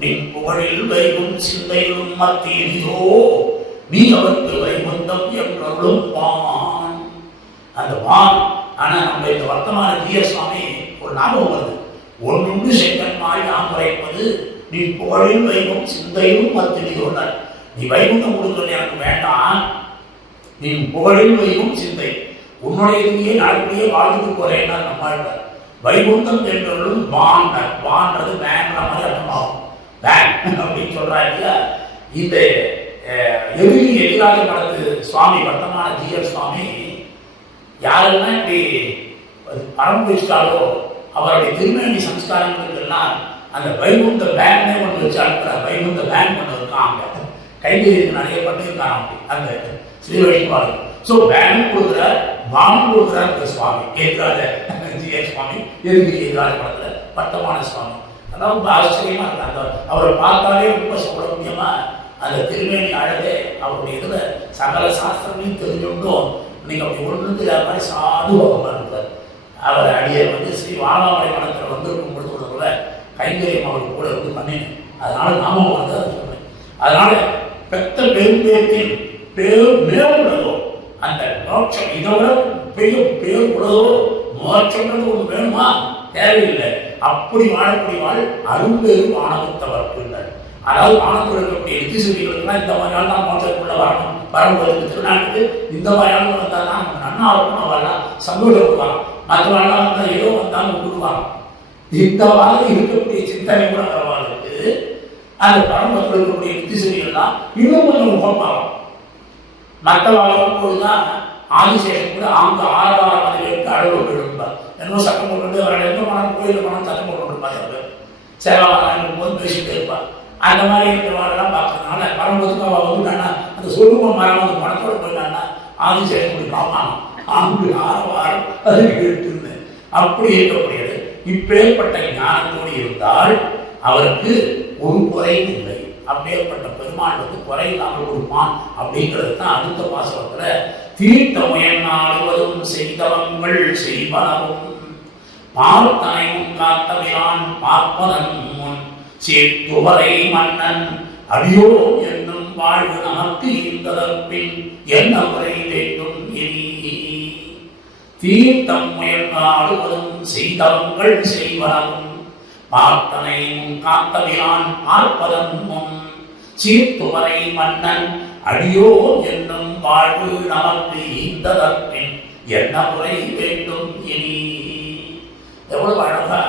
நின் புகழில் வைகும் சிந்தையிலும் மத்தியோ நீ அவருக்கு வைகுந்தம் என்றும் வான். அந்த வான். ஆனா நம்ம இந்த வர்த்தமான ஜீயசுவாமி ஒரு ஞாபகம் வருது. ஒன்று செங்கல்மாள் நான் குறைப்பது நீ புகழில் வைகும் சிந்தையிலும் மத்தியோ. நீ வைகுண்டம் கொடுக்கிறது எனக்கு வேண்டாம், நீ புகழில் வைகும் சிந்தை உன்னுடைய இதுலேயே நாளைக்குள்ளேயே வாழ்ந்துட்டு போறேன்னா நம்ம வைகுண்டம் என்றும் வான்னர். வான்றது வேன்ற மாதிரி அர்த்தமாகும். வேன் அப்படின்னு சொல்றா இல்லையா. இந்த எதிராக நடந்து சுவாமி வர்த்தமான ஜீயர் சுவாமி யாரெல்லாம் இப்படி பரம்பிச்சாலோ அவருடைய திருமணி சம்ஸ்காரங்களுக்கெல்லாம் அந்த வைகுண்ட பேங்க்னே ஒன்று வச்சு அனுப்புற வைகுண்ட பேங்க் ஒன்று இருக்காங்க. கைங்கரியத்துக்கு நிறைய பண்ணியிருக்காங்க அப்படி அந்த ஸ்ரீ வைஷ்ணவாளி. ஸோ பேங்க் கொடுக்குறார், வான் கொடுக்குறார் இந்த சுவாமி எதிராக ஜீயர் சுவாமி. எதுக்கு எதிராக படத்துல வர்த்தமான சுவாமி. அதான் ரொம்ப ஆச்சரியமா இருக்கு. அந்த அவரை பார்த்தாலே ரொம்ப சொல்ல முடியுமா அந்த திருமேனி அழகே அவருடைய இதுல சகல சாஸ்திரங்களையும் தெரிஞ்சுட்டோம். இன்னைக்கு அப்படி ஒன்று தெரியாத மாதிரி சாதுபகமா இருப்பார். அவர் அடியை ஸ்ரீ வாழாமலை மனத்தில் வந்திருக்கும் பொழுது கூட கைங்கரியம் அவருக்கு கூட இருந்து பண்ணினேன். அதனால நாமம் வந்து அதை சொன்னேன். அதனால பெத்த பெரும்பேத்தின் பேர் மேல் உள்ளதோ அந்த மோட்சம் இதோட பெரிய பேர் உள்ளதோ மோட்சம்ன்றது ஒன்று வேணுமா, தேவையில்லை. அப்படி வாழக்கூடிய வாழ் அரும்பேறு வானவத்தவர்க்கு. அதாவது வானத்தில் இருக்கக்கூடிய எத்திசூரிகளுக்குலாம் இந்த மாதிரியால் தான் மோட்சத்துக்குள்ள வரணும். பரம்பரைக்கு திருநாட்டுக்கு இந்த மாதிரியால் வந்தால் தான் நம்ம நன்னா இருக்கணும். அவெல்லாம் சந்தோஷப்படுவாங்க. மற்றவெல்லாம் வந்தால் ஏதோ வந்தாலும் விட்டுடுவாங்க. இந்த மாதிரி இருக்கக்கூடிய சிந்தனை கூட பரவாயில்லைக்கு அந்த பரம்பத்தில் இருக்கக்கூடிய புத்திசெடிகள்லாம் இன்னும் கொஞ்சம் முகப்பாகும். மற்ற வரும்போதுதான் ஆதிசேஷன் கூட அவங்க ஆதாரம் அதில் அளவு விழுப்பார். என்ன சட்டம் போட்டு அவரோட எந்த பணம் கோயிலில் பணம் சட்டம் போட்டு இருப்பாங்க. சேவாரம் போது பேசிட்டு இருப்பார். அந்த மாதிரி இருக்கிறவரெல்லாம் பார்க்கறதுனால பரம்பத்துக்கு அவள் வந்து என்னன்னா அந்த சொருபம் மரம் அந்த பணத்தோட போயிட்டான்னா ஆதிசேஷன் போய் பார்ப்பாங்க. அங்கு ஆரவாரம் அது கேட்டு அப்படி இருக்கக்கூடியது. இப்பேற்பட்ட ஞானத்தோடு இருந்தால் அவருக்கு ஒரு குறையும் இல்லை. அப்பேற்பட்ட பெருமாள் வந்து குறை இல்லாமல் கொடுப்பான் அப்படிங்கிறது தான் அடுத்த பாசனத்துல தீர்த்த முயன்னாடுவதும் செய்தவங்கள் செய்வனவும் பார்த்தனையும் காத்தவிரான் பார்ப்பதன் முன் சேர்த்துவரை மன்னன் அடியோ என்னும் வாழ்வு நமக்கு இருந்ததற்பின் என்ன முறை வேண்டும் இனி. தீர்த்தம் முயன்னாடுவதும் செய்தவங்கள் செய்வனவும் பார்த்தனையும் காத்தவிரான் பார்ப்பதன் முன் சீர்த்துவரை மன்னன் அடியோ என்னும் வாழ்வு நமக்கு ஈந்ததற்பின் என்ன முறை வேண்டும் இனி. எவ்வளவு அழகா,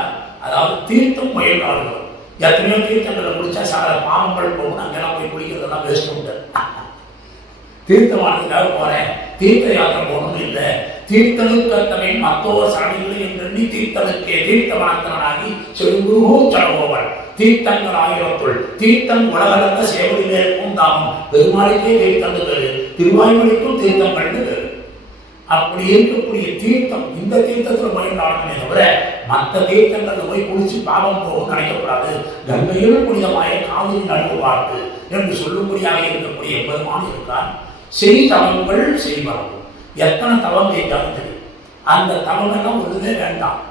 அதாவது தீர்த்தம் முயன்றார்கள். எத்தனையோ தீர்த்தங்களை குடிச்சா சகல பாவங்கள் போகும். அங்கெல்லாம் போய் குடிக்கிறதெல்லாம் வேஸ்ட் உண்டு. தீர்த்தமானதுக்காக போறேன், தீர்த்த யாத்திரை போகணும் இல்லை. தீர்த்தனுக்கத்தனை மத்தோர் சரணிகளை என்று தீர்த்தனுக்கே தீர்த்தமானத்தனாகி செழுகுருகோ சடகோவன் தீர்த்தங்கள் ஆயிரத்துள் தீர்த்தம் உலகளந்த சேவடிலே பூந்தாமம் பெருமாளுக்கே தீர்த்தம் பேரு, திருவாய்மொழிக்கும் தீர்த்தம் கண்டு பேரு. அப்படி இருக்கக்கூடிய தீர்த்தம் இந்த தீர்த்தத்தில் முயன்றாலுமே தவிர மற்ற தீர்த்தங்கள் போய் குளிச்சு பாவம் போகும் நினைக்கப்படாது. கங்கையில் புனிதமாய காவிரி நடுவு பார்த்து என்று சொல்லும்படியாக இருக்கக்கூடிய பெருமான் இருக்கான். செய்தவங்கள் செய்வார்கள். எத்தனை தவம் செய்தாலும் தெரியும். அந்த தவமெல்லாம் ஒன்றுமே வேண்டாம்.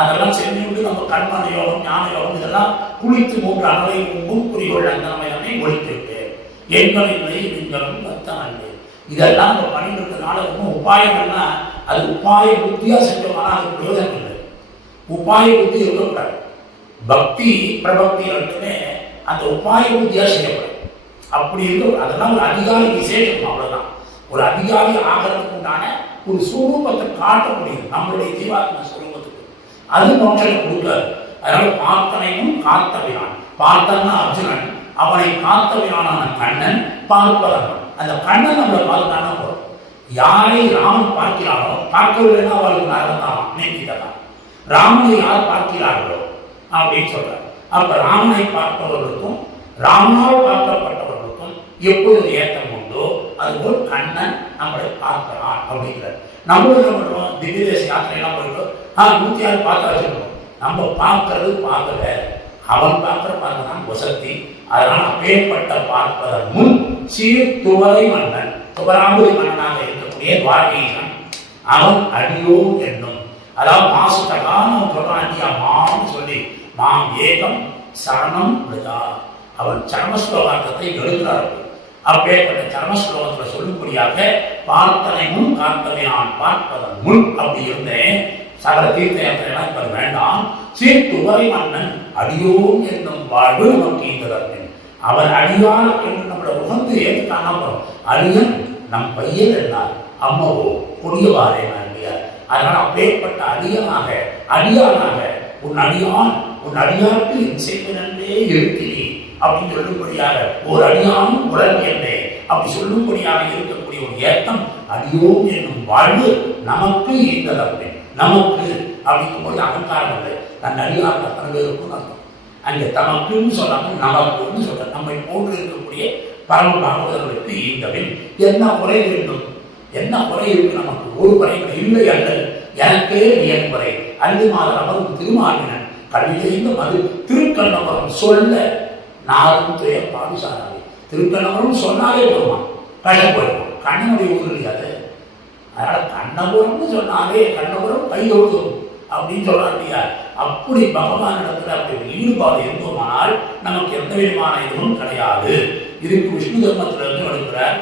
அதெல்லாம் செஞ்சு நம்ம கர்ம யோகம் ஞான யோகம் இதெல்லாம் குளித்து மூன்று அணவை முன்குறிகொள் அந்த நம்மை ஒழித்துவிட்டு எண்களில்லை நீங்களும் பத்தனல்லை. இதெல்லாம் நம்ம பண்ணிட்டு ஒன்றும் உபாயம் என்ன, அது உபாய புத்தியா செஞ்சோம்னா அது பிரயோஜனம் இல்லை. உபாய புத்தி இருக்கக்கூடாது. பக்தி பிரபக்தி ரெண்டுமே அந்த உபாய புத்தியா செய்யப்படும். அப்படி இருக்க அதெல்லாம் ஒரு அதிகாரி விசேஷம். அவ்வளவுதான். ஒரு அதிகாரி ஆகிறதுக்கு உண்டான ஒரு சுரூபத்தை காட்டக்கூடியது நம்மளுடைய ஜீவாத்மா சுரூபத்துக்கு. அது மோட்சத்தை கொடுக்காது. அதனால பார்த்தனையும் காத்தவிரான். பார்த்தன்னா அர்ஜுனன், அவனை காத்தவிரான கண்ணன் பார்ப்பதன். அந்த கண்ணன் நம்மளை பார்த்தானா போறோம். யாரை ராமன் பார்க்கிறாரோ, பார்க்கவில்லைன்னா அவளுக்கு நரகத்தான் நீக்கிதான். ராமனை யார் பார்க்கிறார்களோ அப்படின்னு சொல்றார். அப்ப ராமனை பார்ப்பவர்களுக்கும் ராமனால் பார்க்கப்பட்டவர்களுக்கும் எப்பொழுது ஏற்றம் உண்டோ அதுபோல் கண்ணன் நம்மளை பார்க்கிறான் அப்படிங்கிறார். நம்மளும் என்ன பண்றோம், திவ்ய தேச யாத்திரையெல்லாம் போயிட்டோம். 106 பார்க்க வச்சிருக்கோம். நம்ம பார்க்கறது பார்க்க வேற, அவன் பார்க்கறதான் வசதி. அதனால அப்பேற்பட்ட பார்ப்பதன் முன் சீர்துவரை மன்னன் துவராம்புரி மன்னனாக இருக்கக்கூடிய துவாரகீசன் அவன் அடியோ என்னும், அதாவது மாசுத்தகான்னு சொல்றான். மான்னு சொல்லி மாம் ஏகம் சரணம் விழா. அவன் சர்மஸ்லோகார்த்தத்தை எழுதுகிறார்கள். அப்பேற்பட்ட சர்மஸ்லோகத்தில் சொல்லும்படியாக பார்த்தனை முன் காத்தனை நான் பார்ப்பதன் முன் அப்படி இருந்தேன். சகல தீர்த்த யாத்திரையெல்லாம் இப்ப வேண்டாம். சீர்துவரை மன்னன் அடியோ என்னும் வாழ்வு நமக்கு ஈந்ததற்கு அவன் அடியான் என்று நம்மளை உகந்து ஏற்றுக்கான போறோம். அடியன் நம் பையன் என்னார் அம்மவோ கொடியவாரே நம்பியார். அதனால் அப்பேற்பட்ட அடியனாக அடியானாக உன் அடியான் உன் அடியாருக்கு என் செய்வனே இருக்கிறீ அப்படின்னு சொல்லும்படியாக ஒரு அடியானும் உடல் என்னே அப்படி சொல்லும்படியாக இருக்கக்கூடிய ஒரு ஏற்றம் அடியோம் என்னும் வாழ்வு நமக்கு ஈந்ததற்கு நமக்கு அப்படிங்கும்போது அகங்காரம் இல்லை. தன் அடியார் அத்தனை பேருக்கும் அர்த்தம். அங்கே தமக்குன்னு சொல்லாமல் நமக்குன்னு சொல்ற நம்மை போன்று இருக்கக்கூடிய பரம பாகவதர்களுக்கு ஈந்தவன் என்ன குறை வேண்டும், என்ன குறை இருக்கு நமக்கு? ஒரு குறை இல்லை அல்ல. எனக்கே என் குறை அல்லி மாதர் அமரும் திருமாலினன் கல்வியிலிருந்து மது திருக்கண்ணபுரம் சொல்ல நாளும் துய பாதுசாராவே. திருக்கண்ணபுரம் சொன்னாலே போதுமா, கண்ணன் போயிடும். கண்ணனுடைய ஊர் இல்லையாது. அதனால கண்ணபுரம்னு சொன்னாலே கண்ணபுரம் கைதொழுதும் அப்படின்னு சொல்றாங்க இல்லையா? அப்படி பகவான் இடத்துல அப்படி ஈடுபாடு இருந்தோமானால் நமக்கு எந்த விதமான இதுவும் கிடையாது. இதுக்கு விஷ்ணு தர்மத்திலிருந்து எடுக்கிறார்.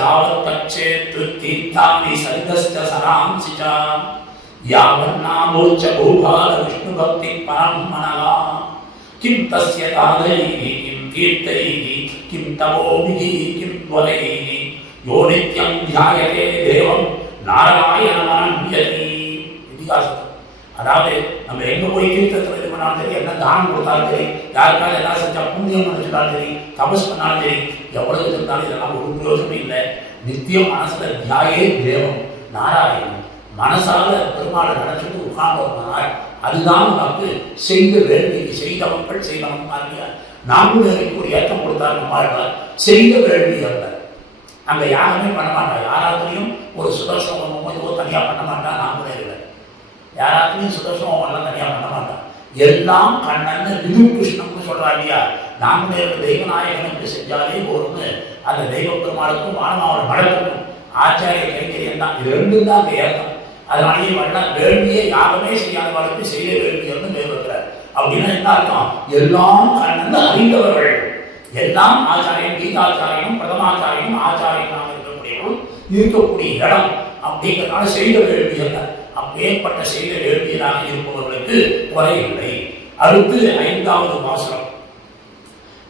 தாவத்தே தீர்த்தாமி சரிதஸ்த சராம் சிஜா யாவன்னாமோச்ச பூபால விஷ்ணு பக்தி பரம் மனகா கிம் தஸ்ய தாதைஹி கிம் கீர்த்தைஹி கிம் தவோபிஹி கிம் துவலைஹி யோ நித்யம் தியாயதே தேவம் நாராயணமனன்யதி. இதிகாசம் அதாவது நம்ம எங்க போய் தீர்த்தத்தில் இது பண்ணாலும் சரி, என்ன தானம் கொடுத்தாலும் சரி, யாருக்காவது என்ன செஞ்சா புண்ணியம் நினைச்சாலும் சரி, தபஸ் பண்ணாலும் சரி, எவ்வளவு இருந்தாலும் இதெல்லாம் ஒரு பிரயோஜனம் இல்லை. நித்தியம் மனசுல தியாயே தேவம் நாராயணன் மனசால பெருமாளை நினைச்சிட்டு உட்கார்ந்து அதுதான் நமக்கு செய்த வேள்வி. செய்தவர்கள் செய்தவன் பாருங்க, நான்கு ஒரு ஏற்றம் கொடுத்தார் நம்மாழ்வார். செய்த வேள்வி அல்ல, அங்க யாருமே பண்ண மாட்டான். யாராத்திலையும் ஒரு சுதர்சனம் தனியா பண்ண மாட்டான். நான்கு யாராத்திலையும் சுதர்சனம் எல்லாம் தனியா பண்ண மாட்டான். எல்லாம் கண்ணன்னு விது கிருஷ்ணன் சொல்றா இல்லையா, நான்கு தெய்வநாயகனுக்கு செஞ்சாலே போதும்னு அந்த தெய்வ பெருமாளுக்கும் மாணவனோட மடலுக்கும் ஆச்சாரிய கைங்கரியம் தான். இது ரெண்டும் தான் அந்த ஏற்றம். அதனாலேயே வண்ண வேள்வியை யாருமே செய்யாதவர்களுக்கு செய்த வேள்வியர்னு பேர் வைக்கிறார். அப்படின்னா என்ன அர்த்தம்? எல்லாம் கண்ணன்னு அறிந்தவர்கள், எல்லாம் ஆச்சாரியன், கீதாச்சாரியனும் பிரதமாச்சாரியனும் ஆச்சாரியனாக இருக்கக்கூடிய இடம் அப்படிங்கிறதுனால செய்த வேள்வியர். அப்பேற்பட்ட செய்த வேள்வியராக இருப்பவர்களுக்கு குறையில்லை. அடுத்து 5வது வாசகம்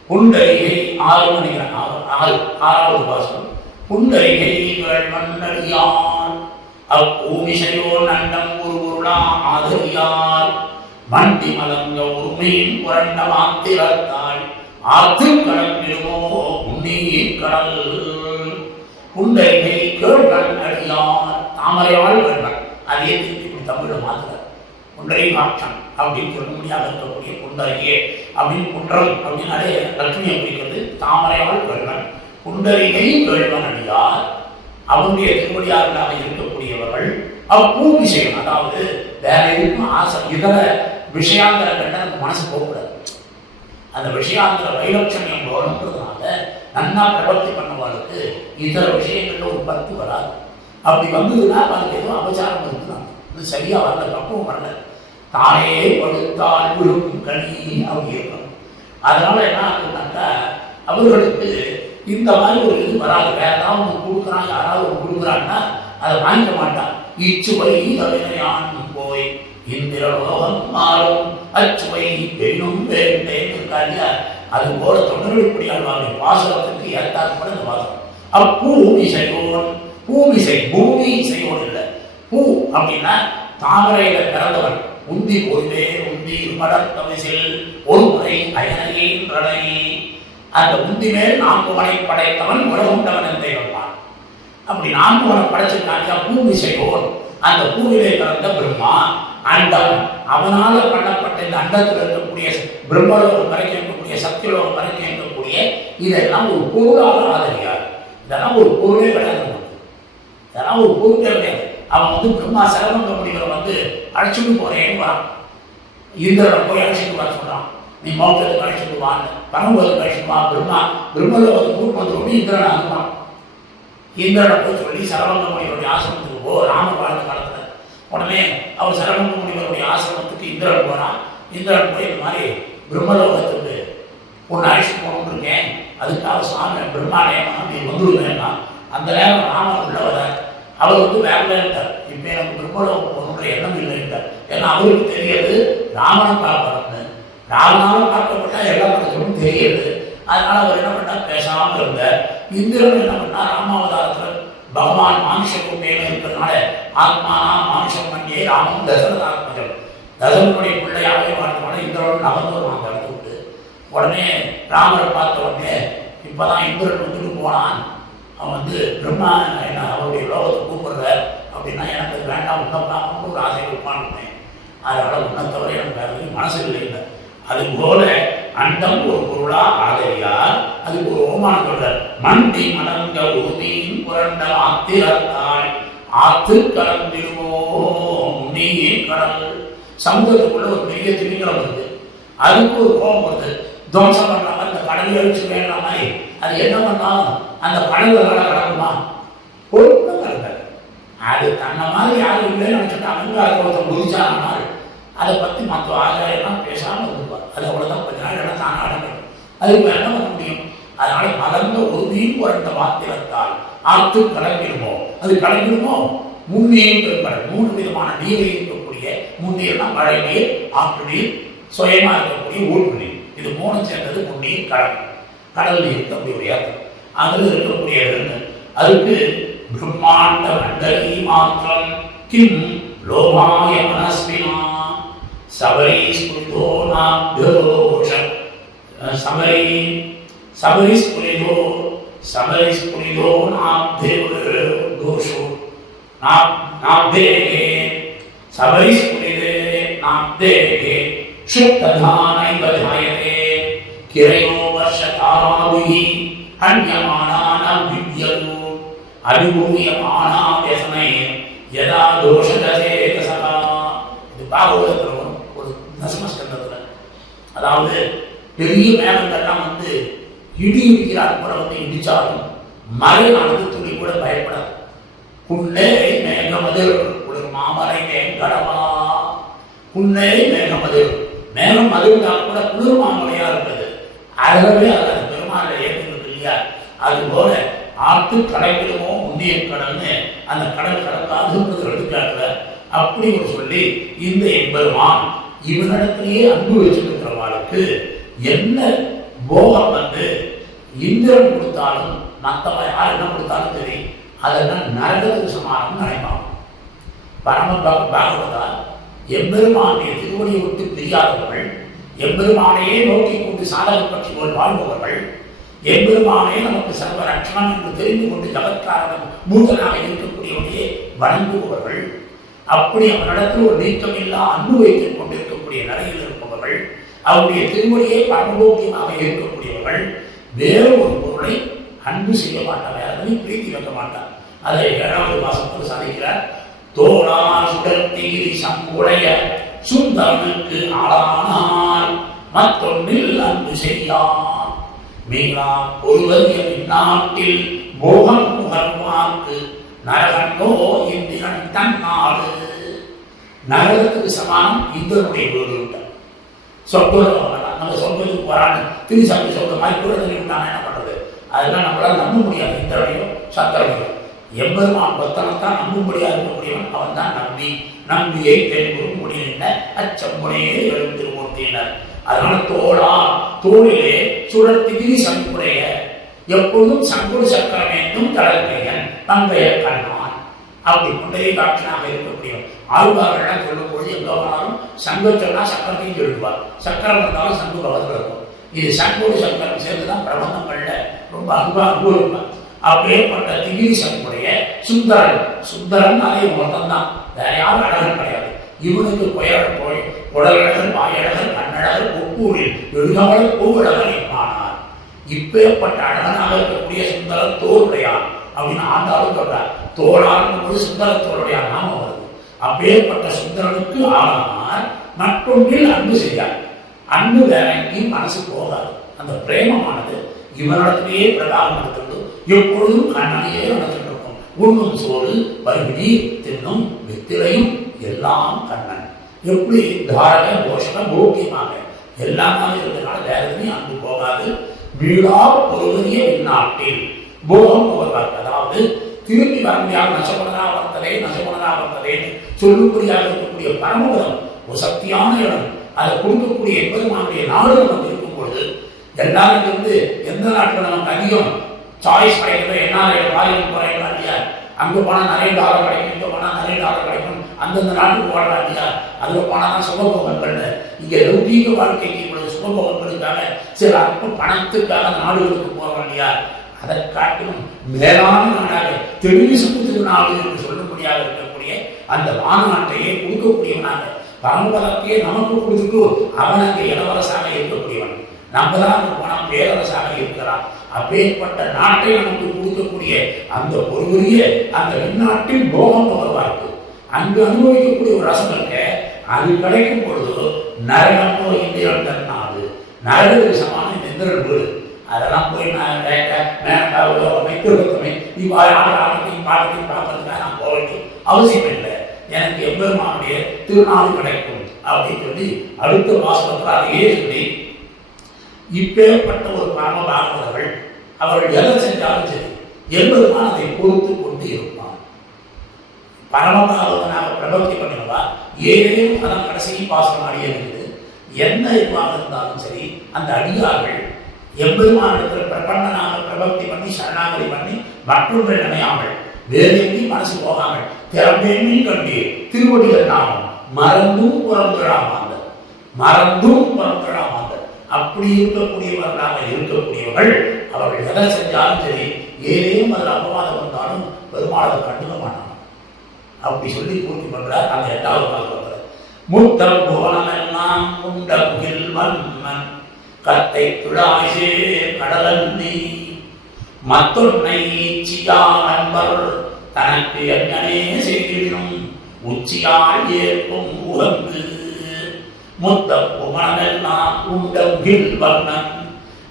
புண்டரிகை 6வது வாசகம். புண்டரிகை மன்னடியார் அப்பூமிசையோ நண்டம் ஒரு பொருளா ஆதரியார் மண்டி மலங்க உரிமையின் புரண்ட மாத்திரத்தாள் ஆத்து கடந்திடுமோ உண்ணீர் கடல். புண்டரிகை கேள்வன் அடியார் தாமரையாள் வேள்வன். அதே திருப்பி தமிழை மாற்றுறார். புண்டரை காட்சன் அப்படின்னு சொல்ல முடியாத இருக்கக்கூடிய புண்டரிகை அப்படின்னு குன்றம் அப்படின்னாலே லட்சுமியை குறிக்கிறது. தாமரையாள் வேள்வன் புண்டரிகை கேள்வன் அடியார் அவருடைய திருவடியார்களாக இருக்கக்கூடியவர்கள். அப்பூ விஷயம், அதாவது வேற எதுக்கும் ஆசை இதர விஷயாந்திர கண்ட நம்ம மனசு போகக்கூடாது. அந்த விஷயாந்திர வைலட்சணியம் வேணுன்றதுனால நன்னா பிரபத்தி பண்ணவாளுக்கு இதர விஷயங்கள்ல ஒரு பக்தி வராது. அப்படி வந்ததுன்னா அதுக்கு எதுவும் அபச்சாரம் இருக்குதான், இது சரியா வரல, தப்பும் வரல. தானே படுத்தால் விழும் கனி அப்படி இருக்கணும். அதனால என்ன ஆகுதுனாக்கா அவர்களுக்கு இந்த மாதிரி ஒரு இது வராது. வேற ஏதாவது ஒன்று கொடுக்குறான், யாராவது ஒன்று கொடுக்குறான்னா அதை வாங்கிக்க மாட்டான். இச்சுவை தவிரையான் போய் இந்திர லோகம் மாறும் அச்சுவை பெண்ணும் வேண்டேன் இருக்காங்க. அது போல தொண்டர்களுடைய வாசகத்துக்கு ஏற்றாற்பட இந்த வாசகம். அப்பூமி செய்வோன், பூமிசை பூமி செய்வோன் இல்லை. பூ அப்படின்னா தாமரையில பிறந்தவன். உந்தி போய்வே உந்தி மடத்தவிசில் ஒரு முறை அயனையை நடை. அந்த உந்தி மேல் 4 வனை படைத்தவன் உலகுண்டவன் என்றே வருவான். அப்படி 4 வனை படைச்சிருக்காங்க. பூமி செய்வோன் அந்த பூமியிலே பிறந்த பிரம்மா அண்டம், அவனால பண்ணப்பட்ட இந்த அண்டத்தில் இருக்கக்கூடிய பிரம்மலோகம் வரைக்கும் இருக்கக்கூடிய சக்திலோகம் வரைக்கும் இருக்கக்கூடிய இதெல்லாம் ஒரு பொருளாக ஆதரியார். இதெல்லாம் ஒரு பொருளே கிடையாது, இதெல்லாம் ஒரு பொருளே கிடையாது. அவன் பிரம்மா சரவங்க முனிவரை அழைச்சிட்டு போறேன்னு வரான். இந்திரனை போய் அழைச்சிட்டு வர சொல்றான். நீ மோட்சத்துக்கு அழைச்சிட்டு வாங்க, பரம்பதுக்கு அழைச்சிட்டு வா. பிரம்மலோகத்துக்கு கூட்டு வந்து இந்திரனை அனுப்பான். இந்திரனை போய் சொல்லி சரவங்க முனிவருடைய ஆசிரமத்துக்கு போ. ராமர் வாழ்ந்த காலத்துல உடனே அவர் சரவங்க முனிவருடைய ஆசிரமத்துக்கு இந்திரன் போனான். இந்திரன் போய் இந்த மாதிரி பிரம்மலோகத்துக்கு ஒன்று அழைச்சிட்டு போகணும்னு இருக்கேன், அதுக்காக சுவாமி பிரம்மாலயம் நீ வந்துடுவேன்னா அந்த நேரம் ராமன் உள்ளவர அவர் வேலை இருந்தார். இப்போ எனக்கு பிரம்மலோகம் போகணுன்ற எண்ணம் இல்லைன்றார். ஏன்னா அவருக்கு தெரியாது ராமனை பார்க்கணும்னு. ராமனாலும் பார்க்கப்பட்டா எல்லா படத்திலும் தெரியாது. அதனால அவர் என்ன பண்ணார், பேசாமல் இருந்தார். இந்திரன் என்ன பண்ணார், ராமாவதாரத்தில் பகவான் மானுஷம் மேலும் இருக்கிறதுனால ஆத்மானா மானுஷம் பண்ணியே ராமன் தசரதாத்மஜம் தசரனுடைய பிள்ளையாகவே வாழ்ந்தோட இந்திரன் நகர்ந்து வருவான் அந்த இடத்த விட்டு. உடனே ராமரை பார்த்த உடனே இப்போதான் இந்திரன் வந்துட்டு போனான். அவன் பிரம்மா என்ன அவருடைய லோகத்தை கூப்பிடுற அப்படின்னா எனக்கு அது வேண்டாம், உன்னை பார்க்கணும்னு ஒரு ஆசை உட்காந்துருந்தேன். அதனால உன்னை தவிர எனக்கு வேறு மனசு இல்லை. அதுபோல அண்டம் ஒரு பொருளா ஆதரியார். அதுக்கு ஒரு ஓமானம் சொல்றார். மண்டி மலர்ந்த உறுதியின் புரண்ட ஆத்திரத்தாள் ஆத்து கடந்திடுமோ நீர் கடல். சமுதிரத்துக்குள்ள ஒரு பெரிய திமிங்கலம் வருது, அதுக்கு ஒரு கோபம் வருது. துவம்சம் பண்ணாம இந்த கடலை அழிச்சு வேண்டாம் மாதிரி அது என்ன பண்ணாலும் அந்த கடல்களை கடக்குமா? ஒன்றும் கடக்காது. அது தன்னை மாதிரி யாரும் இல்லைன்னு நினைச்சுட்டாங்க. அதை ஒருத்தர் முடிச்சானால் அதை பற்றி மற்ற ஆச்சாரியெல்லாம் பேசாமல் இருப்பார். அது அவ்வளோதான், கொஞ்ச நாள் இடம் தான் அடங்கணும். அதுக்கு என்ன பண்ண முடியும்? அதனால மலர்ந்த உறுதியும் புரண்ட மாத்திரத்தால் ஆற்று கலங்கிடுமோ. அது கலங்கிடுமோ முன்னீர் பெருங்கடல். 3 விதமான நீரை இருக்கக்கூடிய முன்னீர்னா மழை நீர், ஆற்று நீர், சுயமா இருக்கக்கூடிய ஊற்று நீர். இது 3 சேர்ந்தது முன்னீர் கடல். கடல் நீர் இருக்கக்கூடிய ஒரு ஏற்றம் அதில் இருக்கக்கூடிய இடங்கள். அதுக்கு பிரம்மாண்ட மண்டலி மாத்திரம் கிம் லோபாய மனஸ்வினா சபரிஸ்புரிதோ நாப்தோஷ சபரிஸ்புரிதோ நாப்தேஷோ நாப்தேகே சபரிஸ்புரிதே நாப்தேகே க்ஷுப்ததானைவ ஜாயதே கிரயோ வர்ஷதாராபிஹி அன்யமானானம் வித்யது அபிபூயமானா யசனை யதா தோஷதசே தசகா. இது பாகவதத்தில் வரும் ஒரு தசமஸ்கந்தத்தில். அதாவது பெரிய மேகங்கள்லாம் வந்து இடி இடிக்கிறார் கூட வந்து இடிச்சாலும் மழையானது துளி கூட பயப்படாது. புன்னே மேகமதில் ஒரு மாமலை மேங்கடமா, புன்னே மேகமதில் மேகம் மதிர்ந்தால் கூட குளிர் மாமலையா இருக்கிறது. அறவே அது பெருமாள் ஏற்றுக்கிறது இல்லையா? அது போல ஆற்று கடற்கிடமோ முன்னிய கடல்னு அந்த கடல் கடக்காதுன்றது எடுத்துக்காட்டுல அப்படி ஒரு சொல்லி இந்த எம்பெருமான் இவனிடத்திலேயே அன்பு வச்சிருக்கிறவாளுக்கு என்ன போகம் வந்து இந்திரன் கொடுத்தாலும் மற்றவன் யார் என்ன கொடுத்தாலும் சரி அதெல்லாம் நரகத்துக்கு சமானம் நினைப்பான். பரம பாகவதா எம்பெருமானுடைய திருவடியை விட்டு பிரியாதவர்கள், எம்பெருமானையே நோக்கி கொண்டு சாதக பற்றி போல் வாழ்பவர்கள், எம்பெருமானே நமக்கு சர்வ ரட்சணம் என்று தெரிந்து கொண்டு ஜகத்காரன் பூதனாக இருக்கக்கூடியவனையே வணங்குபவர்கள், அப்படி அவனிடத்தில் ஒரு நீக்கமில்லா அன்பு வைத்துக் கொண்டிருக்கக்கூடிய நிலையில் இருப்பவர்கள், அவருடைய திருவடியை பரமபோக்கியமாக இருக்கக்கூடியவர்கள் வேறு ஒரு பொருளை அன்பு செய்ய மாட்டார், யாரையும் பிரீத்தி வைக்க மாட்டார். அதை 7வது மாசத்தில் சாதிக்கிறார். தோழா சுடர்த்தீரி சங்குடைய சுந்தரனுக்கு ஆளானார் மற்றொன்றில் அன்பு செய்யான் மீனா ஒருவர் இந்நாட்டில் போகம் புகழ்வார்க்கு நரகண்டோ இந்திரன் தன்னாடு. நரகத்துக்கு சமானம் இந்திரனுடைய வீடு விட்டார். சொற்பொருள் நம்ம சொற்பொழுதுக்கு போறான்னு திருசாமி சொல்ற மாதிரி கூட விட்டாங்க. என்ன பண்றது? அதெல்லாம் நம்மளால நம்ப முடியாது. இந்திரனையும் சந்திரனையும் எம்பெருமான் பக்தனைத்தான் நம்பும்படியா இருக்கக்கூடியவன் அவன் தான் நம்பியை தென்புறும் முடிகின்ற அச்சமுறையே எழும் திருமூர்த்தியினர். அதனால தோளிலே சுழற்திகிரி சங்குடைய எப்பொழுதும் சங்குடு சக்கரம் என்னும் கடற்கையன் தங்கைய கண்ணான் அப்படி முந்தைய காட்சியாக இருக்கக்கூடியவன். ஆழ்வார்கள் சொல்லும் பொழுது எங்க போனாலும் சங்கு சொன்னா சக்கரத்தையும் சொல்லுவார், சக்கரம் இருந்தாலும் சங்கு பகத்தில் இருக்கும். இது சங்கோடு சக்கரம் சேர்ந்துதான் பிரபந்தங்கள்ல ரொம்ப அனுபவிப்பார். அப்பேற்பட்ட திகிரி சங்குடைய சுந்தரன் அதே மொத்தம் தான், வேற யாரும் அழகன் கிடையாது. இவனுக்கு குடலழகர் வாயழகர் கண்ணழகர் ஒப்பூரில் எழுதவளர் பூவழகர் எம்மானார். இப்பேற்பட்ட அழகனாக இருக்கக்கூடிய சுந்தரன் தோளுடையான் அப்படின்னு ஆண்டாலும் சொல்றார். தோளான் போது சுந்தரத்தோளுடைய நாமம் வருது. அப்பேற்பட்ட சுந்தரனுக்கு ஆளானார் மற்றொன்றில் அன்பு செய்யார். அன்பு வேற எங்கேயும் மனசு போகாது. அந்த பிரேமமானது இவனிடத்திலேயே பிரகாரம் எடுத்துட்டு எப்பொழுதும் கண்ணனையே நடத்திட்டு இருக்கும். உண்ணும் சோறு வருகினி தின்னும் வெத்திலையும் எல்லாம் கண்ணன். எப்படி தாரக போஷக போக்கியமாக எல்லாமே இருக்கிறதுனால வேற எதுவும் அன்பு போகாது. வீடா ஒருவரிய இந்நாட்டில் போகம் போவதாக, அதாவது திரும்பி வர முடியாத நசமனதா வந்ததேன்னு சொல்லும்படியாக இருக்கக்கூடிய பரமபதம் ஒரு சக்தியான இடம். அதை கொடுக்கக்கூடிய எம்பெருமானுடைய நாடு நமக்கு இருக்கும் பொழுது எல்லாரும் வந்து எந்த நாட்டில் நமக்கு அதிகம் சாய்ஸ் கிடைக்கிறது என்ன வாரியம் குறைகளா இல்லையா? அங்கே போனால் நிறைய டாலர் கிடைக்கும், இங்கே போனால் நிறைய டாலர் கிடைக்கும், அந்தந்த நாட்டுக்கு போடலாம் இல்லையா? அதில் போனால் தான் சுகபோகங்கள். இங்கே லௌகீக வாழ்க்கைக்கு இப்பொழுது சுகபோகங்களுக்காக சில அற்ப பணத்துக்காக நாடுகளுக்கு போகிறோம் இல்லையா? அதை காட்டிலும் மேலான நாடாக தெளிவு சுற்று நாடு என்று சொல்லும்படியாக இருக்கக்கூடிய அந்த மாநாட்டையே கொடுக்கக்கூடியவனாக பரம்பரத்தையே நமக்கு கொடுத்துட்டு அவன் அங்கே இளவரசாக இருக்கக்கூடியவன். நம்ம தான் அங்கே போனால் பேரரசாக இருக்கிறான். அப்பேற்பட்ட நாட்டை நமக்கு கொடுக்கக்கூடிய அந்த பொருளிய அந்த வெளிநாட்டில் போகம் பகவாருக்கு அங்கு அனுபவிக்கக்கூடிய ஒரு ரசம் இருக்க அது கிடைக்கும் பொழுது நரகமோ இந்திரன் தன் நாடு, நரகத்துக்கு சமான இந்திரன் வீடு. அதெல்லாம் போய் நான் மேற்காவோ மைத்திருக்கமே ஆடத்தையும் பாடத்தையும் பார்க்கறதுக்காக நான் போக வேண்டிய அவசியம் இல்லை. எனக்கு எம்பெருமானுடைய திருநாள் கிடைக்கும் அப்படின்னு சொல்லி அடுத்த வாசகத்தில் அதையே சொல்லி இப்பேற்பட்ட ஒரு பரமபாகவதர்கள் அவர்கள் எதை செஞ்சாலும் சரி எம்பெருமான் அதை பொறுத்து கொண்டு இருப்பான். பரமபாகவதனாக பிரபக்தி பண்ணினவா ஏதேனும் அதன் கடைசியில் பாசனம் அடிய இருக்குது. என்ன இதுவாக இருந்தாலும் சரி அந்த அடியார்கள் எம்பெருமானிடத்தில் பிரபந்தனாக பிரபக்தி பண்ணி சரணாகதி பண்ணி மற்றொன்று நினையாமல் வேறு எங்கேயும் மனசு போகாமல் திறம்பேமின் கண்டே திருவடிகள் நாமம் மறந்தும் புறந்துடாமல் மறந்தும் மறந்துடாமாங்க. அப்படி இருக்கக்கூடியவர்களாக இருக்கக்கூடியவர்கள் அவர்கள் எதை செஞ்சாலும் சரி, ஏதேனும் அதில் அபவாதம் வந்தாலும் பெருமாள் அதை கண்டுக்க மாட்டாங்க. அப்படி சொல்லி பூர்த்தி பண்றார். அந்த 8வது பாசுரத்தில் முத்தம் புவனமெல்லாம் உண்ட புகில் மன்னன் கத்தை துழாய்சே கடலந்தி மத்தொன்னை ஈச்சியா அன்பர் தனக்கு எங்கனே செய்திடும் உச்சியால் ஏற்பும் உகந்து முத்தம் புவனமெல்லாம் உண்ட புகில் மன்னன்.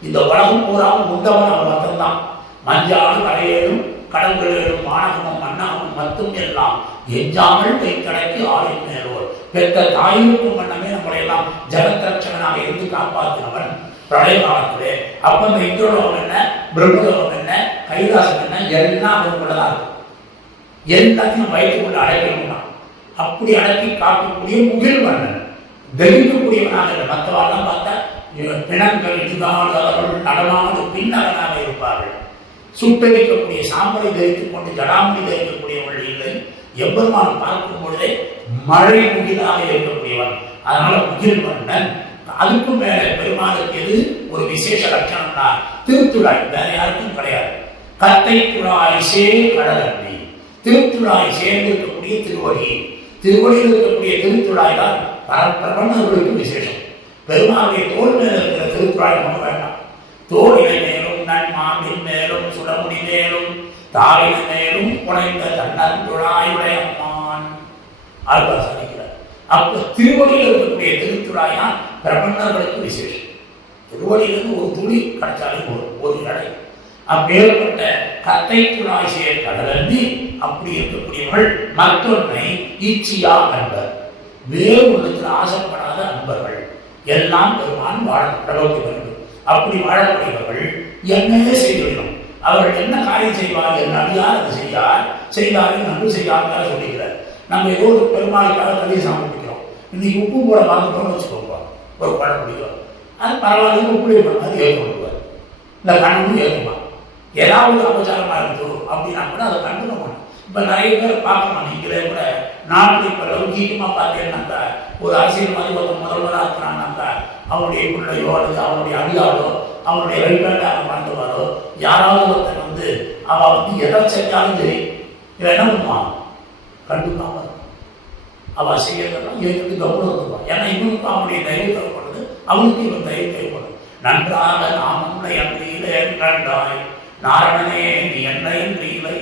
இந்த உலகம் பூராவும் உண்டவன் அவன் மட்டும்தான். மஞ்சாலும் கரையேறும் கடல்களேறும் மாணகமும் மன்னகமும் மத்தும் எல்லாம் எஞ்சாமல் கைக்கடைக்கு ஆளின் மேலோர் பெற்ற தாயிருக்கும் வண்ணமே நம்மளை எல்லாம் ஜெகத்ரட்சகனாக இருந்து காப்பாற்றினவன் பிரளய காலத்திலே. அப்ப இந்த இந்திரலோகம் என்ன, பிரம்மலோகம் என்ன, கைலாசம் என்ன, எல்லாம் அவனுக்குள்ளதான் இருக்கும். எல்லாத்தையும் வயிற்றுக்குள்ள அடைக்கணும்னா அப்படி அடக்கி காக்கக்கூடிய முகில் வண்ணன், தரிக்கக்கூடியவனாக. மற்றவாள்லாம் பார்த்தா பிணங்கள் இதுகாலவர்கள் நடமாடு பின்னகனாக இருப்பார்கள். சுட்டரிக்கக்கூடிய சாம்பலை தரித்துக் கொண்டு ஜடாமணி தரிக்கக்கூடியவர்கள் இல்லை. எவ்வளவு பார்க்கும் பொழுதே மழை முகிலாக இருக்கக்கூடியவன். அதனால முகில் வண்ணன். அதுக்கும் மேல பெருமாளுக்கு எது ஒரு விசேஷ லட்சணம்னா திருத்துழாய், வேற யாருக்கும் கிடையாது. கத்தை துழாய் சேர் கடலந்தி. திருத்துழாய் சேர்ந்து இருக்கக்கூடிய திருவடி, திருவடியில் இருக்கக்கூடிய திருத்துழாய் தான் பிரபந்தர்களுக்கு விசேஷம். பெருமாளுடைய தோல் மேல இருக்கிற திருத்துழாய் நமக்கு வேண்டாம். தோளினை மேலும் நன்மாவின் மேலும் சுடமுடி மேலும் தாரின மேலும் குறைந்த தன்னந்துழாயுடையம்மான் ஆழ்வார் சாதிக்கிறார். அப்ப திருவடியில் இருக்கக்கூடிய திருத்துழாயான் பிரபந்தர்களுக்கு விசேஷம். திருவடியிலிருந்து ஒரு துளி கிடைச்சாலும் ஒரு கடை. அப்பேற்பட்ட கத்தை துழாய் சேர் கடலந்தி அப்படி இருக்கக்கூடியவர்கள் மற்றொன்னை ஈச்சியா அன்பர், வேறு ஒன்றத்தில் ஆசைப்படாத அன்பர்கள் எல்லாம் பெருமான் வாழ கடவுளை வேண்டும். அப்படி வாழக்கூடியவர்கள் என்னவே செய்துவிடும். அவர்கள் என்ன காரியம் செய்வார், என்ன அடியார் அதை செய்தாரே நன்கு செய்யாமல் சொல்லிக்கிறார். நம்ம ஏதோ ஒரு பெருமாளுக்காக கல்வி சமர்ப்பிக்கிறோம். இன்னைக்கு உப்பு போட மறந்துட்டோம்னு வச்சுக்கோங்க, ஒரு படம் பிடிக்கும், அது பரவாயில்ல உப்புடைய படம் அது ஏற்றுக்கொள்வார். இந்த கண்ணனும் ஏற்றுப்பான். ஏதாவது அபச்சாரமாக இருந்தோம் அப்படின்னா கூட அதை கண்டுக்க மாட்டோம். இப்போ நிறைய பேர் பார்க்கலாம். நீங்களே கூட நாட்டில் இப்போ லௌகீகமாக பார்த்தீங்கன்னாக்கா ஒரு அரசியல்வாதி ஒரு முதல்வராக இருக்கிறான்னாக்கா அவனுடைய பிள்ளையோ அல்லது அவனுடைய அடியாளோ அவனுடைய ரைட்டாக வாழ்ந்துவாரோ யாராவது ஒருத்தர் அவள் எதை செஞ்சாலும் சரி இவன் என்ன பண்ணுவான், கண்டுக்காம இருக்கும். அவள் செய்யறதெல்லாம் ஏற்று கவனம் இருக்குவான். ஏன்னா இவனுக்கு அவனுடைய தயவு தேவைப்படுது, அவனுக்கு இவன் தயவு தேவைப்படுது. நன்றாக நாம் உன்னை அன்றியில என்றாய் நாரணனே நீ என்ன என்று இல்லை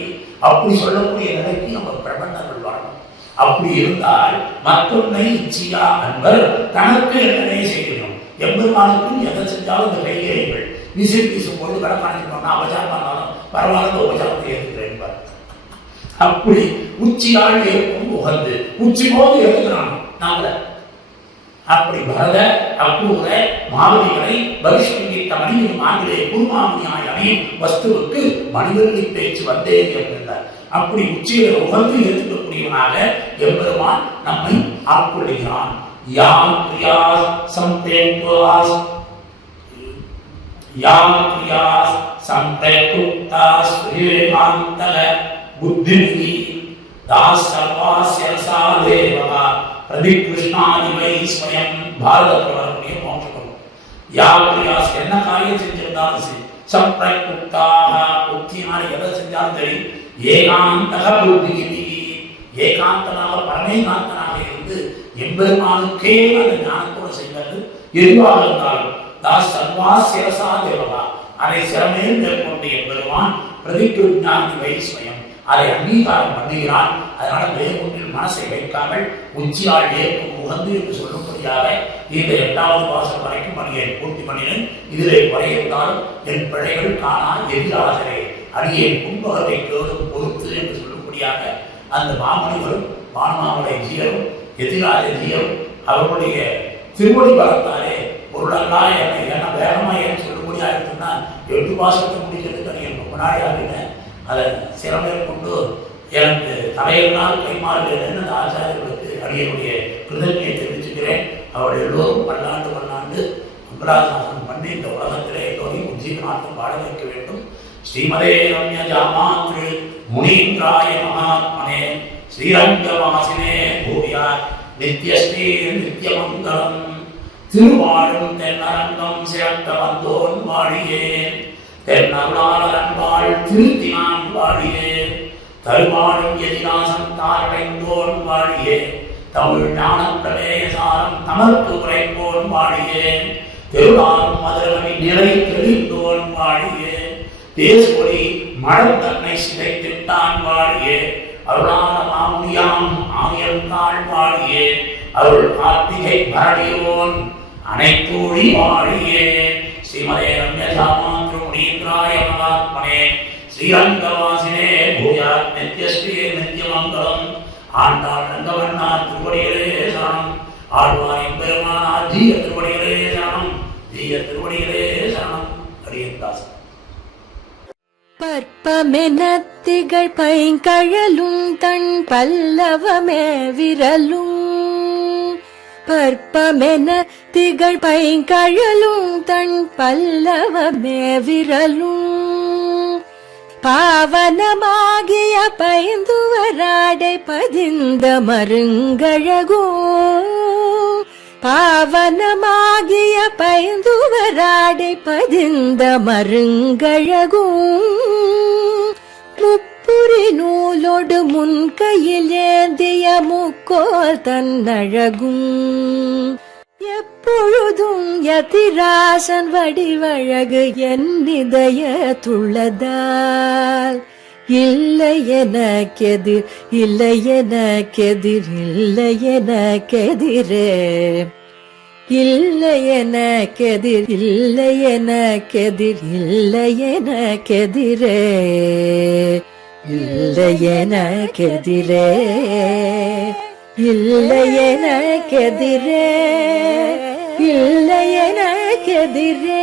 அப்படி சொல்லக்கூடிய நிலைக்கு நம்ம பிரபந்தங்கள் வரணும். அப்படி இருந்தால் மற்றொன்னை இச்சியா அன்பர் தனக்கு என்னனே செய்யணும். எம்பெருமானுக்கும் எதை செஞ்சாலும் இந்த கையேறிகள் விசை வீசும்போது கடற்காணிக்கணும். நான் உபச்சாரம் பண்ணாலும் பரவாயில்ல உபச்சாரத்தை ஏற்றுக்கிறேன். அப்படி உச்சியால் ஏற்கும் உகந்து உச்சி போது ஏற்றுக்கிறான் நாங்கள. அப்படி பரத அக்கூர மாவதிகளை பரிஷ்கரித்த மனிதன் மாவிலே குருமாமணியாய் அணியும் வஸ்துவுக்கு மனிதர்களை பேச்சு வந்தேன் என்றார். அப்படி உச்சிகளை உகந்து ஏற்றுக்கக்கூடியவனாக எம்பெருமான் நம்மை ஆட்கொள்கிறான். யாம் கிரியாஸ் சம்பேத்வாஸ் யாம் கிரியாஸ் சம்பேத்வாஸ் விவேகாந்தல புத்திமி தாஸ் சர்வாஸ்ய சாதேவா பிரதி கிருஷ்ணாதிவை ஸ்வயம் பாரதத்தவருடைய மோட்சம். யார் கிரியாஸ் என்ன காரியம் செஞ்சிருந்தாலும் சரி சம்பிரயுக்தாக புத்தியினால் எதை செஞ்சாலும் சரி ஏகாந்தக புத்திகிதி ஏகாந்தனாக பரமேகாந்தனாக இருந்து எம்பெருமானுக்கே அந்த ஞானத்தோடு செய்வது எதுவாக இருந்தாலும் தாஸ் சர்வா சிரசா தேவகா அதை சிறமேல் மேற்கொண்டு எம்பெருமான் பிரதிகிருஷ்ணாதி வைஸ்வயம் அதை அங்கீகாரம் பண்ணுகிறான். அதனால வேறொன்றில் மனசை வைக்காமல் உச்சியால் ஏற்கும் உகந்து என்று சொல்லும்படியாக இந்த 8வது பாசம் வரைக்கும் பணியை பூர்த்தி பண்ணினேன். இதிலே குறையிருந்தாலும் என் பிழைகள் காணா எதிராகவே அடியேன் கும்பகத்தை கேடும் பொறுத்து என்று சொல்லும்படியாக அந்த மாமணிகளும் மான்மாமலை ஜீயரும் எதிராக ஜீயரும் அவர்களுடைய திருவடி பலத்தாலே பொருளெல்லாம் என்னை என்ன வேகமாக ஏன் சொல்லும்படியாக இருக்குன்னா 8 பாசத்தை முடிக்கிறதுக்கு அடியேன் ரொம்ப நாளே ஆகினேன். அதை சிறமேல் கொண்டு எனக்கு தலையினால் கைமாறுகிறேன் என்று அந்த ஆச்சாரியர்களுக்கு அடியனுடைய கிருதಜ್ಞையை தெரிவிச்சுக்கிறேன். அவர்கள் எல்லோரும் பல்லாண்டு மங்களாசாசனம் பண்ணி இந்த உலகத்திலே எல்லோரையும் உஜ்ஜீவனார்த்தம் வாழ வைக்க வேண்டும். ஸ்ரீமதே ரம்ய ஜாமாத்ரி முனீந்திராய மகாத்மனே ஸ்ரீரங்கவாசினே பூயா நித்யஸ்ரீ நித்யமங்கலம் திருவாழும் தென்னரங்கம் சிறந்த வந்தோன் வாழியே தென்னருளாளன்பாள் திருத்தினான் வாழியே தருவாழும் எதிராசம் தாரடைந்தோன் வாழியே தமிழ் ஞான பிரவேசாரம் தமர்க்கு உரைப்போன் வாழியே திருவாரும் மதுரவி நிலை தெளிந்தோன் வாழியே தேசொலி மழம் தன்னை சிதைத்திட்டான் வாழியே அருளான மாமுனியாம் ஆயர்காள் வாழியே அருள் கார்த்திகை பரடியோன் அனைத்தூழி வாழியே ஸ்ரீமதே ரம்யசாமாத்ருமுனீந்திராய மகாத்மனே ஸ்ரீரங்கவாசினே பூயாத் நித்யஸ்ரீ நித்யமங்கலம் ஆண்டாள் ரங்கவண்ணார் திருவடிகளே சரணம் ஆழ்வாரின் பெருமானார் ஜீய திருவடிகளே சரணம் ஜீய திருவடிகளே சரணம் அடியந்தாசன் பற்பமெனத்திகள் பைங்கழலும் தன் பல்லவமே விரலும் பற்பமென திகழ் பைங்கழலும் தன் பல்லவமே விரலும் பாவனமாகிய பைந்துவராடை பதிந்த மருங்கழகோ பாவனமாகிய பைந்துவராடை பதிந்த மருங்கழகோ முப்புரி நூலோடு முன்கையில் ஏந்திய முக்கோல் தன்னழகும் எப்பொழுதும் யதிராசன் வடிவழகு என் இதயத்துள்ளதால் இல்லை எனக்கெதிர் இல்லை எனக்கெதிர் இல்லை எனக்கெதிரே இல்லை எனக்கெதிர் இல்லை எனக்கெதிர் இல்லை எனக்கெதிரே இல்லை எனக்கெதிரே இல்லை எனக்கெதிரே இல்லை எனக்கெதிரே